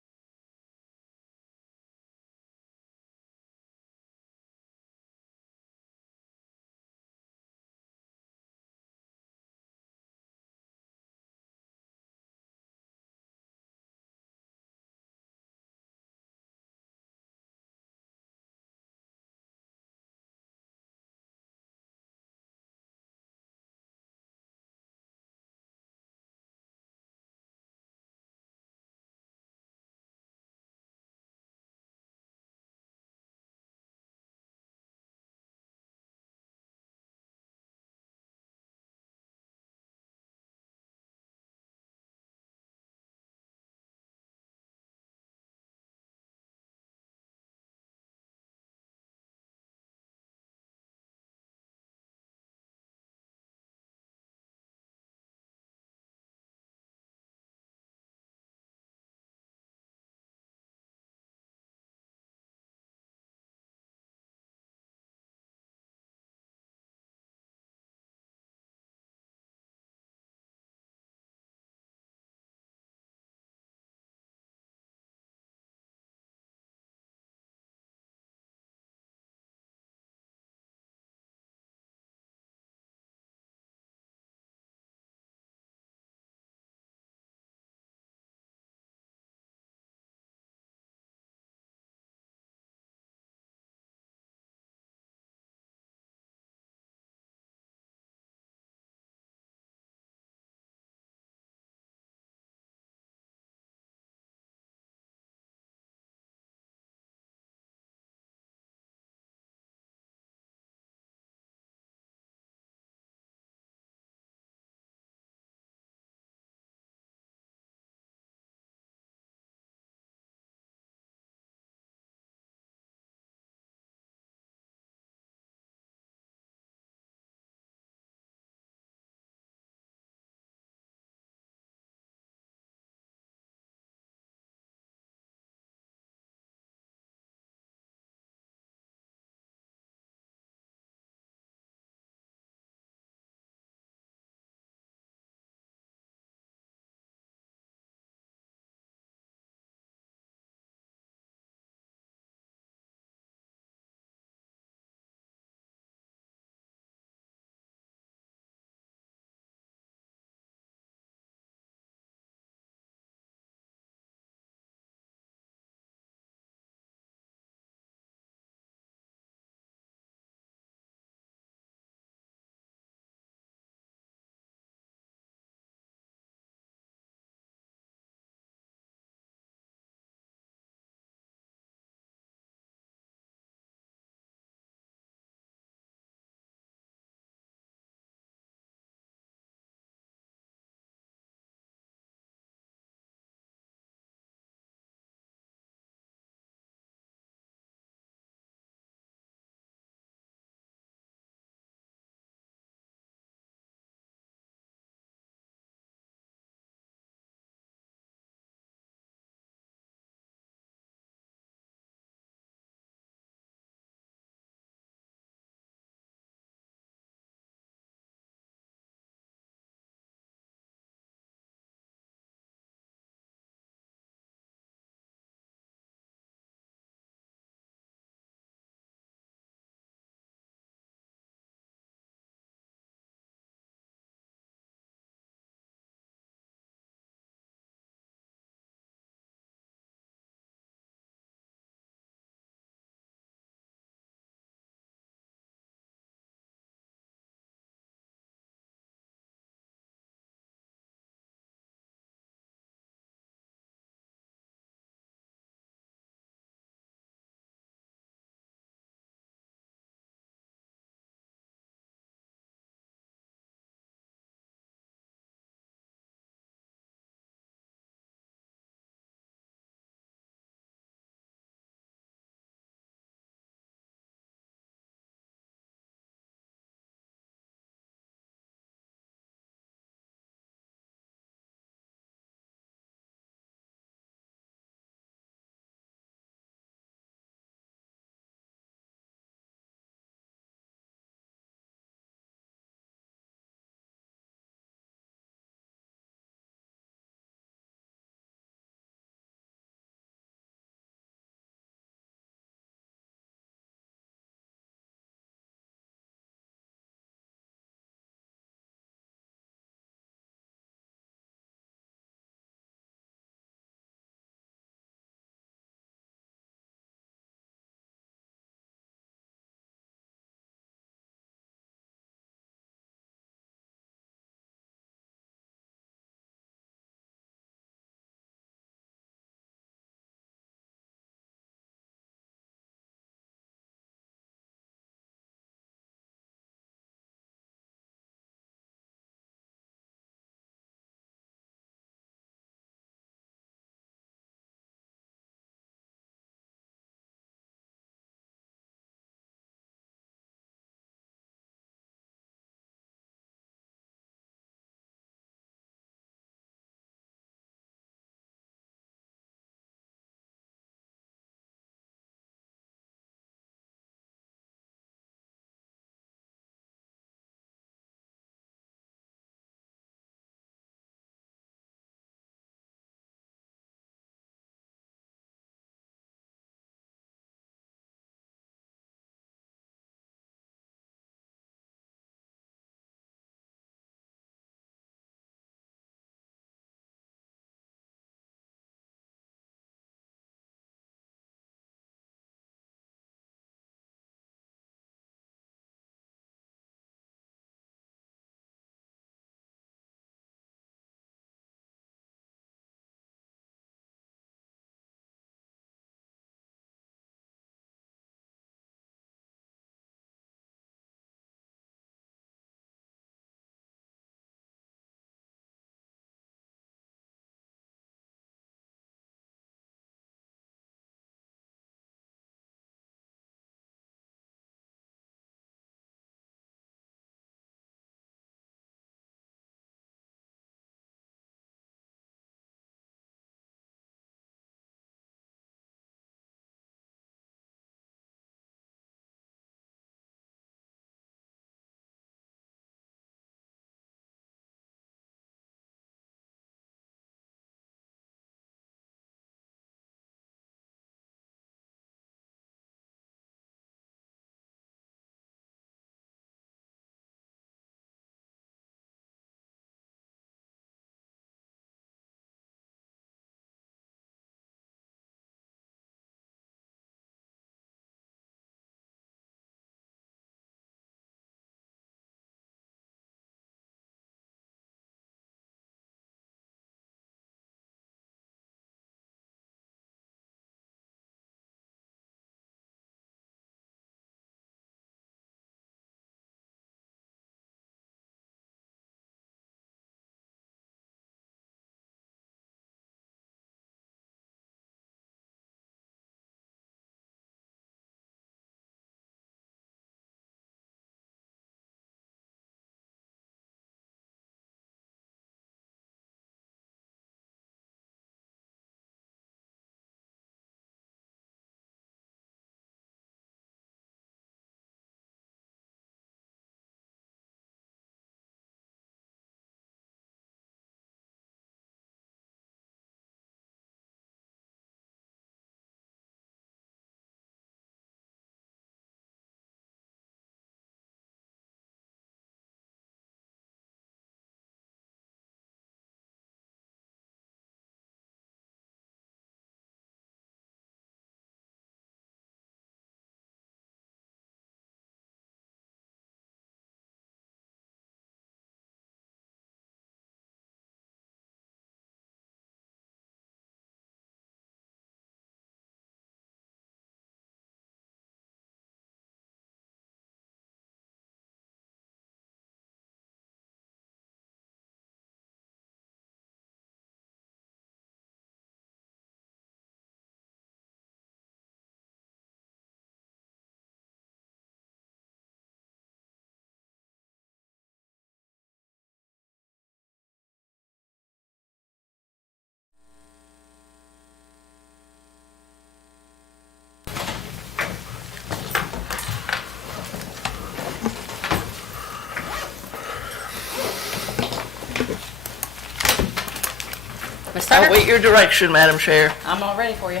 Ms. Tucker? I'll wait your direction, Madam Chair. I'm all ready for you.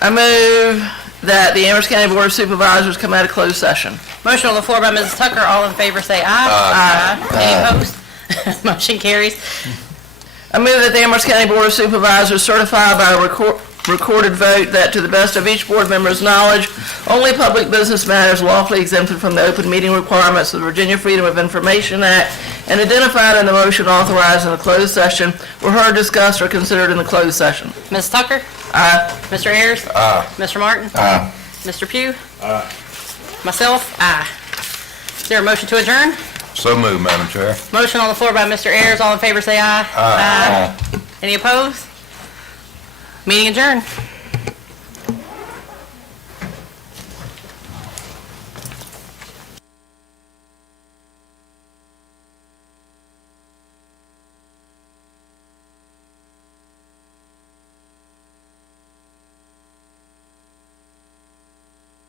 I move that the Amherst County Board of Supervisors come out of closed session. Motion on the floor by Mrs. Tucker. All in favor, say aye. Aye. Any opposed? Motion carries. I move that the Amherst County Board of Supervisors certify by a recorded vote that to the best of each board member's knowledge, only public business matters lawfully exempted from the open meeting requirements of the Virginia Freedom of Information Act and identified in the motion authorized in the closed session were heard, discussed, or considered in the closed session. Ms. Tucker? Aye. Mr. Ayers? Aye. Mr. Martin? Aye. Mr. Pugh? Aye. Myself? Aye. Is there a motion to adjourn? So moved, Madam Chair. Motion on the floor by Mr. Ayers. All in favor, say aye. Aye. Any opposed? Meeting adjourned.